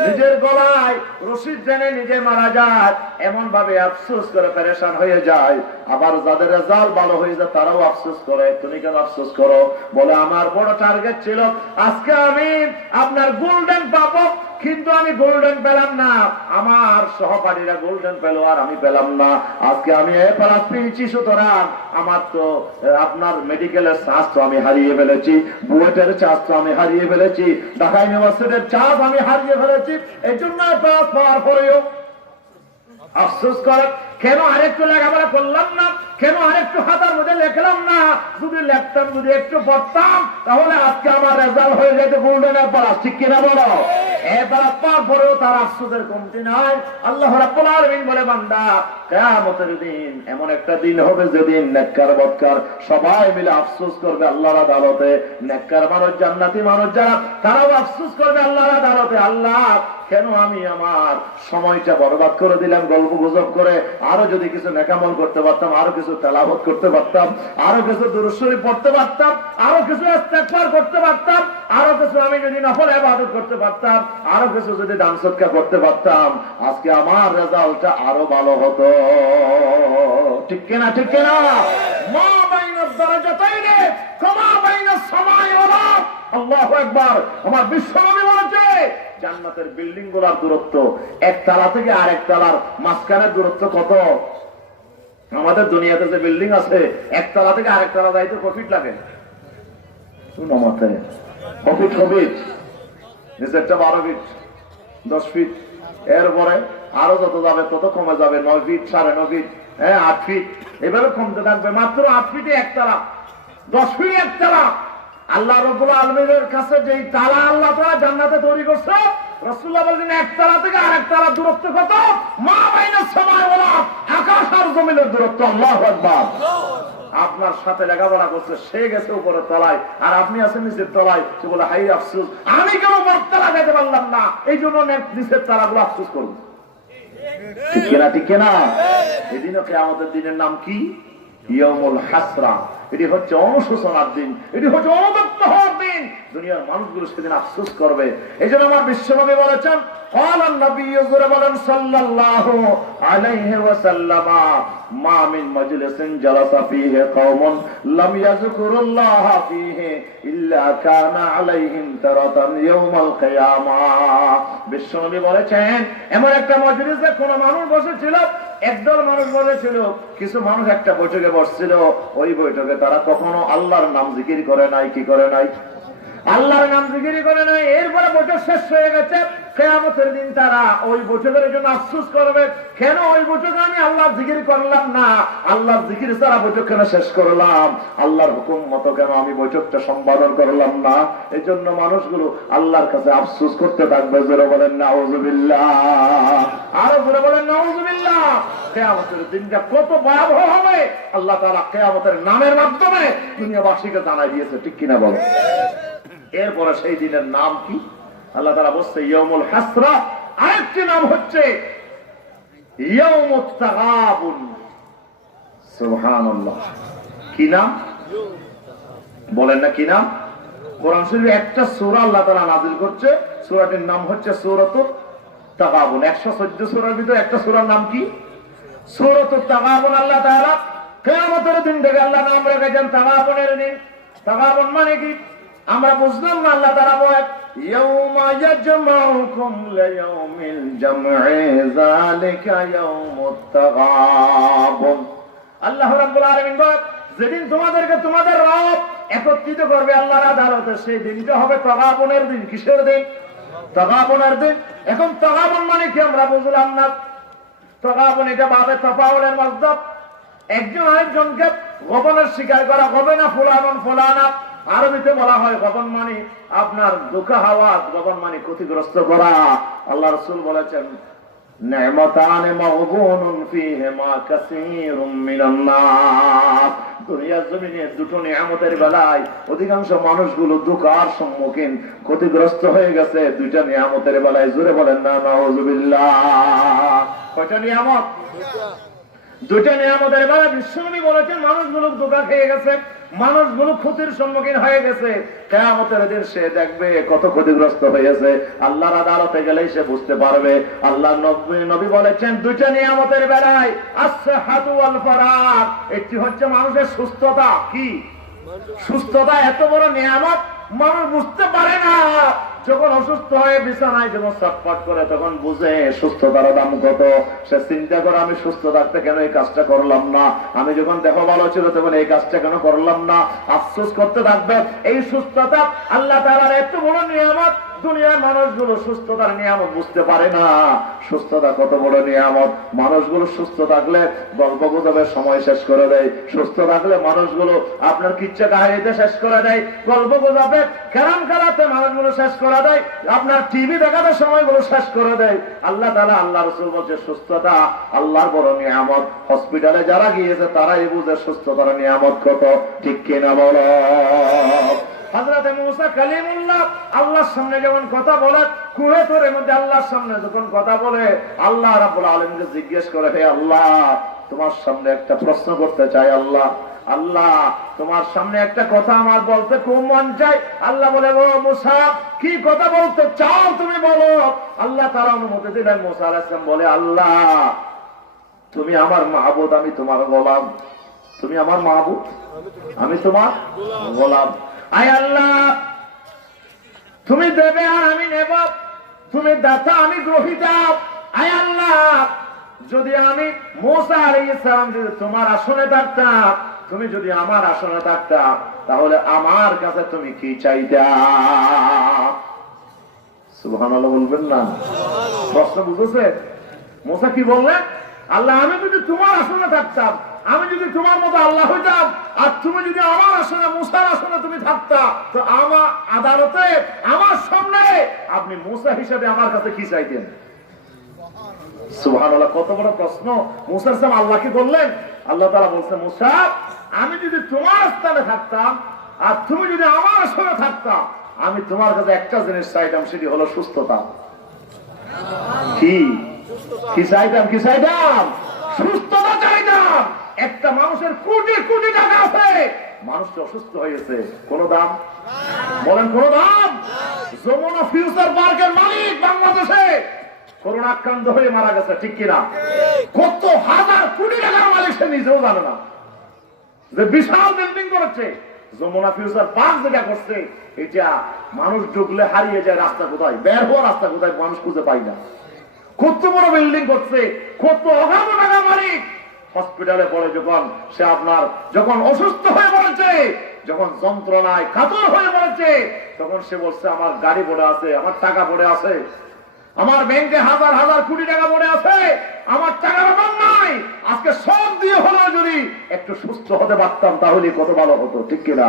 নিজের গলায় রশি টেনে নিজে মারা যায়, এমন ভাবে আফসোস করে পেরেশান হয়ে যায়। আবার যাদের রেজাল্ট ভালো হয়ে যায় তারাও আফসোস করে। তুমি কেন আফসোস করো? বলে আমার বড় টার্গেট ছিল আজকে আমি আপনার গোল্ডেন পাবো, কিন্তু আমি গোল্ডেন পেলাম না, আমার সহপাঠীরা গোল্ডেন পেল আর আমি পেলাম না। আজকে আমি এ প্লাস পেয়েছি, সুতরাং আমার তো আপনার মেডিকেলের চান্স তো আমি হারিয়ে ফেলেছি, বুয়েটের চান্স তো আমি হারিয়ে ফেলেছি, ঢাকা ইউনিভার্সিটির চান্স আমি হারিয়ে ফেলেছি। এই জন্য প্লাস পাওয়ার পরেও আফসোস করে, কেন আরেকটু লেখাপড়া করলাম না, কেন আরেকটু হাতার মধ্যে লেখলাম না। যদি লেখতাম, যদি একটু পড়তাম, তাহলে আজকে আমার রেজাল্ট হয়ে যেত গোল্ডেন প্লাস, ঠিক কিনা বলো? এবার পরেও তার আফসোসের কমতি নাই। আল্লাহ রাব্বুল আলামিন বলে বান্দা কিয়ামতের দিন এমন একটা দিন হবে যেদিন নেককার বদকার সবাই মিলে আফসোস করবে আল্লাহর আদালতে। নেককার মানুষ, জান্নাতি মানুষ যারা, তারাও আফসোস করবে আল্লাহর আদালতে, আল্লাহ কেন আমি আমার সময়টা বরবাদ করে দিলাম গল্প গুজব করে। আরো যদি কিছু নেকামল করতে পারতাম, আরো কিছু তেলাওয়াত করতে পারতাম, আরো কিছু দুরূদ শরীফ পড়তে পারতাম, আরো কিছু ইস্তেগফার করতে পারতাম, আরো কিছু আমি যদি নফল ইবাদত করতে পারতাম, আরো কিছু যদি দান সদকা করতে পারতাম, আজকে আমার রেজাল্টটা আরো ভালো হতো, ঠিক কিনা? ঠিক কিনা? মা বাইনাদ দারাজাতাইনি কামা বাইনাস সামাই ওয়াল আরদ। আল্লাহু আকবার। আমার বিশ্বনবী বলেছেন জান্নাতের বিল্ডিং গুলার দূরত্ব এক তালা থেকে আরেক তালার মাঝখানের দূরত্ব কত? আমাদের দুনিয়াতে যে বিল্ডিং আছে এক তালা থেকে আরেক তালা যাইতে কফিট লাগে, কফিট নিচেরটা 12 ফিট 10 ফিট, এরপরে আরো যত যাবে তত কমে যাবে, 9 ফিট 9.5 ফিট, 8 ফিট, এভাবে কমতে থাকবে। মাত্র 8 ফিটে একতলা, 10 ফিটে একতলা। আল্লাহ রাব্বুল আলামিনের কাছে যেই তালা আল্লাহ তাআলা জান্নাতে তৈরি করছে, রাসূলুল্লাহ বলেন একতলা থেকে আরেকতলা দূরত্ব কত? মা বাইনাস সামাই ওয়াল আরদ, আকাশ আর জমিনের দূরত্ব। আল্লাহু আকবার। আপনার সাথে লেখাপড়া করছে, সে গেছে উপরের তলায় আর আপনি আছেন নিচের তলায়। সে বলে হাই আফসোস, আমি কেন উপরের তলা যেতে পারলাম না, এই জন্য নিচের তলাগুলো আফসোস করব। ঠিক কিনা? ঠিক কিনা? এই দিনও কিয়ামতের দিনের নাম কি? ইয়াউমুল হাসরা। এটি হচ্ছে অনুশোচনার দিন, এটি হচ্ছে অনুতপ্ত হওয়ার দিন। দুনিয়ার মানুষগুলো সেদিন আফসোস করবে। এই জন্য আমার বিশ্বনবী বলেছেন, ক্বালান নবী সাল্লাল্লাহু আলাইহি ওয়াসাল্লাম, মা মিন মাজলিসিন জালাসা ফীহি কওমুন লাম ইয়াযকুরুল্লাহ ফীহি ইল্লা কানা আলাইহিম তারাতান ইয়াউমাল কিয়ামাহ। বিশ্বনবী বলেছেন, এমন একটা মজলিসে কোন মানুষ বসেছিল, একদল মানুষ বসেছিল, কিছু মানুষ একটা বৈঠকে বসছিল, ওই বৈঠকে তারা কখনো আল্লাহর নাম জিকির করে নাই। কি করে নাই? আল্লাহর নাম জিকির করে নাই। এরপরে বৈঠক শেষ হয়ে গেছে, কিয়ামতের দিন তারা ওই বৈঠকের জন্য আফসোস করবে, কেন ওই বৈঠকে আমি আল্লাহ জিকির করলাম না, আল্লাহর জিকির ছাড়া বৈঠক কেন শেষ করলাম, আল্লাহর হুকুম মতো কেন আমি বৈঠকটা সম্পাদন করলাম না। এই জন্য মানুষগুলো আল্লাহর কাছে আফসোস করতে থাকবে। জোরে বলেন নাউযুবিল্লাহ, আরো জোরে বলেন নাউযুবিল্লাহ। কিয়ামতের দিনটা কত ভয়াবহ হবে আল্লাহ তাআলা কিয়ামতের নামের মাধ্যমে দুনিয়াবাসীকে জানাই দিয়েছে। ঠিক কিনা বলো? এরপরে সেই দিনের নাম কি? আল্লাহ তাআলা বলছে ইয়াউমুল হাসরা। আরেকটি নাম হচ্ছে ইয়াউমুত তাগাবুন। সুবহানাল্লাহ। কি নাম বলেন না? কি নাম? কোরআন শরীফে একটা সূরা আল্লাহ তাআলা নাযিল করছে, সূরাটির নাম হচ্ছে সূরাতুত তাগাবুন। 114 সূরার ভিতরে একটা সূরার নাম কি? সূরাতুত তাগাবুন। আল্লাহ তাআলা কিয়ামতের দিন থেকে আল্লাহ নাম রেখেছেন তাগাবুনের দিন। তাগাবুন মানে কি আমরা বুঝলাম না। আল্লাহ তাআলা বলেন ইয়াউমা ইয়াজমাউকুম লিয়াউমিল জামঈ যালিকা ইয়াউমুত তাগাবুন। আল্লাহ রাব্বুল আলামিন বলেন, যেদিন তোমাদেরকে তোমাদের রব একত্রিত করবে আল্লাহর আদালতে, সেই দিনটা হবে তাগাবুনের দিন। কিসের দিন? তাগাবুনের দিন। এখন তাগাবুন মানে কি আমরা বুঝলাম না। তাগাবুন এটা বাবে তাফাউলের মাসদার, একজন আরেকজনকে গোপনের শিকার করা। হবে না ফুলানুন ফুলানা, আরবিতে বলা হয় গবন মানে আপনার দুঃখা হাওয়া, গবন মানে ক্ষতিগ্রস্ত করা। আল্লাহ রাসূল বলেছেন, নি'মাতান মাগবুনুন ফীহিমা কাসীরুম মিনান নাস। দুনিয়ার জমিনে দুটো নিয়ামতের বেলায় অধিকাংশ মানুষগুলো দুঃখার সম্মুখীন, ক্ষতিগ্রস্ত হয়ে গেছে দুইটা নিয়ামতের বেলায়। জোরে বলেন না নাউযুবিল্লাহ। কয়টা নিয়ামত? দুইটা নিয়ামতের বেলায় বিশ্বনবী বলেছেন মানুষগুলো ধোঁকা খেয়ে গেছে, মানুষগুলো ক্ষতির সম্মুখীন হয়ে গেছে। কিয়ামতের দিন সে দেখবে কত ক্ষতিগ্রস্ত হয়েছে। আল্লাহর আদালতে গেলেই সে বুঝতে পারবে। আল্লাহ নবী বলেছেন দুইটা নিয়ামতের বেলায় আস-সিহহাতু ওয়াল ফারাগ। একটি হচ্ছে মানুষের সুস্থতা। কি সুস্থতা? এত বড় নিয়ামত মানুষ বুঝতে পারে না। যখন অসুস্থ হয়ে বিছানায় যখন ছটফট করে তখন বুঝে সুস্থতার দাম কত। সে চিন্তা করে আমি সুস্থ থাকতে কেন এই কাজটা করলাম না, আমি যখন দেহ ভালো ছিল তখন এই কাজটা কেন করলাম না, আফসোস করতে থাকবে। এই সুস্থতা আল্লাহ তাআলার এত বড় নিয়ামত। দুনিয়ার মানুষগুলো সুস্থতার নিয়ামত বুঝতে পারে না। সুস্থতা কত বড় নিয়ামত। মানুষগুলো সুস্থ থাকলে গল্প গুজবের সময় শেষ করে দেয়, সুস্থ থাকলে মানুষগুলো আপনার কিচ্ছা কাহিনীতে শেষ করে দেয়, গল্প গুজবে কেরাম খেলাতে মানুষগুলো শেষ করে দেয়, আপনার টিভি দেখাতে সময়গুলো শেষ করে দেয়। আল্লাহ তাআলা, আল্লাহ রাসূল বলছে সুস্থতা আল্লাহর বড় নিয়ামত। হসপিটালে যারা গিয়েছে তারাই বুঝে সুস্থতার নিয়ামত কত। ঠিক কিনা বলো? হযরত মুসা কালিমুল্লাহ আল্লাহর সামনে যখন কথা বলে, কুহে তোরের মধ্যে আল্লাহর সামনে যখন কথা বলে, আল্লাহ রাব্বুল আলামিনকে জিজ্ঞেস করে, হে আল্লাহ তোমার সামনে একটা প্রশ্ন করতে চাই। আল্লাহ আল্লাহ তোমার সামনে একটা কথা আমার বলতে খুব মন চাই। আল্লাহ বলে, ও মুসা কি কথা বলতে চাও তুমি বলো। আল্লাহ তাআলা অনুমতি দিলেন। মুসা আলাইহিস সালাম বলে, আল্লাহ তুমি আমার মাহবুদ, আমি তোমার গোলাম। তুমি আমার মাহবুদ, আমি তোমার গোলাম। আয় আল্লাহ তুমি দেবে আর আমি নেব। তুমি দাতা, আমি গ্রহীতা। আয় আল্লাহ, যদি আমি মুসা আলাইহিস সালাম যদি তোমার আসনে থাকতাম, তুমি যদি আমার আসনে থাকতা, তাহলে আমার কাছে তুমি কি চাইতা? সুবহানাল্লাহ বলবেন না? প্রশ্ন বুঝেছে? মুসা কি বললেন? আল্লাহ, আমি যদি তোমার আসনে থাকতাম, আমি যদি তোমার মতো আল্লাহ হইতাম, আর তুমি যদি আমার আসনে, মুসার আসনে তুমি থাকতা, তো আমার আদালতে, আমার সামনে আপনি মুসা হিসেবে আমার কাছে কি চাইতেন? সুবহানাল্লাহ, কত বড় প্রশ্ন মুসা সাহেব আল্লাহকে বললেন। আল্লাহ তাআলা বলছে, মুসা, আমি যদি তোমার স্থানে থাকতাম আর তুমি যদি আমার আসনে থাকতাম, আমি তোমার কাছে একটা জিনিস চাইতাম, সেটি হলো সুস্থতা। কি কি চাইতাম? কি চাইতাম? সুস্থতা চাইতাম। একটা মানুষের কোটি কোটি টাকা আছে, মানুষটা অসুস্থ হয়েছে, কোন দাম? বলেন, কোন দাম? যমুনা ফিউচার পার্কের মালিক বাংলাদেশে করোনা আক্রান্ত হয়ে মারা গেছে, ঠিক কিনা? কত হাজার কোটি টাকার মালিক সে নিজেও জানে না, যে বিশাল বিল্ডিং করেছে। যমুনা ফিউচার পার্ক যেটা করছে, এটা মানুষ ঢুকলে হারিয়ে যায় রাস্তা কোথায়, বের হওয়ার রাস্তা কোথায় মানুষ খুঁজে পায় না। কত বড় বিল্ডিং করছে, কত অগাধ টাকা মালিক। হসপিটালে পড়ে যখন সে আপনার যখন অসুস্থ হয়ে পড়েছে, যখন যন্ত্রণায় কাতর হয়ে পড়েছে, তখন সে বলছে, আমার গাড়ি পড়ে আছে, আমার টাকা পড়ে আছে, আমার ব্যাংকে হাজার হাজার কোটি টাকা পড়ে আছে, আমার টাকার অভাব নাই, আজকে সব দিয়ে হলেও যদি একটু সুস্থ হতে পারতাম তাহলে কত ভালো হতো, ঠিক কিনা?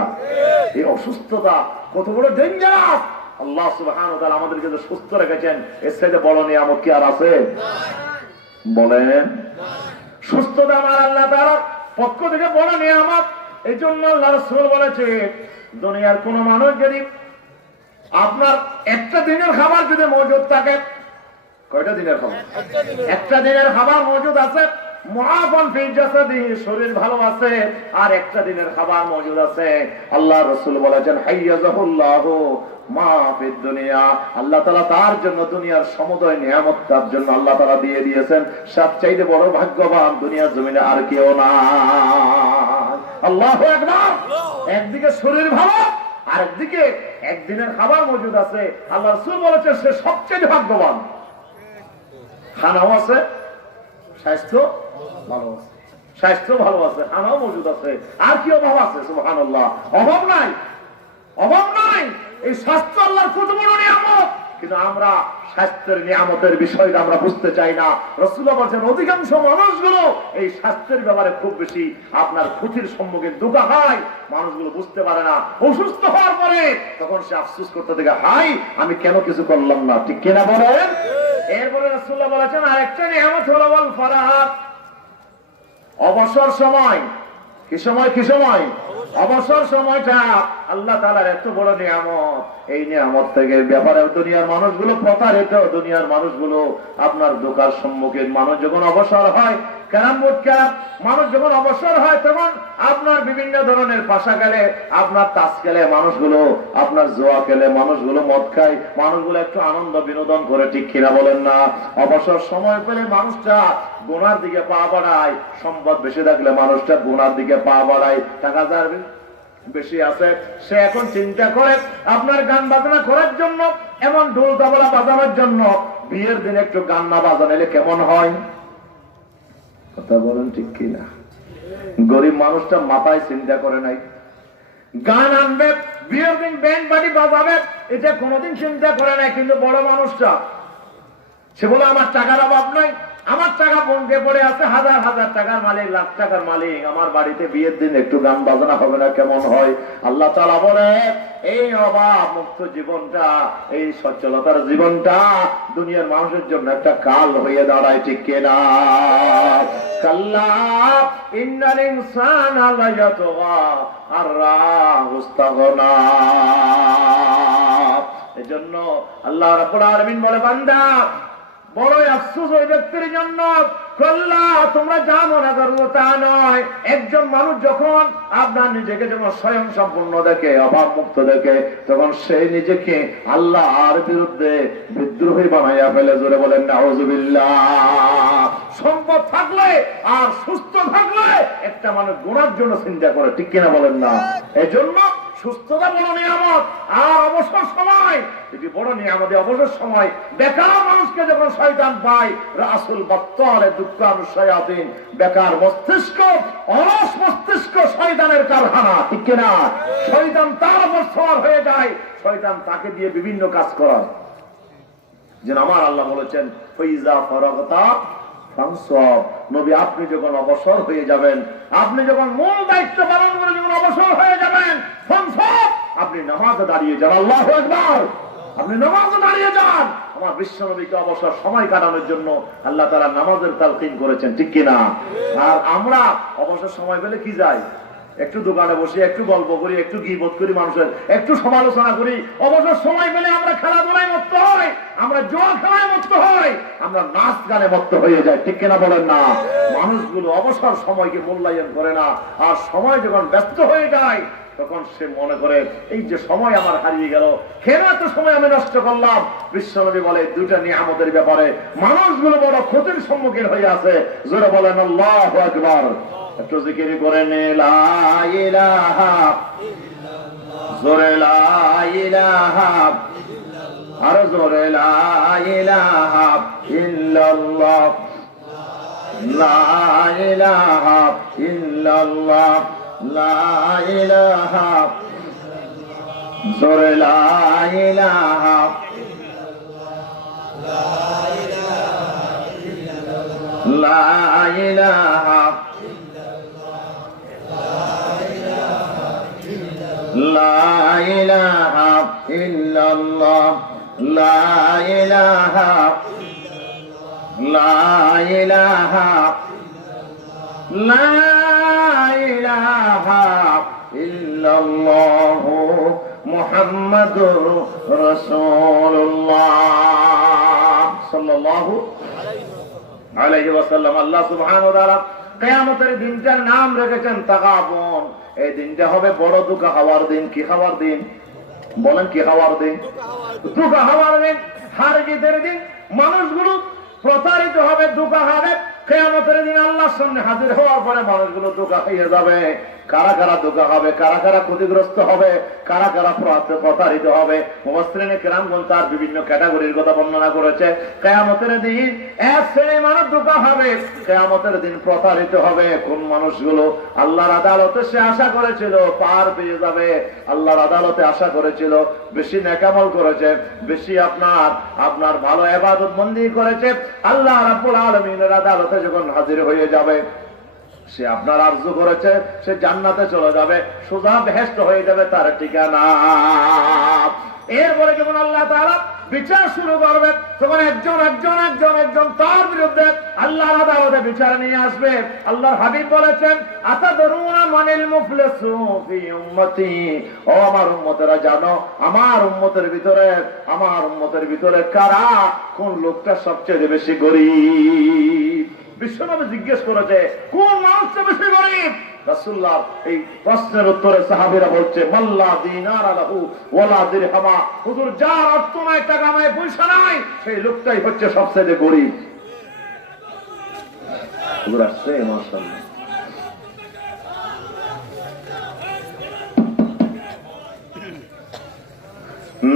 এই অসুস্থতা কত বড় ডেঞ্জারাস। আল্লাহ সুবহানাহু ওয়া তাআলা আমাদেরকে যে সুস্থ রেখেছেন, এর চাইতে বড় নিয়ামত কি আর আছে? বলেন। সুস্থতা আমার আল্লাহ তাআলার পক্ষ থেকে বড় নিয়ামত। এই জন্য আল্লাহ রাসূল বলেছে, দুনিয়ার কোন মানুষ যদি আপনার একটা দিনের খাবার যদি মজুদ থাকে, কয়টা দিনের খাবার? একটা দিনের খাবার মজুদ আছে, মুআফান ফি জাসাদিহি, শরীর ভালো আছে, আর একটা দিনের খাবার মজুদ আছে। আল্লাহ রাসূল বলেছেন, হাইয়াজাহুল্লাহু মা ফিদ দুনিয়া, আল্লাহ তাআলা তার জন্য দুনিয়ার সমুদয় নিয়ামত তার জন্য আল্লাহ তাআলা দিয়ে দিয়েছেন। সবচাইতে বড় ভাগ্যবান দুনিয়ার জমিনে আর কেউ না। আল্লাহু আকবার। একদিকে শরীর ভালো, আরেকদিকে একদিনের খাবার মজুদ আছে। আল্লাহ রাসূল বলেছেন, সে সবচেয়ে ভাগ্যবান। খানাও আছে, স্বাস্থ্য ভালো আছে, স্বাস্থ্য ভালো আছে, খানাও মজুদ আছে, আর কি অভাব আছে? সুবহানাল্লাহ, অভাব নাই, অভাব নাই। এই স্বাস্থ্য আল্লাহর কত বড় নিয়ামত, কিন্তু আমরা স্বাস্থ্যের নিয়ামতের বিষয়টা আমরা বুঝতে চাই না। রাসূলুল্লাহ বলেছেন, অধিকাংশ মানুষগুলো এই স্বাস্থ্যের ব্যাপারে খুব বেশি আপনার ক্ষতির সম্মুখীন দুঃখ হয়, মানুষগুলো বুঝতে পারে না। অসুস্থ হওয়ার পরে তখন সে আফসোস করতে থাকে, হাই আমি কেন কিছু করলাম না, ঠিক কিনা বলেন? এরপরে রাসূলুল্লাহ বলেছেন, আরেকটা নিয়ামত হলো ওয়াল ফারাহ, অবসর সময়। কি সময়? কি সময়? অবসর সময়টা আল্লাহ তাআলার এত বড় নিয়ামত। এই নিয়ামত থেকে ব্যাপারে দুনিয়ার মানুষগুলো প্রতারিত, দুনিয়ার মানুষগুলো আপনার ধোঁকার সম্মুখীন। মানুষ যখন অবসর হয়, ক্যারাম বোর্ড খেলা, মানুষ যখন অবসর হয় তখন আপনার বিভিন্ন ধরনের পাশা খেলে, আপনার তাস খেলে মানুষগুলো, আপনার জোয়া খেলে মানুষগুলো, মদ খায় মানুষগুলো, একটু আনন্দ বিনোদন করে, ঠিক কিনা বলেন না? অবসর সময় পেলে মানুষটা গুনার দিকে পা বাড়ায়, সম্পদ বেশি থাকলে মানুষটা গুনার দিকে পা বাড়ায়, টাকা যার বেশি আছে সে এখন চিন্তা করে আপনার গান বাজনা করার জন্য, এমন ঢোল তবলা বাজানোর জন্য। বিয়ের দিন একটু গান না বাজালে কেমন হয়? কথা বলেন, ঠিক কিনা? গরিব মানুষটা মাথায় চিন্তা করে নাই, গান আনবে, বিয়ের দিন ব্যান্ড পার্টি বাজাবে, এটা কোনোদিন চিন্তা করে নাই। কিন্তু বড় মানুষটা সে বলে, আমার টাকার অভাব নাই, আমার টাকা বন্ধে পড়ে আছে, হাজার হাজার টাকার মালিক, লাখ টাকার মালিক, আমার বাড়িতে বিয়ের দিন একটু গান বাজনা হবে না, কেমন হয়? আল্লাহ তাআলা বলে, এই অভাব মুক্ত জীবনটা, এই সচ্ছলতার জীবনটা দুনিয়ার মানুষের জন্য একটা কাল হয়ে দাঁড়ায়, ঠিক কিনা? কাল্লা ইন্নাল ইনসানা লায়াতগা আররাহু ইসতাগনা। এজন্য আল্লাহ রাব্বুল আলামিন বলে, বান্দা বড়ই আফসোস ওই ব্যক্তির জন্য, কল্লা তোমরা জানো না তা নয়। একজন মানুষ যখন আপনার নিজেকে যখন স্বয়ং সম্পূর্ণ দেখে, অভাব মুক্ত দেখে, তখন সে নিজেকে আল্লাহ আর বিরুদ্ধে বিদ্রোহী বানাইয়া ফেলে। জোরে বলেন নাউযুবিল্লাহ। সম্পদ থাকলে আর সুস্থ থাকলে একটা মানুষ গুনার জন্য চিন্তা করে, ঠিক কিনা বলেন না? এজন্য সুস্থতা বড় নিয়ামত, আর অবসর সময় এটি বড় নিয়ামত। অবসর সময় বেকার মানুষকে যখন শয়তান পায়, রাসূল বাত্তালে দুঃখান শায়াতিন, বেকার মস্তিষ্ক, অলস মস্তিষ্ক শয়তানের কারখানা, ঠিক কিনা? শয়তান তার উপর সওয়ার হয়ে যায়, শয়তান তাকে দিয়ে বিভিন্ন কাজ করায়। যেন আমার আল্লাহ বলেছেন ফাইজা ফারাগতা ফানসাব, নবী আপনি যখন অবসর হয়ে যাবেন, আপনি যখন মূল দায়িত্ব পালন করে যখন অবসর হয়ে যাবেন, ফানসাব, আপনি নামাজে দাঁড়িয়ে যান। আল্লাহু আকবার, আপনি নামাজে দাঁড়িয়ে যান। আমার বিশ্ব নবীকে অবসর সময় কাটানোর জন্য আল্লাহ তাআলা নামাজের তালকিন করেছেন, ঠিক কিনা? আর আমরা অবসর সময় পেলে কি যাই? একটু দোকানে বসে একটু গল্প করি, একটু গীবত করি, মানুষের একটু সমালোচনা করি। অবসর সময় পেলে আমরা খেলাধুলায় মত্ত হই, আমরা জুয়া খেলায় মত্ত হই, আমরা নাচ গানে মত্ত হয়ে যাই, ঠিক কিনা বলেন না? মানুষগুলো অবসর সময়কে মূল্যায়ন করে না, আর সময় যখন ব্যস্ত হয়ে যায় তখন সে মনে করে এই যে সময় আমার হারিয়ে গেল, কেন এত সময় আমি নষ্ট করলাম? বিশ্বনবী বলে দুইটা নিয়ামতের ব্যাপারে মানুষগুলো বড় ক্ষতির সম্মুখীন হয়ে আছে। জোরে বলেন আল্লাহু আকবার। একটু জিকির করেন লা ইলাহা ইল্লাল্লাহ, জোরে লা ইলাহা ইল্লাল্লাহ, আর জোরে লা ইলাহা ইল্লাল্লাহ, লা ইলাহা ইল্লাল্লাহ, লা ইলাহা, জোরে লা ইলাহা, লা ইলাহা, লা ইলাহা ইল্লাল্লাহ, লা ইলাহা, লা ইলাহা, লা ইলাহা ইল্লাল্লাহ মুহাম্মাদুর রাসূলুল্লাহ সাল্লাল্লাহু আলাইহি ওয়াসাল্লাম। আল্লাহ সুবহানাহু ওয়া তাআলা কিয়ামতের দিনটার নাম রেখেছেন তাগাবুন। এই দিনটা হবে বড় দুঃখ হওয়ার দিন। কি হওয়ার দিন বলেন? কি হওয়ার দিন? দুঃখ হওয়ার দিন, হার জিতের দিন। মানুষগুলো প্রতারিত হবে, দুঃখ হবে। কিয়ামতের দিন আল্লাহর সামনে হাজির হওয়ার পরে মানুষগুলো ধোঁকা খেয়ে যাবে। কারা কারা ধোঁকা হবে, কারা কারা ক্ষতিগ্রস্ত হবে, কারা কারা প্রতারিত হবে, মুফাসসিরিনে কেরামগণ তার বিভিন্ন ক্যাটাগরির কথা বর্ণনা করেছে। কিয়ামতের দিন এক শ্রেণীর মানুষ ধোঁকা হবে, কিয়ামতের দিন প্রতারিত হবে। কোন মানুষগুলো? আল্লাহর আদালতে সে আশা করেছিল পার পেয়ে যাবে, আল্লাহর আদালতে আশা করেছিল, বেশি নেকামল করেছে, বেশি আপনার ভালো ইবাদত বন্দেগী করেছে, আল্লাহ রাব্বুল আলামিনের আদালতে যখন হাজির হয়ে যাবে, সে আপনার আরজু করেছে, সে জান্নাতে চলে যাবে, সোজা বেহেশত হয়ে যাবে তার ঠিকানা। এরপরে যখন আল্লাহ তাআলা বিচার শুরু করবে, তখন একজন একজন একজন একজন তার বিরুদ্ধে আল্লাহর আদালতে বিচার নিয়ে আসবে। আল্লাহর হাবিব বলেছেন, আতাদরুনা মানিল মুফলিসু ফি উম্মতি, ও আমার উম্মতেরা জানো আমার উম্মতের ভিতরে কারা, কোন লোকটা সবচেয়ে বেশি গরীব? বিশ্বনবী জিজ্ঞেস করেছে কোন মানুষটা বেশি গরীব? রাসূলুল্লাহ এই প্রশ্নের উত্তরে সাহাবীরা বলছে মাল্লা দিনার লাহু ওয়ালা দিরহামা, হুজুর যার অর্থ নাই, টাকা নাই, পয়সা নাই, সেই লোকটাই হচ্ছে সবচেয়ে গরীব। হুজুর আসছে, মাশাআল্লাহ।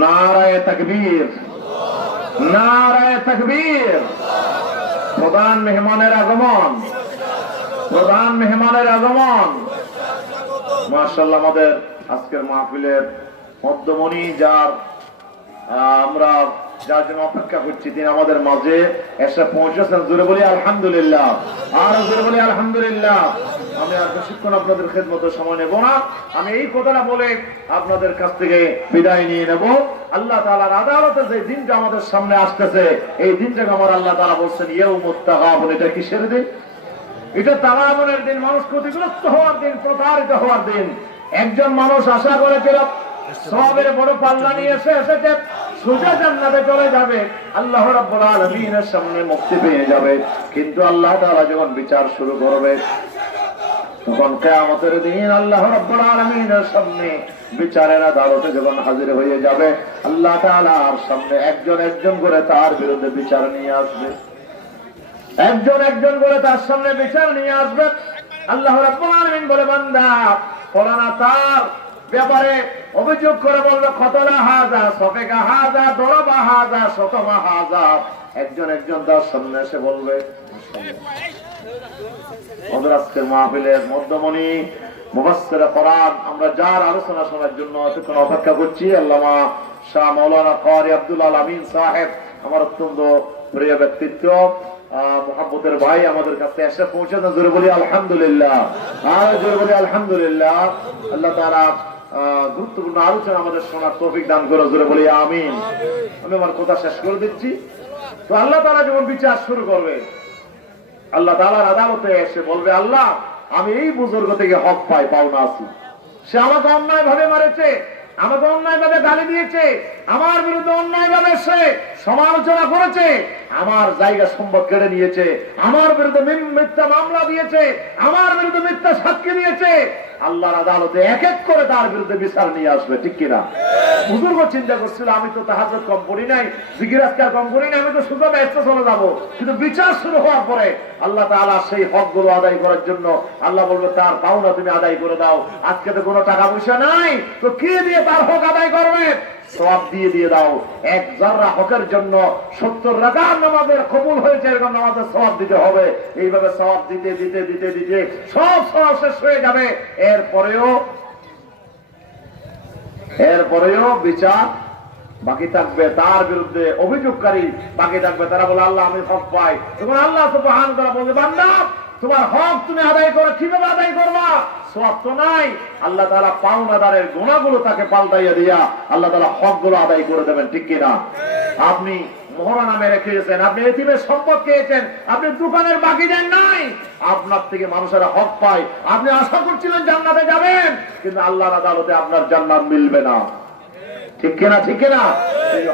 নারায়ে তাকবীর, নারায়ে তাকবীর। প্রধান মেহমানের আগমন, প্রধান মেহমানের আগমন। মাশাআল্লাহ, আমাদের আজকের মাহফিলের মধ্যমণি যার জন্য অপেক্ষা করছি, তিনি আমাদের মাঝে এসে পৌঁছেছেন। জোরে বলি আলহামদুলিল্লাহ, আর জোরে বলি আলহামদুলিল্লাহ। আমি আর বেশিক্ষণ আপনাদের খেদমতে সময় নেব না, আমি এই কথাটা বলে আপনাদের কাছ থেকে বিদায় নিয়ে নেব। আল্লাহ তাআলার আদালতে যে দিনটা আমাদের সামনে আসতেছে, এই দিনটাকে আমার আল্লাহ তাআলা বলছেন ইয়াউমুত তাগাবুন। এটা কিসের দিন? এটা তাগাবুনের দিন, মানুষ ক্ষতিগ্রস্ত হওয়ার দিন, প্রতারিত হওয়ার দিন। একজন মানুষ আশা করেছিল সওয়াবের বড় পাল্লা নিয়ে এসেছে, সোজা জান্নাতে চলে যাবে, আল্লাহ রাব্বুল আলামিনের সামনে মুক্তি পেয়ে যাবে। কিন্তু আল্লাহ তাআলা যখন বিচার শুরু করবে, তখন কিয়ামতের দিন আল্লাহ রাব্বুল আলামিনের সামনে বিচারের আদালতে যখন হাজির হয়ে যাবে, আল্লাহ তাআলার সামনে একজন একজন করে তার বিরুদ্ধে বিচার নিয়ে আসবে, একজন একজন করে তার সামনে বিচার নিয়ে আসবে। আল্লাহ রাব্বুল আলামিন বলে, বান্দা ফলানা তার ব্যাপারে অভিযোগ করে বলবে কতলা হাজা সফেকা হাজা দরবা হাজা শতমা হাজা, একজন তার সামনে এসে বলবে। আজকের মাহফিলের মধ্যমণি মুফাসসির কোরআন আমরা যার আলোচনা শোনার জন্য এতক্ষণ অপেক্ষা করছি, আল্লামা শাহ মাওলানা কারি আব্দুল আমিন সাহেব, আমার অত্যন্ত প্রিয় ব্যক্তিত্ব, মুহাব্বতের ভাই আমাদের কাছে এসে পৌঁছেছেন। জোরে বলি আলহামদুলিল্লাহ, আর জোরে বলি আলহামদুলিল্লাহ। আল্লাহ তাআলা গুরুত্বপূর্ণ আলোচনা আমাদের শোনার তৌফিক দান করে, জোরে বলি আমিন। আমি আমার কথা শেষ করে দিচ্ছি। তো আল্লাহ তাআলা যখন বিচার শুরু করবে, আল্লাহ তাআলার আদালতে এসে বলবে, আল্লাহ আমি এই বুজুর্গ থেকে হক পাই, পাওনা আছি। সে আমাকে অন্যায় ভাবে মারেছে, আমাকে অন্যায় ভাবে গালি দিয়েছে, আমার বিরুদ্ধে অন্যায় ভাবে সে সমালোচনা করেছে, আমার জায়গা সম্পদ কেড়ে নিয়েছে, আমার বিরুদ্ধে মিথ্যা মামলা দিয়েছে, আমার বিরুদ্ধে মিথ্যা সাক্ষী দিয়েছে। আল্লাহর আদালতে এক এক করে তার বিরুদ্ধে বিচার নিয়ে আসবে, ঠিক কিনা? বুজুর্গ চিন্তা করছিল, আমি তো তাহাজ্জুদ কম করি নাই, জিকির আজকার কম করি নাই, আমি তো সোজা বেহেশতে চলে যাবো। কিন্তু বিচার শুরু হওয়ার পরে আল্লাহ তাআলা সেই হকগুলো আদায় করার জন্য আল্লাহ বলবে, তার পাওনা তুমি আদায় করে দাও। আজকে তো কোনো টাকা পয়সা নাই, তো কি দিয়ে তার হক আদায় করবে? সওয়াব দিয়ে দাও। এক যারা হকের জন্য 70 রাকাত নামাজের কবুল হয়েছে, এরকম নামাজের সওয়াব দিতে হবে। এইভাবে সওয়াব দিতে দিতে দিতে দিতে সব সওয়াব শেষ হয়ে যাবে। এরপরেও বিচার বাকি থাকবে, তার বিরুদ্ধে অভিযোগকারী বাকি থাকবে। তারা বলে, আল্লাহ আমি হক পাই। তখন আল্লাহ সুবহানাহু ওয়া তাআলা বলবে, বান্দা তোমার হক তুমি আদায় করো, কিভাবে আদায় করবা? সওয়াব তো নাই। আল্লাহ তাআলা পাওনাদারের গুনাহগুলো তাকে পাল্টাইয়া দিয়া আল্লাহ তাআলা হকগুলো আদায় করে দেবেন, ঠিক কিনা? আপনি মোহরা নামে রেখেছেন, আপনি এতিমের সম্পদ খেয়েছেন, আপনি দোকানের বাকি দেন নাই, আপনার থেকে মানুষেরা হক পায়, আপনি আশা করছিলেন জান্নাতে যাবেন, কিন্তু আল্লাহর আদালতে আপনার জান্নাত মিলবে না, ঠিক কিনা? ঠিক কিনা?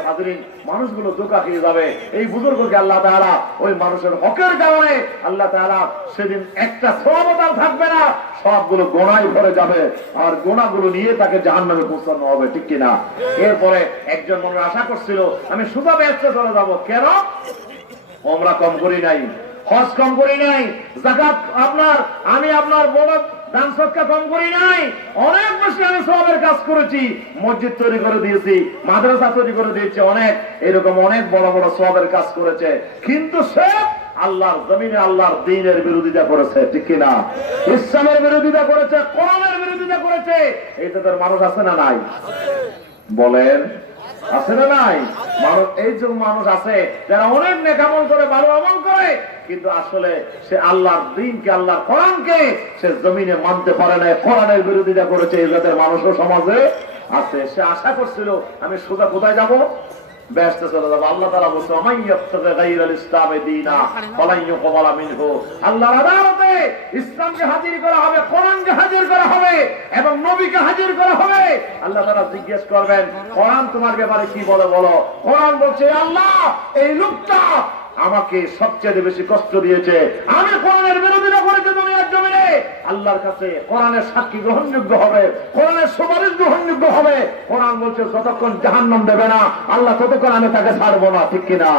হাজরিন, মানুষগুলো ধোঁকা খেয়ে যাবে। এই বুজুর্গকে আল্লাহ তাআলা ওই মানুষের হকের কারণে আল্লাহ তাআলা সেদিন একটা সওয়াবও থাকবে না, সবগুলো গোনায় ভরে যাবে, আর গোনাগুলো নিয়ে তাকে জাহান্নামে পৌঁছানো হবে, ঠিক কিনা? এরপরে একজন মানুষ আশা করছিল, আমি সুদা বেহেশতে চলে যাব। কেন? ওমরা কম করি নাই, হজ কম করি নাই, যাকাত আমি আপনার বড় দান সদকা কম করি নাই, অনেক বেশি আমি সওয়াবের কাজ করেছি, মসজিদ তৈরি করে দিয়েছি, মাদ্রাসা তৈরি করে দিয়েছি, অনেক এরকম অনেক বড় বড় সওয়াবের কাজ করেছে, কিন্তু সে আল্লাহর জমিনে আল্লাহর দ্বীনের বিরোধিতা করেছে, ঠিক কিনা? ইসলামের বিরোধিতা করেছে, কোরআনের বিরোধিতা করেছে। এই তো তার মানুষ আছে না নাই? বলেন, আছে না নাই? মানুষ, এই যে মানুষ আছে যারা অনেক নেক আমল করে, ভালো আমল করে, কিন্তু আসলে সে আল্লাহর দ্বীনকে, আল্লাহর কোরআনকে সে জমিনে মানতে পারে না, কোরআনের বিরোধিতা করেছে। এই জাতের মানুষও সমাজে আছে। সে আশা করছিল, আমি সোজা কোথায় যাব? বেহেশতে চলে যাবো। আল্লাহ তাআলা বলছে, ওমান ইয়াবতাগি গায়রাল ইসলামি দীনা ফালান ইউকবালা মিনহু। আল্লাহর আদালতে ইসলামকে হাজির করা হবে, কোরআনকে হাজির করা হবে এবং নবীকে হাজির করা হবে। আল্লাহ তাআলা জিজ্ঞেস করবেন, কোরআন তোমার ব্যাপারে কি বলে বলো? কোরআন বলছে, আল্লাহ এই লোকটা আমাকে সবচেয়ে বেশি কষ্ট দিয়েছে, আমি কোরআনের বিরোধিতা করেছি দুনিয়ার জমিনে। আল্লাহর কাছে কোরআনের সাক্ষী গ্রহণযোগ্য হবে, কোরআনের সুপারিশ গ্রহণযোগ্য হবে। কোরআন বলছে, যতক্ষণ জাহান্নাম দেবে না আল্লাহ, ততক্ষণ আমি তাকে ছাড়বো না, ঠিক কিনা?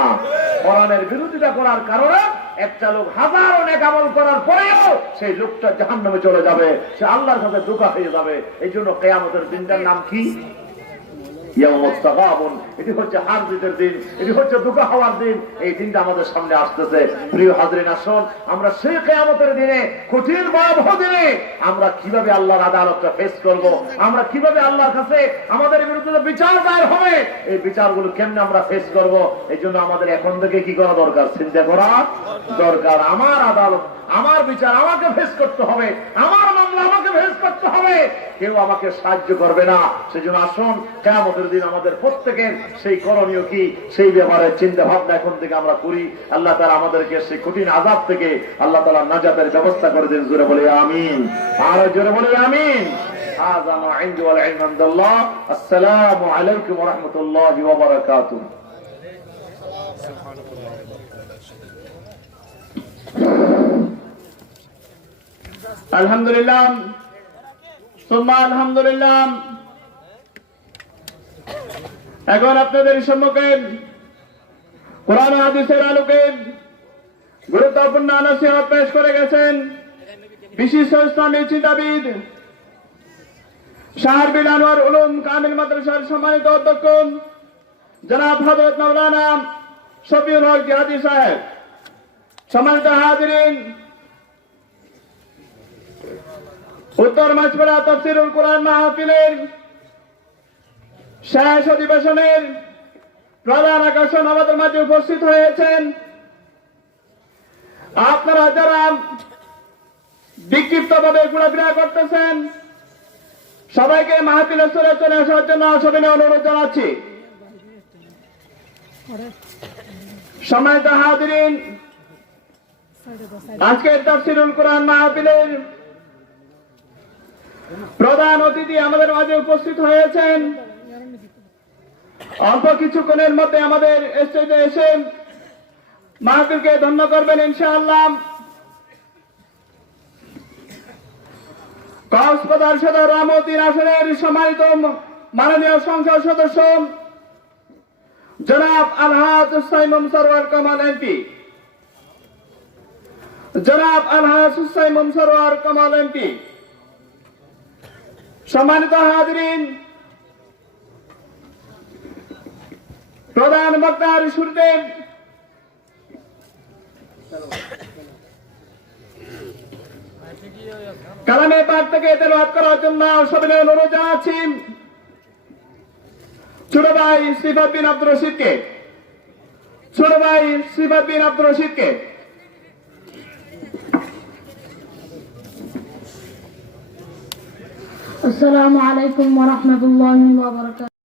কোরআনের বিরোধিতা করার কারণে একটা লোক হাজারো নেক আমল করার পরেও সেই লোকটা জাহান্নামে চলে যাবে, সে আল্লাহর কাছে ধোঁকা হয়ে যাবে। এই জন্য কিয়ামতের দিনটার নাম কি? এটি হচ্ছে হার জিতের দিন, এটি হচ্ছে ধোঁকা হওয়ার দিন। এই দিনটা আমাদের সামনে আসতেছে। প্রিয় হাজরিন, আসুন আমরা সেই কিয়ামতের দিনে, কঠিন ভয়াবহ দিনে আমরা কিভাবে আল্লাহর আদালতটা ফেস করব, আমরা কিভাবে আল্লাহর কাছে আমাদের বিরুদ্ধে বিচার দায়ের হবে, এই বিচারগুলো কেমনে আমরা ফেস করব, এই জন্য আমাদের এখন থেকে কি করা দরকার? চিন্তা করা দরকার। আমার আদালত, আমার বিচার আমাকে ফেস করতে হবে, আমার মামলা আমাকে ফেস করতে হবে, কেউ আমাকে সাহায্য করবে না। সেজন্য আসুন কিয়ামতের দিন আমাদের প্রত্যেকের সেই করণীয় কি, সেই ব্যাপারে চিন্তা ভাবনা এখন থেকে আমরা করি। আল্লাহ তাআলা আমাদেরকে সেই কঠিন আযাব থেকে আল্লাহ তাআলা নাজাতের ব্যবস্থা করে দিন। জোরে বলি আমিন, আর জোরে বলি আমিন। হাযা মা ইনদি ওয়াল ইলমু ইনদাল্লাহ। আসসালামু আলাইকুম ওয়া রাহমাতুল্লাহি ওয়া বারাকাতুহু। আলহামদুলিল্লাহ, সুম্মা আলহামদুলিল্লাহ। এখন আপনাদের সম্মুখে কোরআন ও হাদিসের আলোকে গুরুত্বপূর্ণ নসিহত পেশ করে গেছেন বিশিষ্ট ইসলামী চিন্তাবিদ শাহরবিল আনোয়ার উলুম কামিল মাদ্রাসার সম্মানিত অধ্যক্ষ জনাব হযরত মাওলানা শফিউল হক জিহাদি সাহেব, সম্মানিত হাজিরিন, উত্তর মাঝপাড়া তাফসীরুল কোরআন মাহফিলের শেষ অধিবেশনের প্রধান আকর্ষণ আমাদের মাঝে উপস্থিত হয়েছেন। আপনারা যারা বিক্ষিপ্তভাবে ঘোরাফেরা করতেছেন, সবাইকে মাহফিলের স্থলে চলে আসার জন্য সবিনয় অনুরোধ জানাচ্ছি। সম্মানিত হাজিরিন, আজকের তাফসীরুল কোরআন মাহফিলের প্রধান অতিথি আমাদের মাঝে উপস্থিত হয়েছেন। অল্প কিছুক্ষণের মধ্যে আমাদের স্টেজে এসে মাহফিলকে ধন্য করবেন ইনশাআল্লাহ। কক্সবাজার সদর রামউদ্দিন আসনের সম্মানিত মাননীয় সংসদ সদস্য জনাব আলহাজ হুসাইন সরওয়ার কামাল এমপি, জনাব আলহাজ হুসাইন সরওয়ার কামাল এমপি। সম্মানিত হাজিরিন, প্রধান বক্তার শুরুতে কালামে পাক থেকে তেলাওয়াত করার জন্য সবিনয় অনুরোধ জানাচ্ছি ছোট ভাই সিফাত বিন আব্দুর রশিদকে, ছোট ভাই সিফাত বিন আব্দুর রশিদকে। আসসালামু আলাইকুম ওয়া রাহমাতুল্লাহি ওয়া বারাকাতুহু।